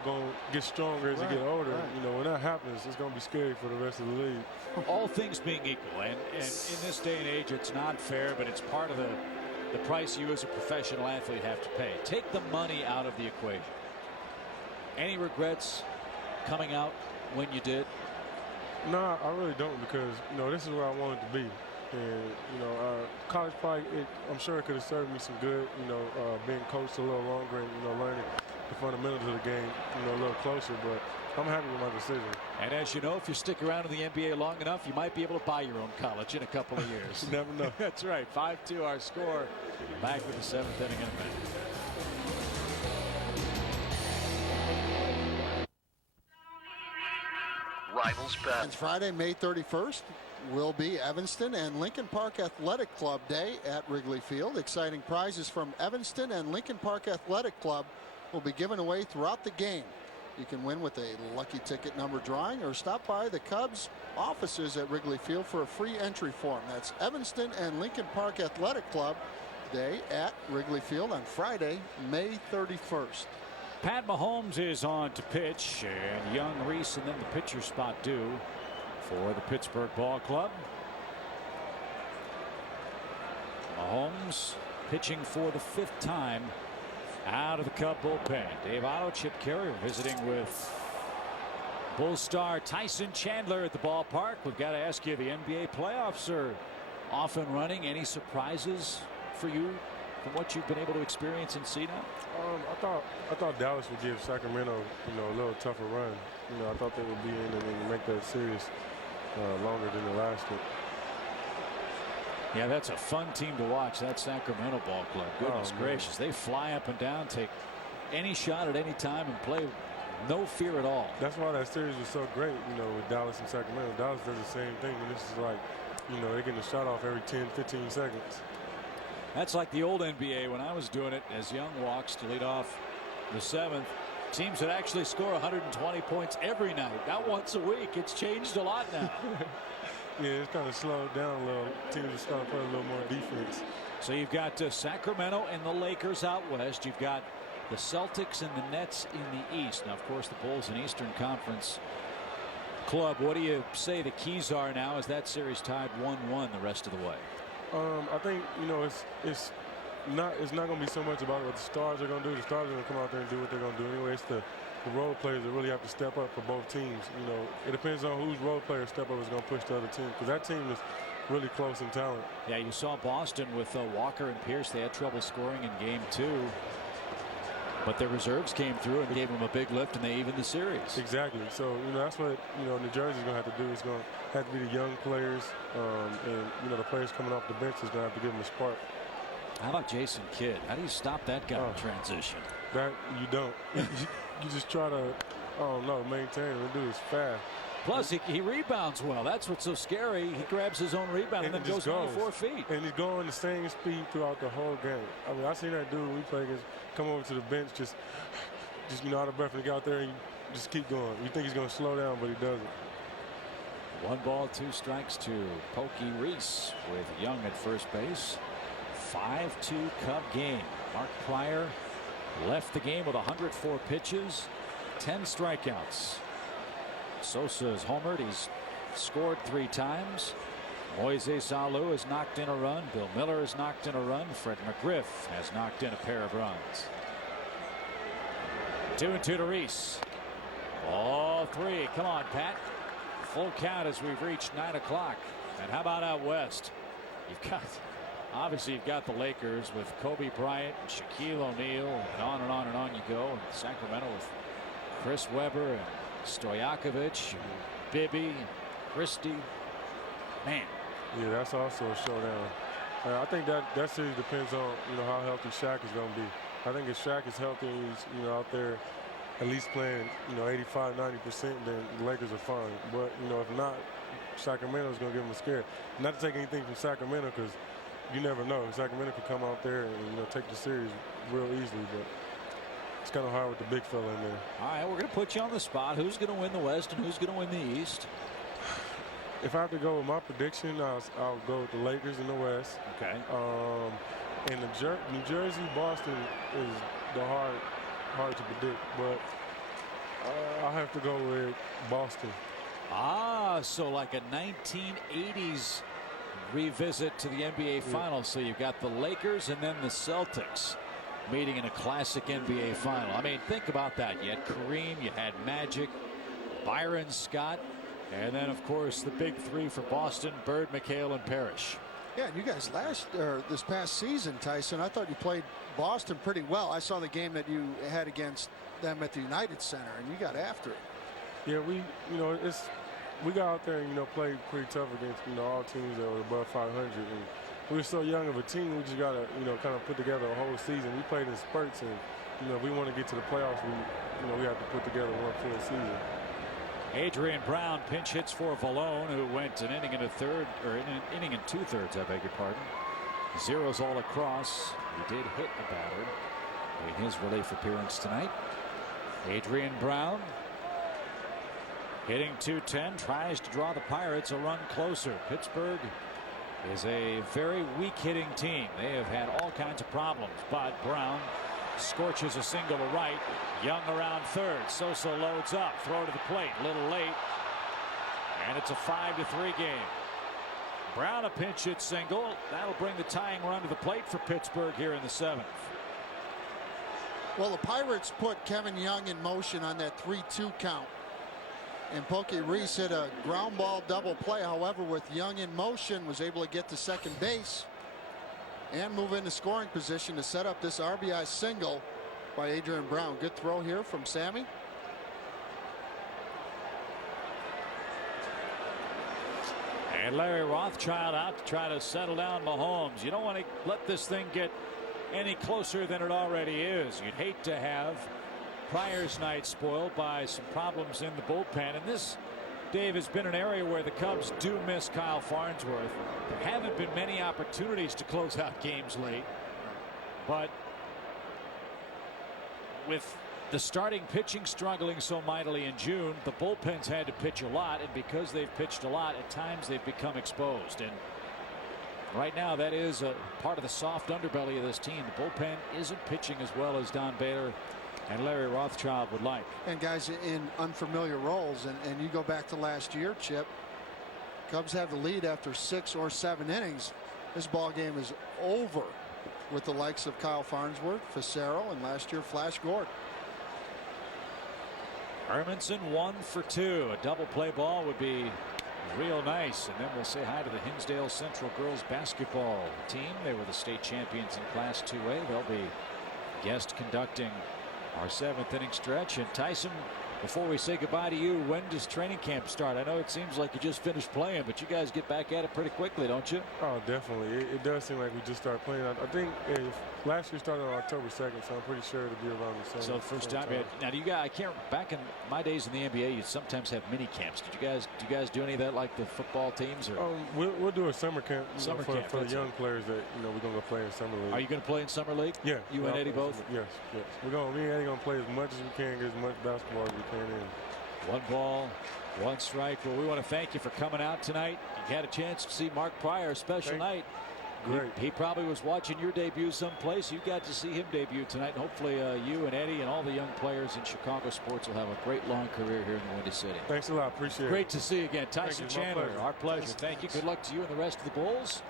going to get stronger as he get older. Right. When that happens, it's going to be scary for the rest of the league. All things being equal, and in this day and age, it's not fair, but it's part of the price you as a professional athlete have to pay. Take the money out of the equation. Any regrets coming out when you did? No, I really don't, because this is where I wanted to be. And college probably, I'm sure it could have served me some good, being coached a little longer and learning the fundamentals of the game a little closer, but I'm happy with my decision. And as you know, if you stick around in the NBA long enough, you might be able to buy your own college in a couple of years. You never know. That's right. 5-2 our score. Back with the 7th inning in a minute. Rivals bet. And Friday, May 31st, will be Evanston and Lincoln Park Athletic Club Day at Wrigley Field. Exciting prizes from Evanston and Lincoln Park Athletic Club will be given away throughout the game. You can win with a lucky ticket number drawing or stop by the Cubs offices at Wrigley Field for a free entry form. That's Evanston and Lincoln Park Athletic Club Day at Wrigley Field on Friday, May 31st. Pat Mahomes is on to pitch, and young Reese and then the pitcher spot due for the Pittsburgh Ball Club. Mahomes pitching for the 5th time out of the Cub bullpen. Dave Otto, Chip Caray visiting with Bull star Tyson Chandler at the ballpark. We've got to ask you, the NBA playoffs are off and running. Any surprises for you from what you've been able to experience and see now? I thought Dallas would give Sacramento, a little tougher run. I thought they would be in and make that series longer than it lasted. Yeah, that's a fun team to watch, that Sacramento ball club. Goodness gracious. They fly up and down, take any shot at any time, and play no fear at all. That's why that series was so great, with Dallas and Sacramento. Dallas does the same thing, and this is like, they're getting a shot off every 10, 15 seconds. That's like the old NBA when I was doing it as Young walks to lead off the 7th. Teams that actually score 120 points every night, not once a week. It's changed a lot now. Yeah, it's kind of slowed down a little. Teams are starting to play a little more defense. So you've got Sacramento and the Lakers out west. You've got the Celtics and the Nets in the east. Now, of course, the Bulls an Eastern Conference club. What do you say the keys are now as that series tied 1-1 the rest of the way? I think, it's not going to be so much about what the stars are going to do. The stars are going to come out there and do what they're going to do anyway. It's the role players that really have to step up for both teams. It depends on whose role player step up is going to push the other team, because that team is really close in talent. Yeah, you saw Boston with Walker and Pierce. They had trouble scoring in game 2. But their reserves came through and gave them a big lift, and they evened the series. Exactly. So, that's what, New Jersey's going to have to do. It's going to have to be the young players, and, the players coming off the bench is going to have to give them a spark. How about Jason Kidd? How do you stop that guy in transition? That you don't. You just try to, maintain him. The dude is fast. Plus, he rebounds well. That's what's so scary. He grabs his own rebound and then goes 94 feet. And he's going the same speed throughout the whole game. I mean, I seen that dude we play against come over to the bench just out of breath, and get out there and just keep going. You think he's going to slow down, but he doesn't. 1 ball, 2 strikes to Pokey Reese with Young at first base. 5-2 Cub game. Mark Pryor left the game with 104 pitches, 10 strikeouts. Sosa is homered. He's scored 3 times. Moises Alou has knocked in a run. Bill Miller has knocked in a run. Fred McGriff has knocked in a pair of runs. 2-2 to Reese. All 3. Come on, Pat. Full count as we've reached 9 o'clock. And how about out west? Obviously, you've got the Lakers with Kobe Bryant and Shaquille O'Neal, and on and on and on you go. And Sacramento with Chris Webber and Stojakovic, Bibby, and Christie. Man. Yeah, that's also a showdown. I think that series depends on, how healthy Shaq is going to be. I think if Shaq is healthy and he's, out there at least playing, 85, 90%, then the Lakers are fine. But, if not, Sacramento is going to give them a scare. Not to take anything from Sacramento, because you never know. Sacramento could come out there and take the series real easily, but it's kind of hard with the big fella in there. All right, we're going to put you on the spot. Who's going to win the West and who's going to win the East? If I have to go with my prediction, I'll go with the Lakers in the West. Okay. And New Jersey, Boston is the hard to predict, but I have to go with Boston. So like a 1980s revisit to the NBA Finals. So you've got the Lakers and then the Celtics meeting in a classic NBA Final. I mean, think about that. You had Kareem, you had Magic, Byron Scott, and then, of course, the big 3 for Boston: Bird, McHale, and Parrish. Yeah, and you guys this past season, Tyson, I thought you played Boston pretty well. I saw the game that you had against them at the United Center, and you got after it. Yeah, we got out there and played pretty tough against all teams that were above 500. And we were so young of a team. We just got to kind of put together a whole season. We played in spurts, and if we want to get to the playoffs, we have to put together one full season. Adrian Brown pinch hits for Valone, who went an inning and a third, or an inning and 2/3, I beg your pardon. Zeros all across. He did hit a batter in his relief appearance tonight. Adrian Brown hitting .210, tries to draw the Pirates a run closer. Pittsburgh is a very weak hitting team. They have had all kinds of problems, but Brown scorches a single to right. Young around third. Sosa loads up. Throw to the plate. A little late. And it's a 5-3 game. Brown a pinch hit single. That'll bring the tying run to the plate for Pittsburgh here in the 7th. Well, the Pirates put Kevin Young in motion on that 3-2 count. And Pokey Reese hit a ground ball double play. However, with Young in motion, was able to get to second base and move into scoring position to set up this RBI single by Adrian Brown. Good throw here from Sammy. And Larry Rothschild out to try to settle down Mahomes. You don't want to let this thing get any closer than it already is. You'd hate to have Pryor's night spoiled by some problems in the bullpen. And this, Dave, has been an area where the Cubs do miss Kyle Farnsworth. There haven't been many opportunities to close out games late. But with the starting pitching struggling so mightily in June, the bullpen's had to pitch a lot, and because they've pitched a lot, at times they've become exposed. And right now, that is a part of the soft underbelly of this team. The bullpen isn't pitching as well as Don Baylor and Larry Rothschild would like. And guys in unfamiliar roles, and you go back to last year, Chip, Cubs have the lead after 6 or 7 innings. This ball game is over with the likes of Kyle Farnsworth, Facero, and last year Flash Gordon. Hermanson 1 for 2. A double play ball would be real nice. And then we'll say hi to the Hinsdale Central girls basketball team. They were the state champions in Class 2A. They'll be guest conducting our 7th inning stretch. And Tyson, before we say goodbye to you, when does training camp start? I know it seems like you just finished playing, but you guys get back at it pretty quickly, don't you? Oh, definitely. It does seem like we just started playing. I think last year started on October 2nd, so I'm pretty sure it'll be around the same. So the first time. Now, do you guys? I can't. Back in my days in the NBA, you'd sometimes have mini camps. Do you guys do any of that like the football teams? Or we'll do a summer camp. Summer for camp the young players that we're gonna go play in summer league. Are you going to play in summer league? Yeah. You and Eddie both? Yes. Me and Eddie gonna play as much as we can, get as much basketball as we can in. 1 ball, 1 strike. Well, we want to thank you for coming out tonight. You had a chance to see Mark Pryor, special night. Great. He probably was watching your debut someplace. You got to see him debut tonight. And hopefully you and Eddie and all the young players in Chicago sports will have a great long career here in the Windy City. Thanks a lot. Appreciate it. Great to see you again. Tyson Chandler, our pleasure. Thank you. Good luck to you and the rest of the Bulls.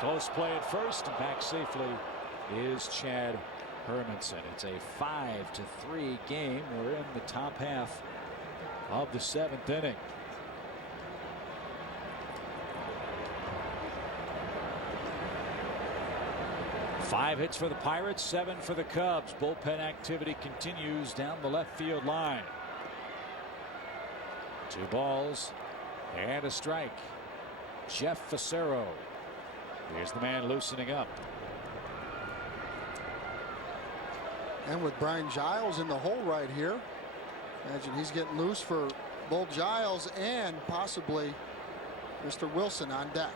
Close play at first, and back safely is Chad Hermanson. It's a 5-3 game. We're in the top half of the 7th inning. Five hits for the Pirates, 7 for the Cubs. Bullpen activity continues down the left field line. 2 balls and a strike. Jeff Facero. Here's the man loosening up. And with Brian Giles in the hole right here, imagine he's getting loose for both Giles and possibly Mr. Wilson on deck.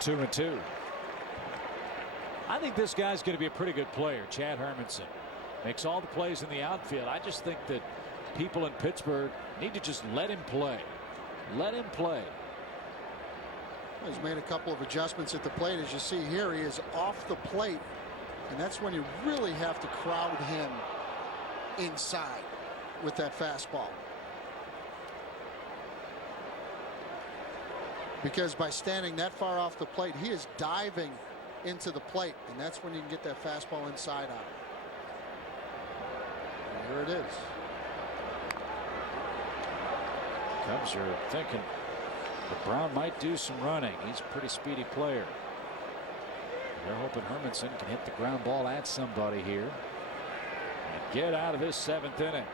Two and two. I think this guy's going to be a pretty good player. Chad Hermanson makes all the plays in the outfield. I just think that people in Pittsburgh need to just let him play. Let him play. He's made a couple of adjustments at the plate. As you see here, he is off the plate, and that's when you really have to crowd him inside with that fastball. Because by standing that far off the plate, he is diving into the plate, and that's when you can get that fastball inside on him. And here it is. Cubs are thinking that Brown might do some running. He's a pretty speedy player. They're hoping Hermanson can hit the ground ball at somebody here and get out of this 7th inning.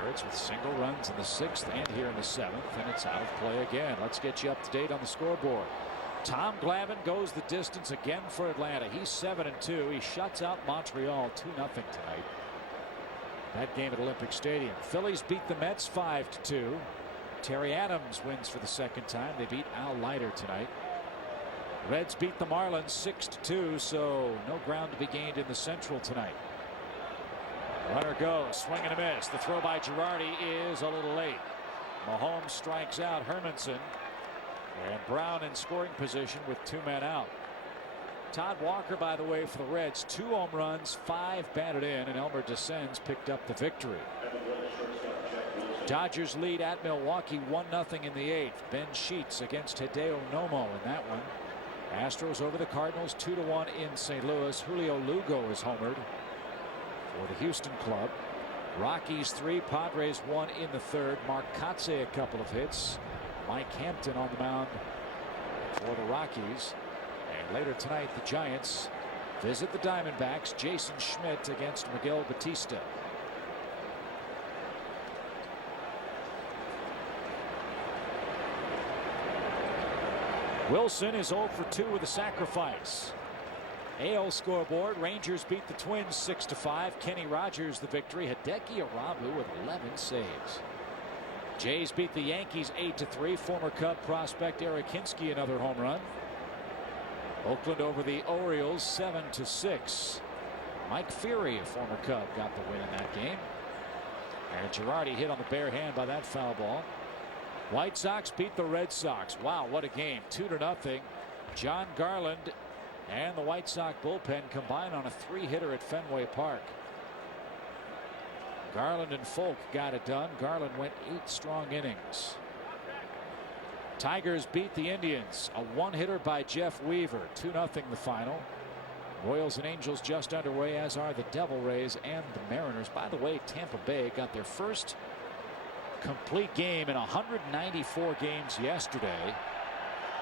Pirates with single runs in the 6th and here in the 7th, and it's out of play again. Let's get you up to date on the scoreboard. Tom Glavine goes the distance again for Atlanta. He's 7-2. He shuts out Montreal 2-0 tonight. That game at Olympic Stadium. Phillies beat the Mets 5-2. Terry Adams wins for the 2nd time. They beat Al Leiter tonight. Reds beat the Marlins 6-2, so no ground to be gained in the Central tonight. Runner goes, swing and a miss. The throw by Girardi is a little late. Mahomes strikes out Hermanson, and Brown in scoring position with 2 men out. Todd Walker, by the way, for the Reds, 2 home runs, 5 batted in, and Elmer Descends picked up the victory. Dodgers lead at Milwaukee 1-0 in the 8th. Ben Sheets against Hideo Nomo in that one. Astros over the Cardinals 2-1 in St. Louis. Julio Lugo is homered for the Houston club. Rockies 3, Padres 1 in the 3rd. Mark Kotsay a couple of hits. Mike Hampton on the mound for the Rockies. And later tonight, the Giants visit the Diamondbacks. Jason Schmidt against Miguel Batista. Wilson is 0 for 2 with a sacrifice. AL scoreboard, Rangers beat the Twins 6-5. Kenny Rogers the victory. Hideki Irabu with 11 saves. Jays beat the Yankees 8-3. Former Cub prospect Eric Hinsky another home run. Oakland over the Orioles 7-6. Mike Fury, a former Cub, got the win in that game. And Girardi hit on the bare hand by that foul ball. White Sox beat the Red Sox. Wow, what a game. 2-0. John Garland and the White Sox bullpen combined on a 3-hitter at Fenway Park. Garland and Folk got it done. Garland went 8 strong innings. Tigers beat the Indians. A 1-hitter by Jeff Weaver. 2-0 the final. Royals and Angels just underway, as are the Devil Rays and the Mariners. By the way, Tampa Bay got their first complete game in 194 games yesterday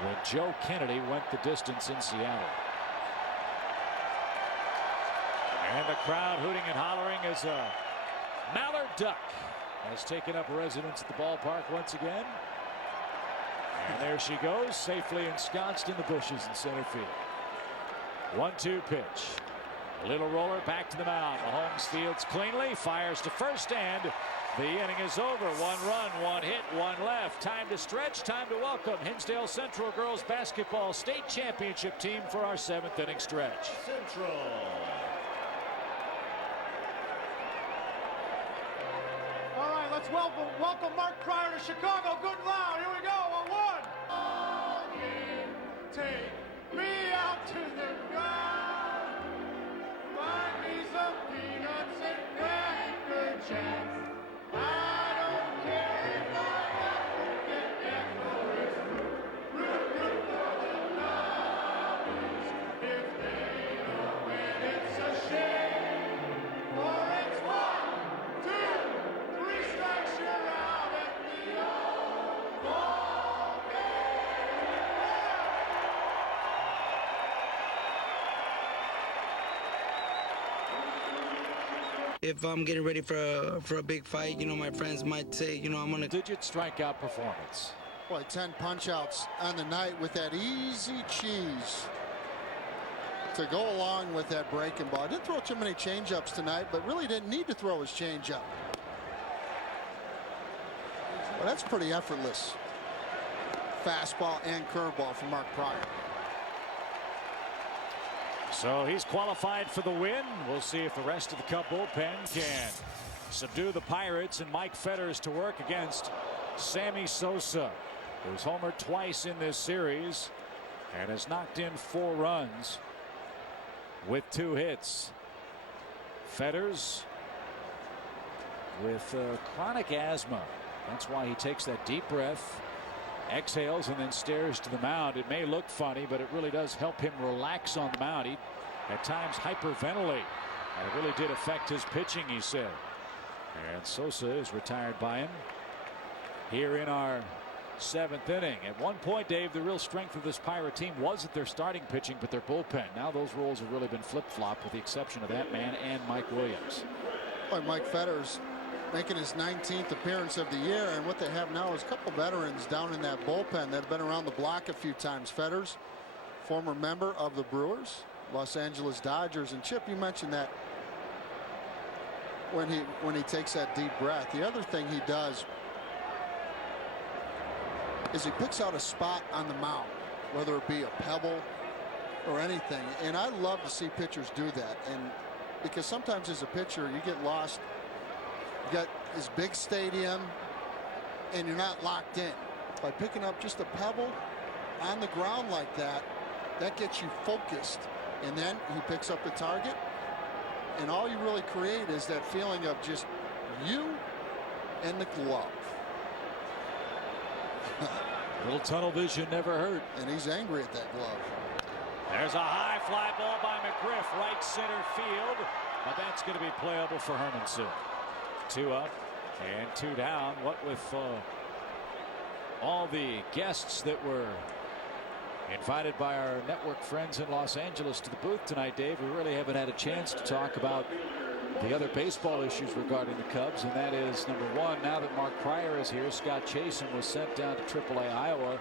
when Joe Kennedy went the distance in Seattle. And the crowd hooting and hollering as a mallard duck has taken up residence at the ballpark once again. And there she goes, safely ensconced in the bushes in center field. 1-2 pitch. A little roller back to the mound. Mahomes fields cleanly, fires to first, and the inning is over. 1 run, 1 hit, 1 left. Time to stretch, time to welcome Hinsdale Central girls basketball state championship team for our 7th inning stretch. Central. All right, let's welcome Mark Pryor to Chicago. Good and loud. Here we go. On 1. Take me out to the ground. Find me some peanuts and cracker jacks. I don't care if I have to get back for his root for the Nobbies. If they don't win, it's a shame. For it's 1, 2, 3 strikes, you're out at the old ball game. If I'm getting ready for a big fight, you know, my friends might say, you know, I'm gonna digit strikeout performance. Boy, 10 punch-outs on the night with that easy cheese to go along with that breaking ball. Didn't throw too many change-ups tonight, but really didn't need to throw his change-up. Well, that's pretty effortless. Fastball and curveball from Mark Pryor. So he's qualified for the win. We'll see if the rest of the Cub bullpen can subdue the Pirates, and Mike Fetters to work against Sammy Sosa, who's homered twice in this series and has knocked in 4 runs with 2 hits. Fetters with chronic asthma. That's why he takes that deep breath, exhales, and then stares to the mound. It may look funny, but it really does help him relax on the mound. He at times hyperventilate, and it really did affect his pitching, he said. And Sosa is retired by him here in our 7th inning. At one point, Dave, the real strength of this Pirate team wasn't their starting pitching, but their bullpen. Now those roles have really been flip-flopped, with the exception of that man and Mike Williams. Boy, Mike Fetters making his 19th appearance of the year, and what they have now is a couple veterans down in that bullpen that have been around the block a few times. Fetters, former member of the Brewers, Los Angeles Dodgers, and Chip, you mentioned that when he takes that deep breath. The other thing he does is he picks out a spot on the mound, whether it be a pebble or anything, and I love to see pitchers do that. And because sometimes as a pitcher you get lost. You got this big stadium and you're not locked in. By picking up just a pebble on the ground like that, that gets you focused, and then he picks up the target, and all you really create is that feeling of just you and the glove. A little tunnel vision never hurt. And he's angry at that glove. There's a high fly ball by McGriff, right center field, but that's going to be playable for Herman soon. 2 up and 2 down. What with all the guests that were invited by our network friends in Los Angeles to the booth tonight, Dave, we really haven't had a chance to talk about the other baseball issues regarding the Cubs, and that is, number one, now that Mark Pryor is here, Scott Chasen was sent down to AAA Iowa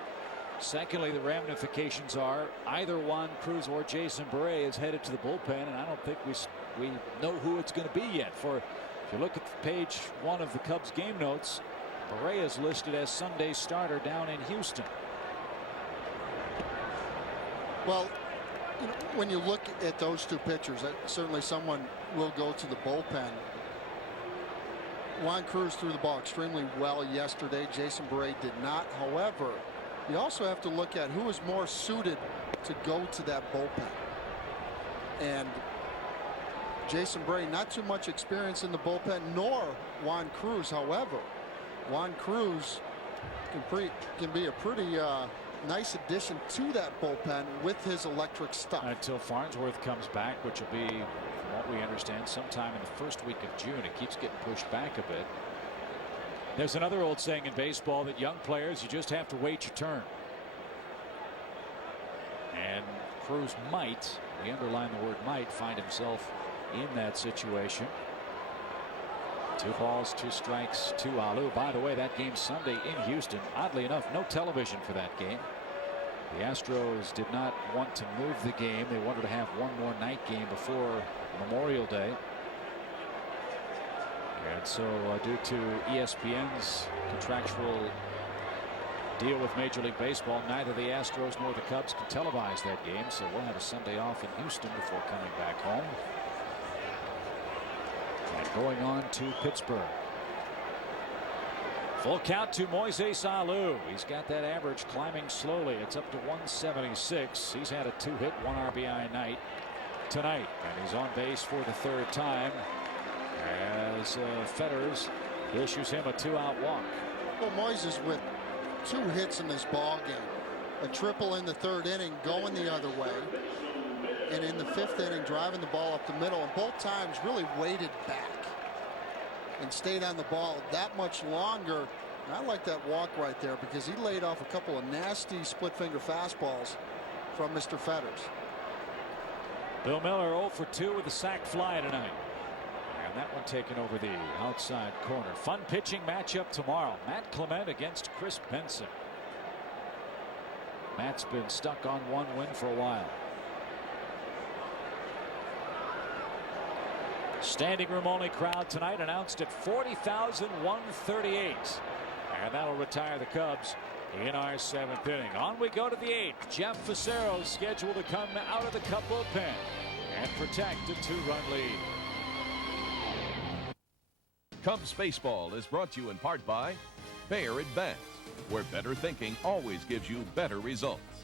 Secondly, the ramifications are either Juan Cruz or Jason Beret is headed to the bullpen, and I don't think we know who it's going to be yet. If you look at page 1 of the Cubs game notes, Beret is listed as Sunday's starter down in Houston. Well, you know, when you look at those two pitchers, certainly someone will go to the bullpen. Juan Cruz threw the ball extremely well yesterday. Jason Beret did not. However, you also have to look at who is more suited to go to that bullpen. And Jason Beret, not too much experience in the bullpen, nor Juan Cruz. However, Juan Cruz can be a pretty nice addition to that bullpen with his electric stuff. Until Farnsworth comes back, which will be, from what we understand, sometime in the first week of June. It keeps getting pushed back a bit. There's another old saying in baseball that young players, you just have to wait your turn. And Cruz might, we underline the word might, find himself in that situation. 2 balls, 2 strikes to Alou. By the way, that game Sunday in Houston. Oddly enough, no television for that game. The Astros did not want to move the game. They wanted to have one more night game before Memorial Day. And so due to ESPN's contractual deal with Major League Baseball, neither the Astros nor the Cubs can televise that game. So we'll have a Sunday off in Houston before coming back home. And going on to Pittsburgh. Full count to Moises Alou. He's got that average climbing slowly. It's up to 176. He's had a 2-hit, 1 RBI night tonight. And he's on base for the 3rd time as Fetters issues him a 2-out walk. Well, Moises with 2 hits in this ball game. A triple in the 3rd inning going the other way. And in the 5th inning driving the ball up the middle, and both times really waited back and stayed on the ball that much longer. And I like that walk right there because he laid off a couple of nasty split finger fastballs from Mr. Fetters. Bill Miller 0 for 2 with a sac fly tonight. And that one taken over the outside corner. Fun pitching matchup tomorrow. Matt Clement against Chris Benson. Matt's been stuck on 1 win for a while. Standing room only crowd tonight announced at 40,138. And that'll retire the Cubs in our 7th inning. On we go to the 8th. Jeff Fassero scheduled to come out of the Cub bullpen and protect a 2-run lead. Cubs baseball is brought to you in part by Bayer Advance, where better thinking always gives you better results.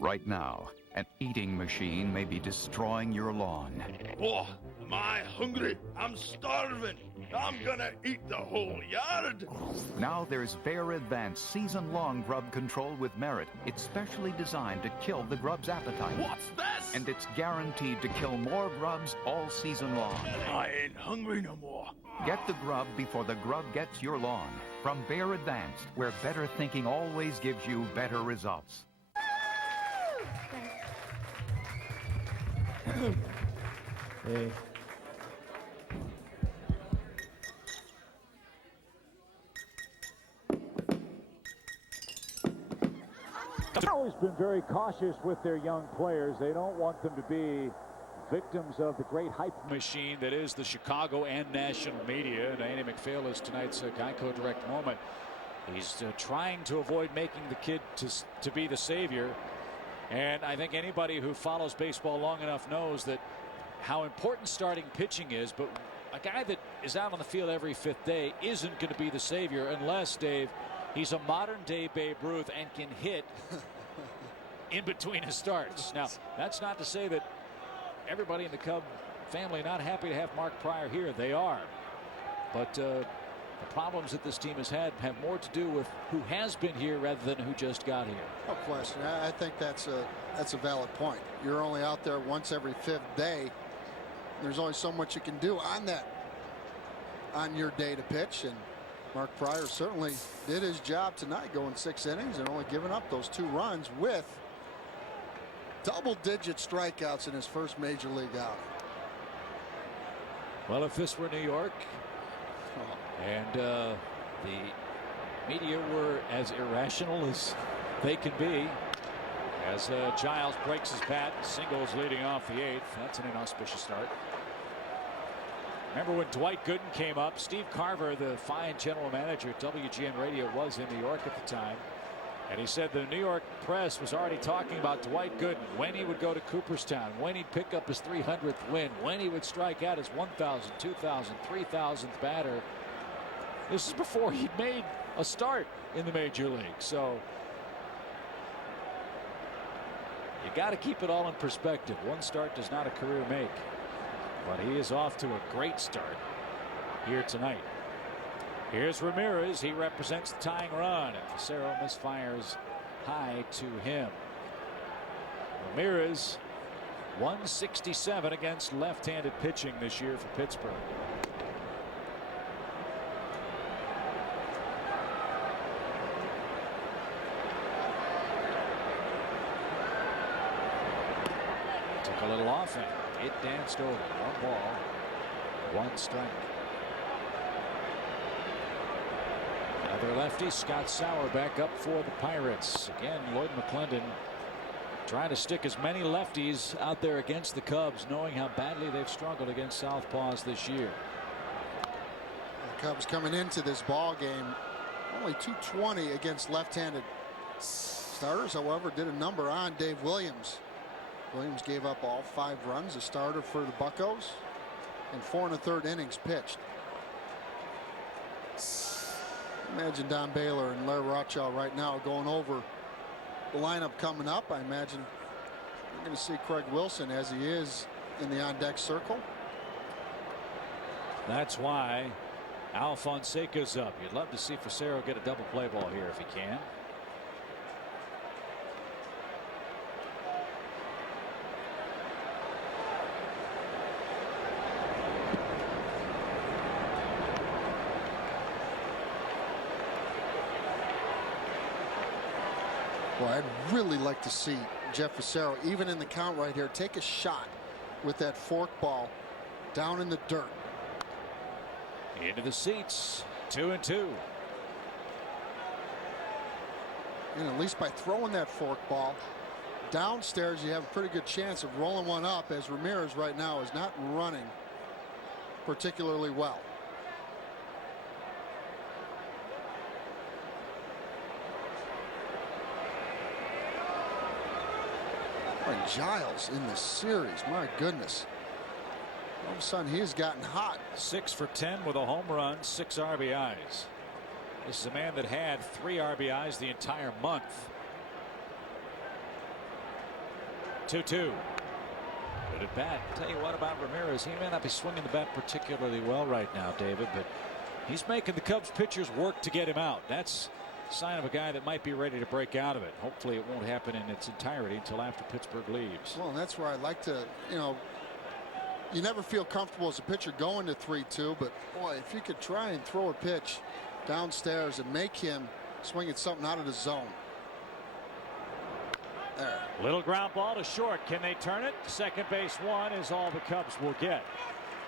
Right now, an eating machine may be destroying your lawn. Oh, am I hungry? I'm starving. I'm gonna eat the whole yard. Now there's Bayer Advance season-long grub control with merit. It's specially designed to kill the grub's appetite. What's this? And it's guaranteed to kill more grubs all season long. I ain't hungry no more. Get the grub before the grub gets your lawn. From Bayer Advanced, where better thinking always gives you better results. Hey. They've always been very cautious with their young players. They don't want them to be victims of the great hype machine that is the Chicago and national media. And Andy McPhail is tonight's Geico Direct Moment. He's trying to avoid making the kid to be the savior. And I think anybody who follows baseball long enough knows that how important starting pitching is. But a guy that is out on the field every 5th day isn't going to be the savior unless, Dave, he's a modern day Babe Ruth and can hit in between his starts. Now, that's not to say that everybody in the Cub family not happy to have Mark Prior here. They are. But the problems that this team has had have more to do with who has been here rather than who just got here. No question. I think that's a valid point. You're only out there once every 5th day. There's only so much you can do on your day to pitch, and Mark Prior certainly did his job tonight, going 6 innings and only giving up those 2 runs with double-digit strikeouts in his first major league outing. Well, if this were New York and the Media were as irrational as they can be. As Giles breaks his bat, singles leading off the 8th. That's an inauspicious start. Remember when Dwight Gooden came up? Steve Carver, the fine general manager at WGN Radio, was in New York at the time. And he said the New York press was already talking about Dwight Gooden, when he would go to Cooperstown, when he'd pick up his 300th win, when he would strike out his 1,000th, 2,000th, 3,000th batter. This is before he'd made a start in the major league. So you got to keep it all in perspective. One start does not a career make. But he is off to a great start here tonight. Here's Ramirez. He represents the tying run, and Fassero misfires high to him. Ramirez 167 against left-handed pitching this year for Pittsburgh. Took a little off and it danced over. 1 ball, 1 strike. Another lefty, Scott Sauer, back up for the Pirates. Again, Lloyd McClendon trying to stick as many lefties out there against the Cubs, knowing how badly they've struggled against southpaws this year. The Cubs coming into this ball game only .220 against left-handed starters. However, did a number on Dave Williams. Williams gave up all 5 runs, a starter for the Buccos, and 4 1/3 innings pitched. Imagine Don Baylor and Larry Rothschild right now going over the lineup coming up. I imagine you're going to see Craig Wilson as he is in the on-deck circle. That's why Al Fonseca's up. You'd love to see Fassero get a double play ball here if he can. Boy, I'd really like to see Jeff Fassero, even in the count right here, take a shot with that fork ball down in the dirt. Into the seats, 2-2. And at least by throwing that fork ball downstairs, you have a pretty good chance of rolling one up, as Ramirez right now is not running particularly well. And Giles in the series, my goodness. All of a sudden he has gotten hot. 6 for 10 with a home run, 6 RBIs. This is a man that had 3 RBIs the entire month. 2-2. Good at bat. Tell you what about Ramirez, he may not be swinging the bat particularly well right now, David, but he's making the Cubs pitchers work to get him out. That's sign of a guy that might be ready to break out of it. Hopefully it won't happen in its entirety until after Pittsburgh leaves. Well, and that's where I'd like to, you never feel comfortable as a pitcher going to 3-2, but boy, if you could try and throw a pitch downstairs and make him swing at something out of the zone. There. Little ground ball to short. Can they turn it? Second base one is all the Cubs will get.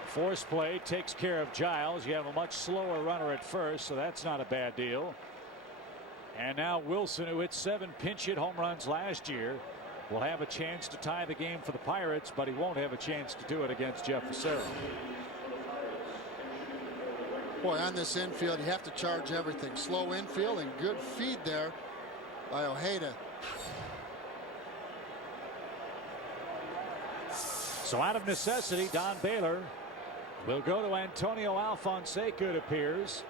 Force play takes care of Giles. You have a much slower runner at first, so that's not a bad deal. And now Wilson, who hit 7 pinch hit home runs last year, will have a chance to tie the game for the Pirates, but he won't have a chance to do it against Jeff Fassero. Boy, on this infield, you have to charge everything. Slow infield and good feed there by Ojeda. So out of necessity, Don Baylor will go to Antonio Alfonseca, it appears,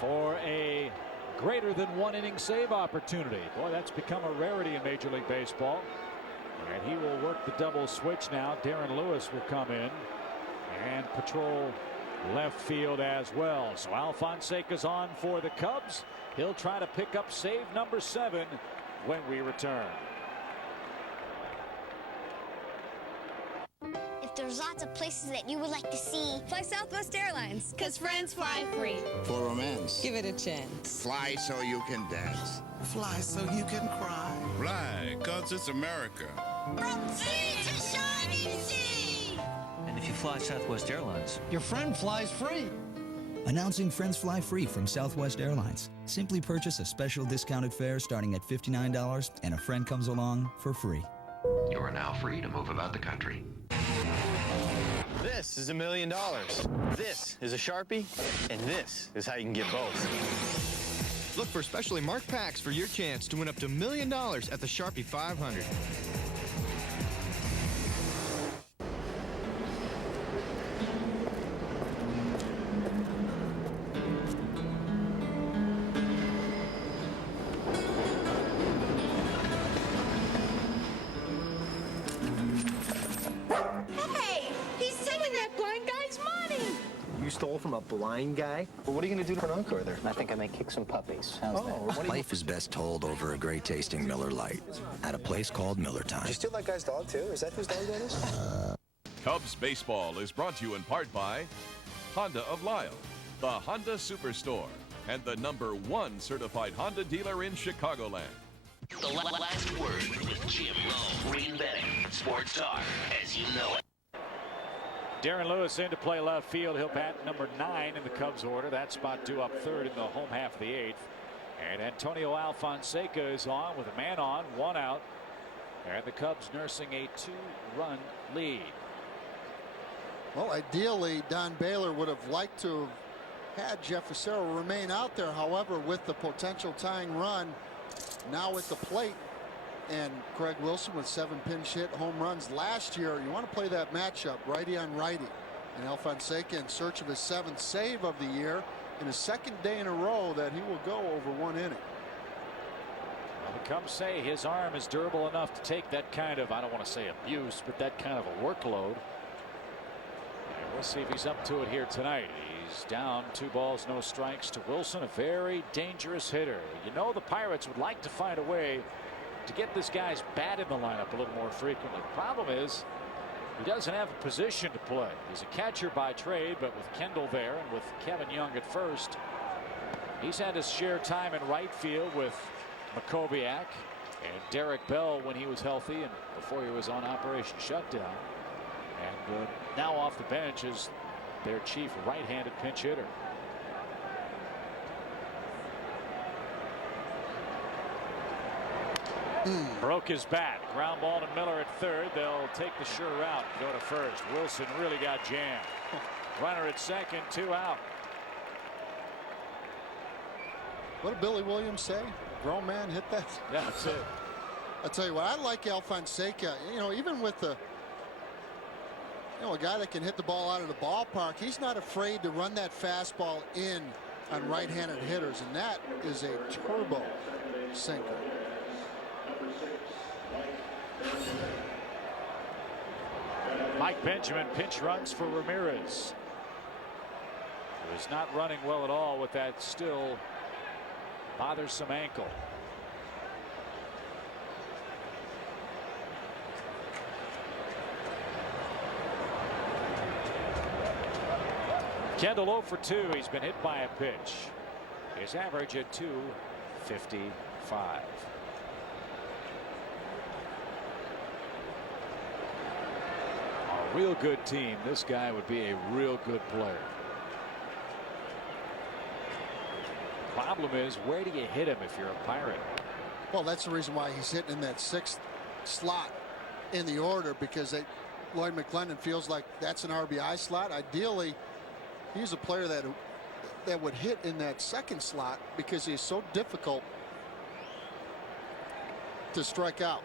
for a greater than 1 inning save opportunity. Boy, that's become a rarity in Major League Baseball. And he will work the double switch now. Darren Lewis will come in and patrol left field as well. So Alfonseca's on for the Cubs. He'll try to pick up save number 7 when we return. If there's lots of places that you would like to see, fly Southwest Airlines, because friends fly free. For romance. Give it a chance. Fly so you can dance. Fly so you can cry. Fly, cause it's America. From sea to shining sea. And if you fly Southwest Airlines, your friend flies free. Announcing Friends Fly Free from Southwest Airlines. Simply purchase a special discounted fare starting at $59 and a friend comes along for free. You are now free to move about the country. This is $1 million. This is a Sharpie, and this is how you can get both. Look for specially marked packs for your chance to win up to $1 million at the Sharpie 500. Stole from a blind guy? Well, what are you going to do for an encore there? I think I may kick some puppies. How's that? Life is best told over a great tasting Miller Lite at a place called Miller Time. Did you steal that guy's dog too? Is that whose dog that is? Cubs baseball is brought to you in part by Honda of Lisle, the Honda Superstore, and the #1 certified Honda dealer in Chicagoland. The last word with Jim Rome. Green betting. Sports talk as you know it. Darren Lewis in to play left field. He'll bat number 9 in the Cubs order. That spot due up third in the home half of the 8th. And Antonio Alfonseca is on with a man on, 1 out. And the Cubs nursing a 2-run lead. Well, ideally, Don Baylor would have liked to have had Jeff Fassero remain out there. However, with the potential tying run now at the plate, and Craig Wilson with 7 pinch hit home runs last year, you want to play that matchup, righty on righty. And Alfonseca in search of his 7th save of the year in his 2nd day in a row that he will go over 1 inning. Well, the Cubs say his arm is durable enough to take that kind of, I don't want to say abuse, but that kind of a workload. And we'll see if he's up to it here tonight. He's down 2 balls, no strikes to Wilson, a very dangerous hitter. You know the Pirates would like to find a way to get this guy's bat in the lineup a little more frequently. The problem is he doesn't have a position to play. He's a catcher by trade, but with Kendall there and with Kevin Young at first, he's had his share time in right field with Makoviak and Derek Bell when he was healthy and before he was on Operation Shutdown. And now off the bench is their chief right-handed pinch hitter. Broke his bat. Ground ball to Miller at third. They'll take the sure route. Go to first. Wilson really got jammed. Runner at second. 2 out. What did Billy Williams say? Grown man hit that? Yeah, that's it. I'll tell you what, I like Alfonseca. You know, even with the, a guy that can hit the ball out of the ballpark, he's not afraid to run that fastball in on right-handed hitters, and that is a turbo sinker. Mike Benjamin pinch runs for Ramirez, who is not running well at all with that still bothersome ankle. Kendall 0 for 2. He's been hit by a pitch. His average at .255. A real good team. This guy would be a real good player. Problem is, where do you hit him if you're a Pirate? Well, that's the reason why he's hitting in that 6th slot in the order, because Lloyd McClendon feels like that's an RBI slot. Ideally, he's a player that would hit in that 2nd slot because he's so difficult to strike out.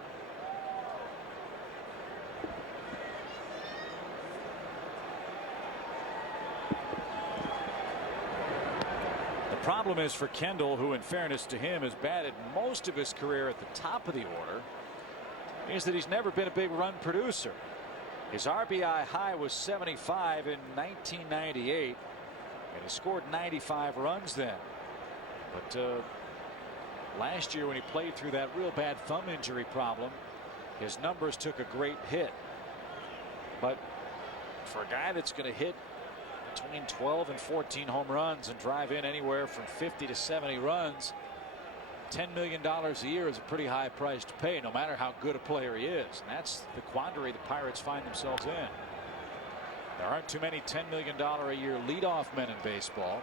The problem is for Kendall, who in fairness to him has batted most of his career at the top of the order, is that he's never been a big run producer. His RBI high was 75 in 1998, and he scored 95 runs then. But last year when he played through that real bad thumb injury problem, his numbers took a great hit. But for a guy that's going to hit between 12 and 14 home runs and drive in anywhere from 50 to 70 runs, $10 million a year is a pretty high price to pay, no matter how good a player he is. And that's the quandary the Pirates find themselves in. There aren't too many $10 million a year leadoff men in baseball.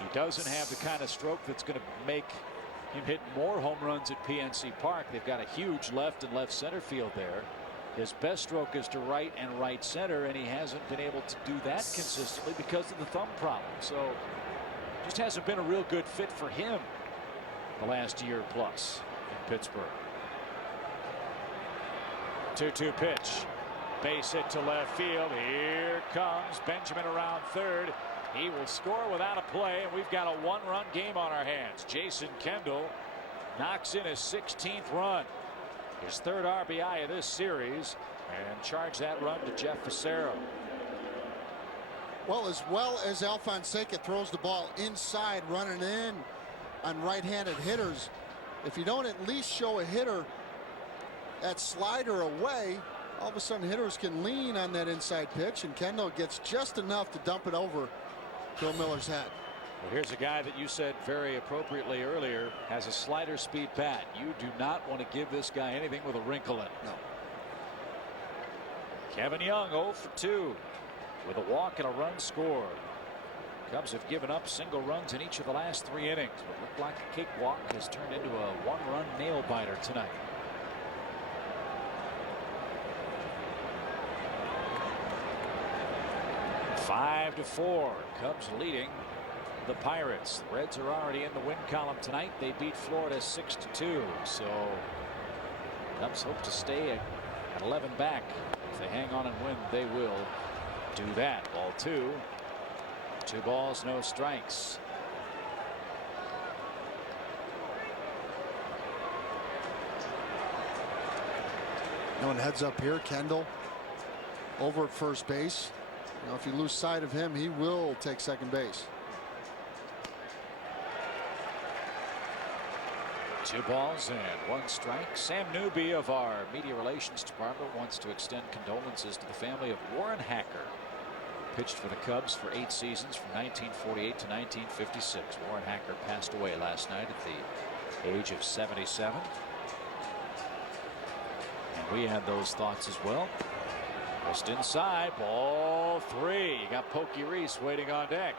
He doesn't have the kind of stroke that's going to make him hit more home runs at PNC Park. They've got a huge left and left center field there. His best stroke is to right and right center, and he hasn't been able to do that consistently because of the thumb problem. So just hasn't been a real good fit for him the last year plus in Pittsburgh. 2-2 pitch. Base hit to left field. Here comes Benjamin around third. He will score without a play, and we've got a one-run game on our hands. Jason Kendall knocks in his 16th run, his third RBI of this series, and charge that run to Jeff Facero. Well as Alfonseca throws the ball inside, running in on right-handed hitters, if you don't at least show a hitter that slider away, all of a sudden hitters can lean on that inside pitch, and Kendall gets just enough to dump it over Bill Miller's head. Well, here's a guy that you said very appropriately earlier has a slider speed bat. You do not want to give this guy anything with a wrinkle in it. No. Kevin Young 0 for 2 with a walk and a run scored. Cubs have given up single runs in each of the last 3 innings. What looked like a cakewalk has turned into a one-run nail-biter tonight. Five to 4. Cubs leading the Pirates. The Reds are already in the win column tonight. They beat Florida 6-2. So Cubs hope to stay at 11 back. If they hang on and win, they will do that. Ball 2. 2 balls, no strikes. No one heads up here. Kendall over at first base. You know, if you lose sight of him, he will take second base. 2 balls and 1 strike. Sam Newby of our media relations department wants to extend condolences to the family of Warren Hacker. Pitched for the Cubs for 8 seasons from 1948 to 1956. Warren Hacker passed away last night at the age of 77. And we had those thoughts as well. Just inside, ball 3. You got Pokey Reese waiting on deck.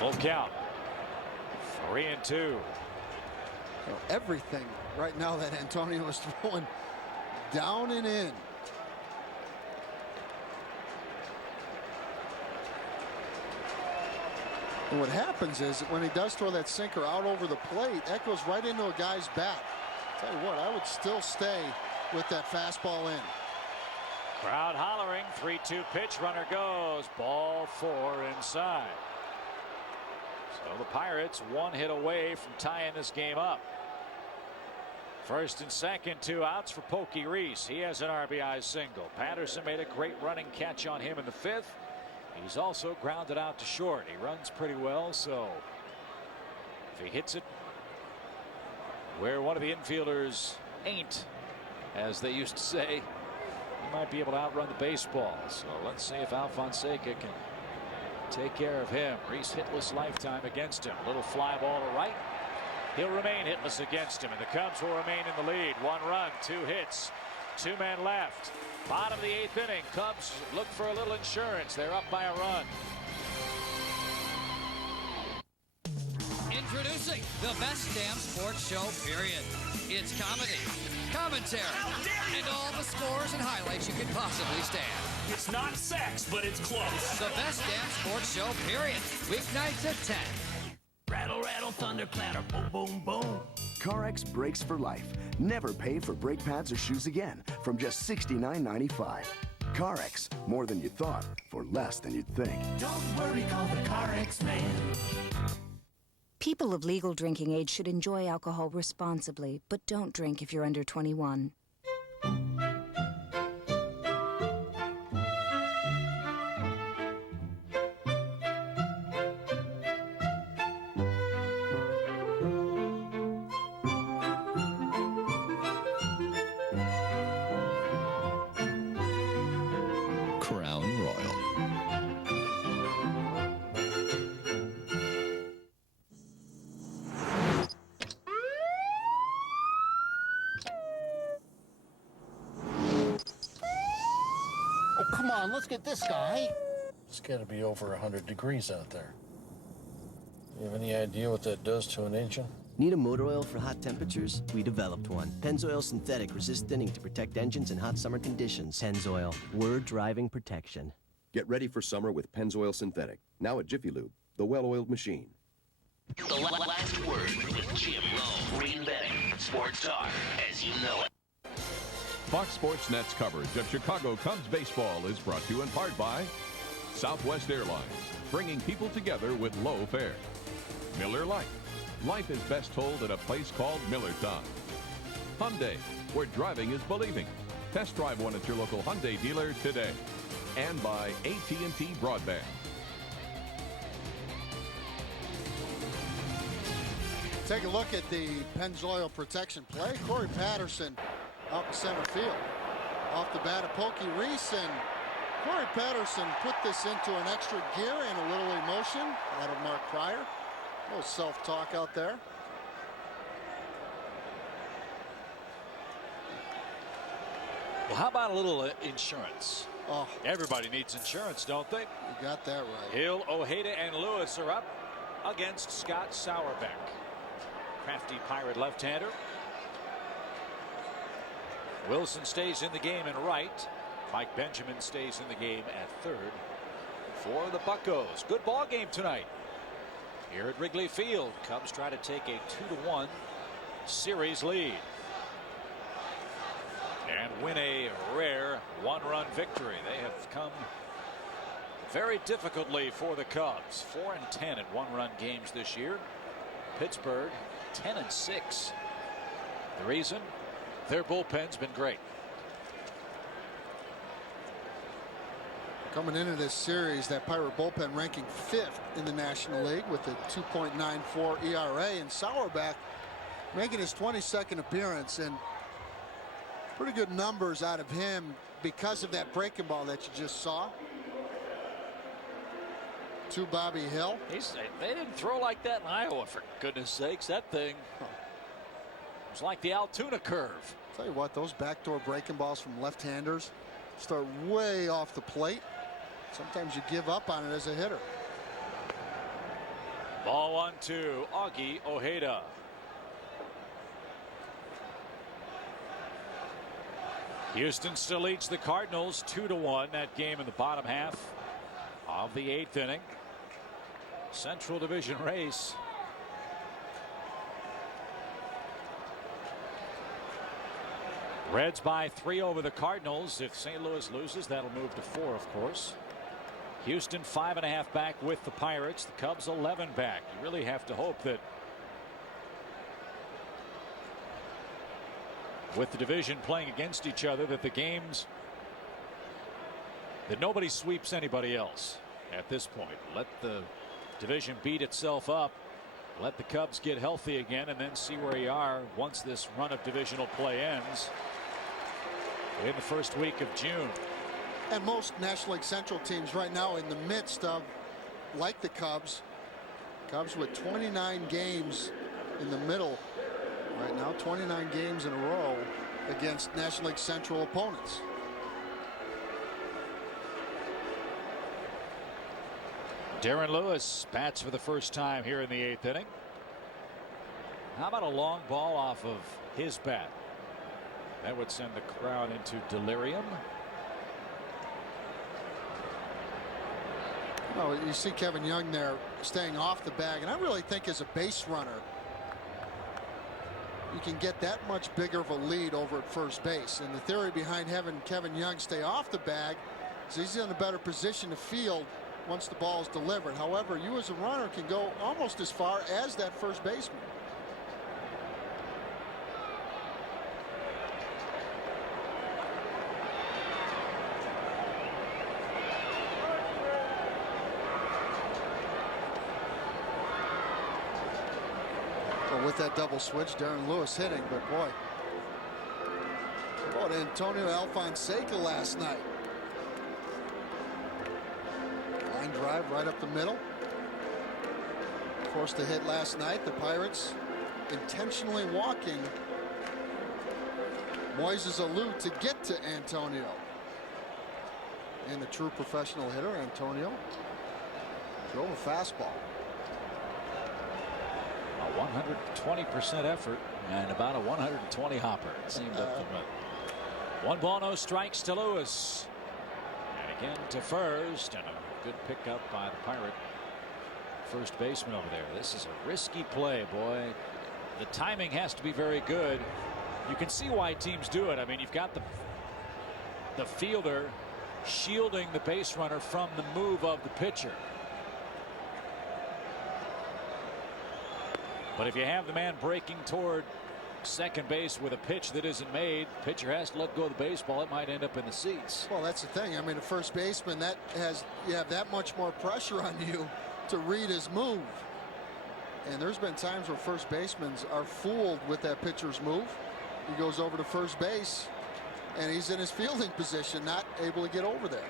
Full count. 3-2. You know, everything right now that Antonio is throwing down and in. And what happens is when he does throw that sinker out over the plate, that goes right into a guy's bat. Tell you what, I would still stay with that fastball in. Crowd hollering. 3-2 pitch. Runner goes. Ball 4 inside. So the Pirates 1 hit away from tying this game up. First and second, 2 outs for Pokey Reese. He has an RBI single. Patterson made a great running catch on him in the 5th. He's also grounded out to short. He runs pretty well, so if he hits it where one of the infielders ain't, as they used to say, he might be able to outrun the baseball. So let's see if Alfonseca can take care of him. Reese hitless lifetime against him. A little fly ball to right. He'll remain hitless against him, and the Cubs will remain in the lead. 1 run, 2 hits, 2 men left. Bottom of the 8th inning. Cubs look for a little insurance. They're up by a run. Introducing the best damn sports show, period. It's comedy, commentary, and all the scores and highlights you could possibly stand. It's not sex, but it's close. The best damn sports show, period. Weeknights at 10. Rattle, rattle, thunder, clatter, boom, boom, boom. CarX brakes for life. Never pay for brake pads or shoes again from just $69.95. CarX, more than you thought for less than you'd think. Don't worry, call the CarX man. People of legal drinking age should enjoy alcohol responsibly, but don't drink if you're under 21. Crown Royal. Oh, come on, let's get this guy. It's got to be over 100 degrees out there. You have any idea what that does to an engine? Need a motor oil for hot temperatures? We developed one. Pennzoil Synthetic resists thinning to protect engines in hot summer conditions. Pennzoil, word driving protection. Get ready for summer with Pennzoil Synthetic. Now at Jiffy Lube, the well-oiled machine. The last word with Jim Rome. Green Betting. Sports talk as you know it. Fox Sports Net's coverage of Chicago Cubs baseball is brought to you in part by Southwest Airlines, bringing people together with low fare. Miller Lite. Life is best told at a place called Millerton. Hyundai, where driving is believing. Test drive one at your local Hyundai dealer today. And by AT&T Broadband. Take a look at the Pennzoil protection play. Corey Patterson out in center field. Off the bat of Pokey Reese, and Corey Patterson put this into an extra gear and a little emotion out of Mark Pryor. A little self-talk out there. Well, how about a little insurance? Oh, everybody needs insurance, don't they? You got that right. Hill, Ojeda, and Lewis are up against Scott Sauerbeck. Crafty Pirate left-hander. Wilson stays in the game in right. Mike Benjamin stays in the game at third for the Buccos. Good ball game tonight here at Wrigley Field. Cubs try to take a 2-1 series lead and win a rare one-run victory. They have come very difficultly for the Cubs. 4-10 in one-run games this year. Pittsburgh 10-6. The reason? Their bullpen's been great. Coming into this series, that Pirate bullpen ranking 5th in the National League with a 2.94 ERA, and Sauerbeck making his 22nd appearance, and pretty good numbers out of him because of that breaking ball that you just saw to Bobby Hill. They didn't throw like that in Iowa, for goodness sakes. That thing was like the Altoona curve. Tell you what, those backdoor breaking balls from left-handers start way off the plate. Sometimes you give up on it as a hitter. Ball 1-2, Augie Ojeda. Houston still leads the Cardinals 2-1. That game in the bottom half of the 8th inning. Central Division race. Reds by 3 over the Cardinals. If St. Louis loses, that'll move to 4, of course. Houston 5.5 back with the Pirates. The Cubs 11 back. You really have to hope that with the division playing against each other, that the games, that nobody sweeps anybody else at this point. Let the division beat itself up. Let the Cubs get healthy again, and then see where you are once this run of divisional play ends in the first week of June. And most National League Central teams right now in the midst of, like the Cubs with 29 games in the middle right now, 29 games in a row against National League Central opponents. Darren Lewis bats for the first time here in the 8th inning. How about a long ball off of his bat? That would send the crowd into delirium. Well, you see Kevin Young there staying off the bag, and I really think as a base runner you can get that much bigger of a lead over at first base, and the theory behind having Kevin Young stay off the bag is he's in a better position to field once the ball is delivered. However, you as a runner can go almost as far as that first baseman. With that double switch, Darren Lewis hitting, but boy, about Antonio Alfonseca last night. drive right up the middle. Forced a hit last night. The Pirates intentionally walking Moises Alou to get to Antonio. And the true professional hitter, Antonio, drove a fastball. A 120% effort and about a 120 hopper. It seemed up the middle. 1 ball, no strikes to Lewis. And again to first, and a good pickup by the Pirate first baseman over there. This is a risky play, boy. The timing has to be very good. You can see why teams do it. I mean, you've got the fielder shielding the base runner from the move of the pitcher. But if you have the man breaking toward second base with a pitch that isn't made, pitcher has to let go of the baseball. It might end up in the seats. Well, that's the thing. I mean, a first baseman, you have that much more pressure on you to read his move. And there's been times where first basemen are fooled with that pitcher's move. He goes over to first base and he's in his fielding position, not able to get over there.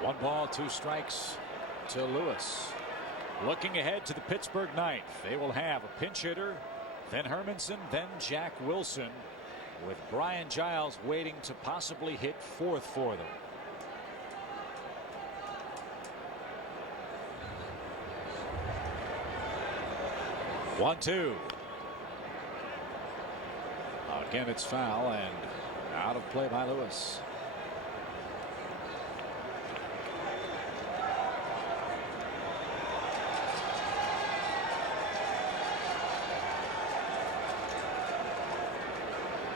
1 ball, 2 strikes to Lewis. Looking ahead to the Pittsburgh ninth, they will have a pinch hitter, then Hermanson, then Jack Wilson, with Brian Giles waiting to possibly hit 4th for them. One-two. Again, it's foul and out of play by Lewis.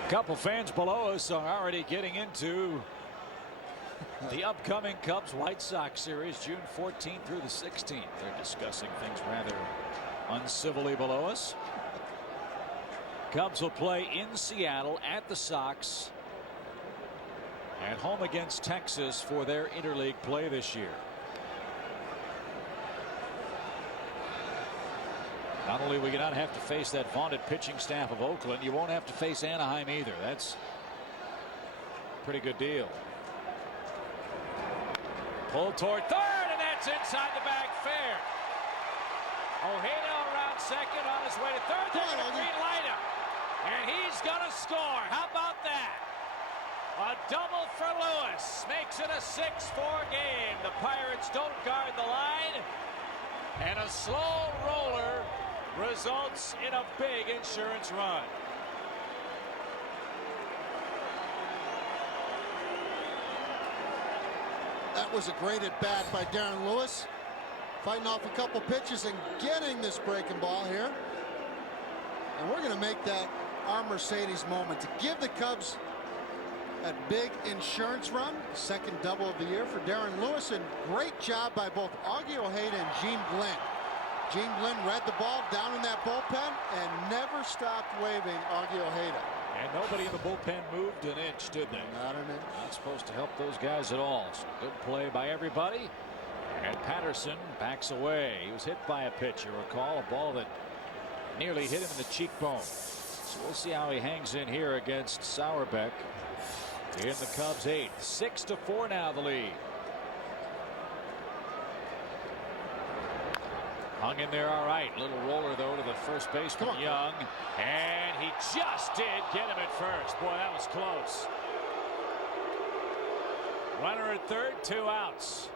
A couple fans below us are already getting into the upcoming Cubs White Sox series, June 14th through the 16th. They're discussing things rather uncivilly below us. Cubs will play in Seattle at the Sox, at home against Texas for their interleague play this year. Not only will you not have to face that vaunted pitching staff of Oakland, you won't have to face Anaheim either. That's a pretty good deal. Pulled toward third, and that's inside the bag, fair. Ojeda around second, on his way to third. They're going to green light him, and he's going to score. How about that? A double for Lewis makes it a 6-4 game. The Pirates don't guard the line, and a slow roller results in a big insurance run. That was a great at bat by Darren Lewis, fighting off a couple pitches and getting this breaking ball here. And we're going to make that our Mercedes moment to give the Cubs that big insurance run, second double of the year for Darren Lewis, and great job by both Augie Ojeda and Gene Glenn. Gene Glenn read the ball down in that bullpen and never stopped waving Augie Ojeda. And nobody in the bullpen moved an inch, did they? Not an inch. Not supposed to help those guys at all. So good play by everybody. And Patterson backs away. He was hit by a pitch, you recall, a ball that nearly hit him in the cheekbone. So we'll see how he hangs in here against Sauerbeck in the Cubs' 8th. 6-4 now the lead. Hung in there all right. Little roller, though, to the first baseman, Young. And he just did get him at first. Boy, that was close. Runner at third, 2 outs.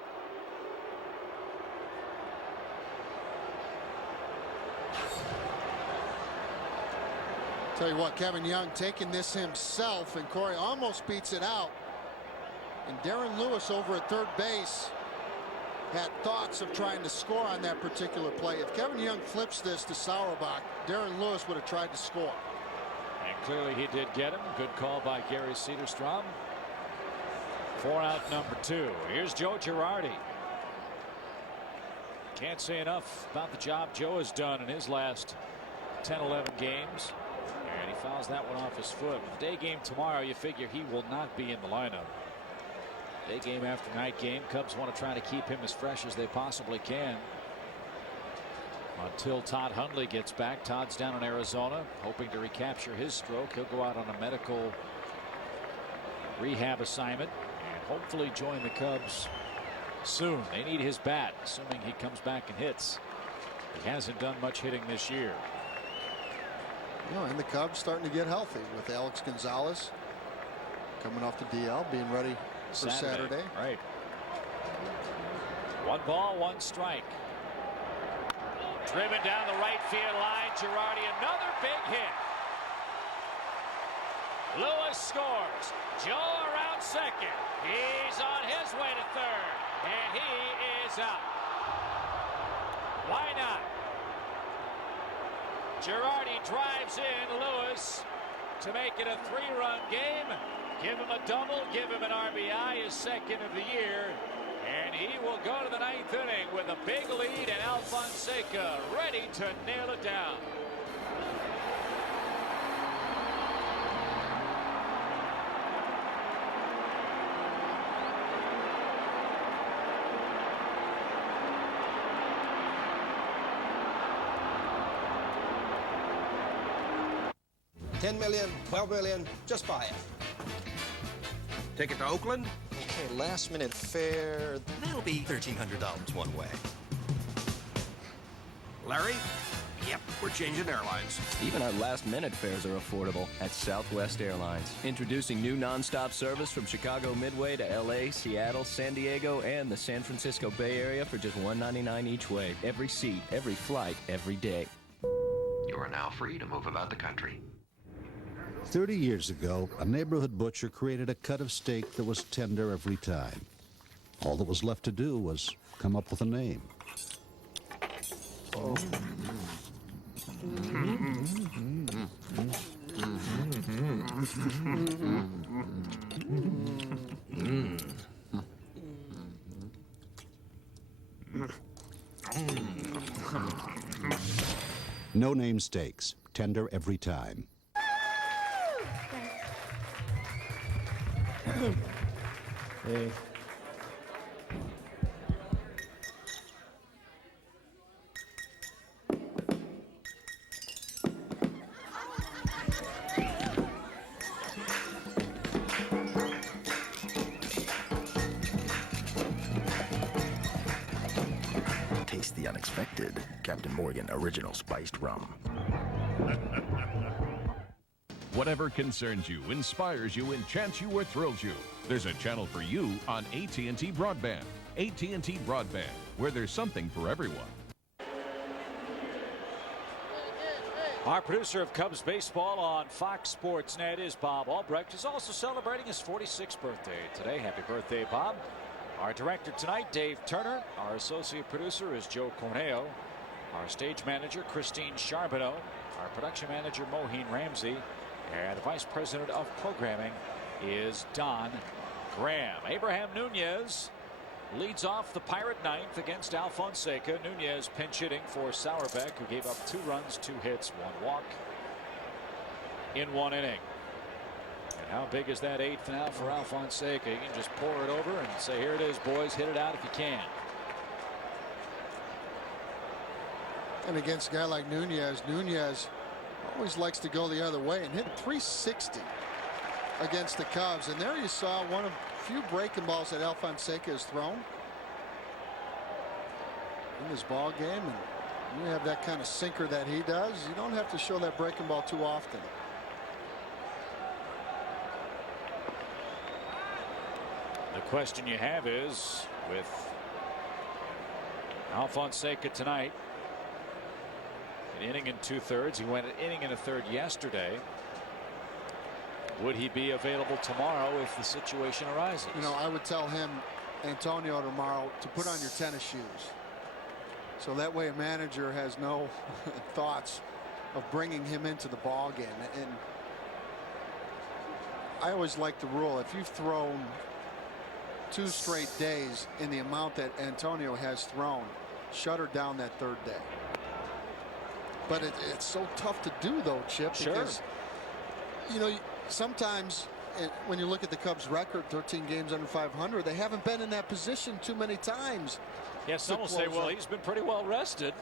Tell you what, Kevin Young taking this himself, and Caray almost beats it out. And Darren Lewis over at third base had thoughts of trying to score on that particular play. If Kevin Young flips this to Sauerbach, Darren Lewis would have tried to score. And clearly he did get him. Good call by Gary Cederstrom. 4-out number 2. Here's Joe Girardi. Can't say enough about the job Joe has done in his last 10-11 games. And he fouls that one off his foot. With the day game tomorrow, you figure he will not be in the lineup. Day game after night game. Cubs want to try to keep him as fresh as they possibly can until Todd Hundley gets back. Todd's down in Arizona hoping to recapture his stroke. He'll go out on a medical rehab assignment and hopefully join the Cubs soon. They need his bat, assuming he comes back and hits. He hasn't done much hitting this year. And the Cubs starting to get healthy with Alex Gonzalez coming off the DL, being ready for Saturday. Right. 1 ball, 1 strike. Driven down the right field line. Girardi, another big hit. Lewis scores. Joe around second. He's on his way to third. And he is out. Why not? Girardi drives in Lewis to make it a 3-run game. Give him a double, give him an RBI, his second of the year. And he will go to the 9th inning with a big lead, and Alfonseca ready to nail it down. $10 million, $12 million, just buy it. Take it to Oakland? Okay, last minute fare. That'll be $1,300 one way. Larry? Yep, we're changing airlines. Even our last-minute fares are affordable at Southwest Airlines. Introducing new nonstop service from Chicago Midway to L.A., Seattle, San Diego, and the San Francisco Bay Area for just $199 each way. Every seat, every flight, every day. You are now free to move about the country. 30 years ago, a neighborhood butcher created a cut of steak that was tender every time. All that was left to do was come up with a name. No name steaks, tender every time. Hey. Taste the unexpected. Captain Morgan Original Spiced Rum. Whatever concerns you, inspires you, enchants you, or thrills you, there's a channel for you on AT&T Broadband. AT&T Broadband, where there's something for everyone. Our producer of Cubs baseball on Fox Sports Net is Bob Albrecht, who's also celebrating his 46th birthday today. Happy birthday, Bob. Our director tonight, Dave Turner. Our associate producer is Joe Corneo. Our stage manager, Christine Charbonneau. Our production manager, Moheen Ramsey. And the vice president of programming is Don Graham. Abraham Nunez leads off the Pirate ninth against Alfonseca. Nunez pinch hitting for Sauerbeck, who gave up 2 runs, 2 hits, 1 walk in 1 inning. And how big is that 8th now for Alfonseca? You can just pour it over and say, here it is, boys, hit it out if you can. And against a guy like Nunez always likes to go the other way, and hit 360 against the Cubs. And there you saw one of few breaking balls that Alfonseca has thrown in this ball game. And you have that kind of sinker that he does, you don't have to show that breaking ball too often. The question you have is, with Alfonseca tonight, an inning and 2/3. He went an inning and a third yesterday. Would he be available tomorrow if the situation arises? You know, I would tell him, Antonio, tomorrow to put on your tennis shoes. So that way a manager has no thoughts of bringing him into the ball game. And I always like the rule, if you've thrown 2 straight days in the amount that Antonio has thrown, shut her down that 3rd day. But it's so tough to do, though, Chip, because, you know, sometimes when you look at the Cubs record, 13 games under 500, they haven't been in that position too many times. Yes, some will say, well, he's been pretty well rested.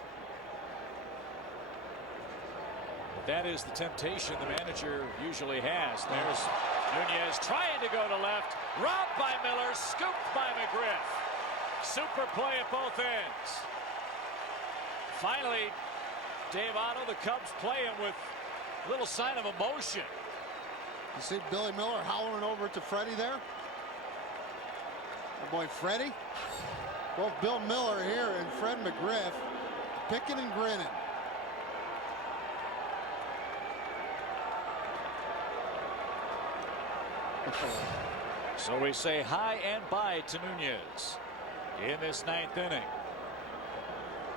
But that is the temptation the manager usually has. There's Nunez trying to go to left, robbed by Miller, scooped by McGriff. Super play at both ends. Finally, Dave Otto, the Cubs playing with a little sign of emotion. You see Billy Miller hollering over to Freddie there? Our boy Freddie. Both Bill Miller here and Fred McGriff picking and grinning. So we say hi and bye to Nunez in this 9th inning.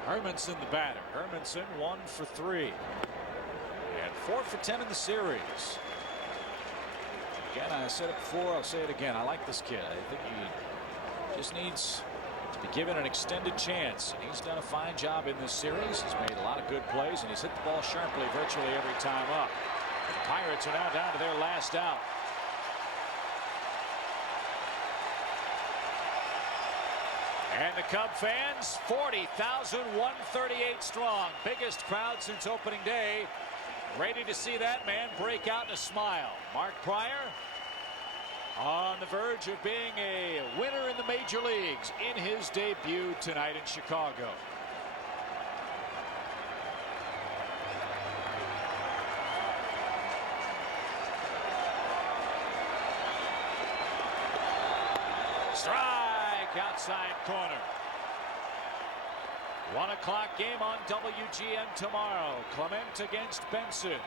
Hermanson the batter. Hermanson 1 for 3 and 4 for 10 in the series. Again, I said it before, I'll say it again. I like this kid. I think he just needs to be given an extended chance, and he's done a fine job in this series. He's made a lot of good plays, and he's hit the ball sharply virtually every time up. The Pirates are now down to their last out. And the Cub fans, 40,138 strong. Biggest crowd since opening day. Ready to see that man break out in a smile. Mark Pryor on the verge of being a winner in the major leagues in his debut tonight in Chicago. Strike outside corner. 1 o'clock game on WGN tomorrow. Clement against Benson.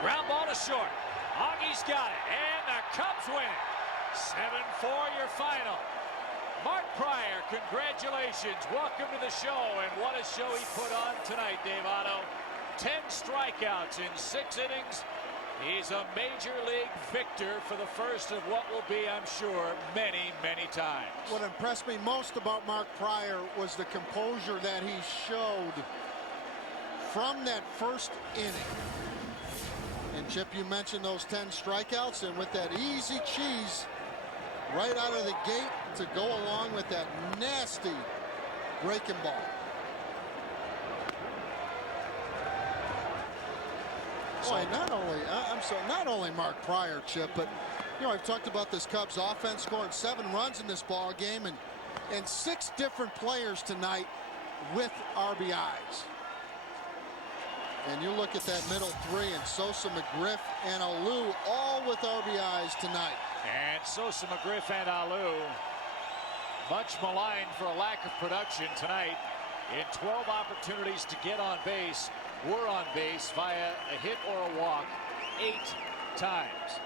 Ground ball to short. Augie's got it, and the Cubs win it. 7-4 your final. Mark Pryor, congratulations. Welcome to the show, and what a show he put on tonight, Dave Otto. 10 strikeouts in 6 innings. He's a major league victor for the first of what will be, I'm sure, many, many times. What impressed me most about Mark Pryor was the composure that he showed from that first inning. And Chip, you mentioned those 10 strikeouts, and with that easy cheese right out of the gate to go along with that nasty breaking ball. Boy, not only Mark Pryor, Chip, but you know, I've talked about this Cubs offense scoring 7 runs in this ball game, and 6 different players tonight with RBIs. And you look at that middle 3, and Sosa, McGriff, and Alou all with RBIs tonight. And Sosa, McGriff, and Alou, much maligned for a lack of production tonight. In 12 opportunities to get on base, were on base via a hit or a walk 8 times.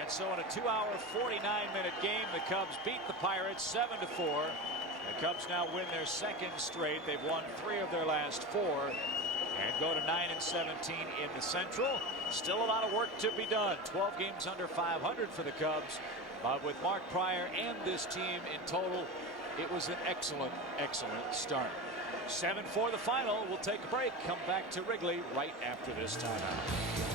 And so in a 2-hour, 49-minute game, the Cubs beat the Pirates 7-4. The Cubs now win their 2nd straight. They've won 3 of their last 4 and go to 9-17 in the Central. Still a lot of work to be done. 12 games under 500 for the Cubs. But with Mark Pryor and this team in total, it was an excellent, excellent start. 7-4 the final. We'll take a break. Come back to Wrigley right after this timeout.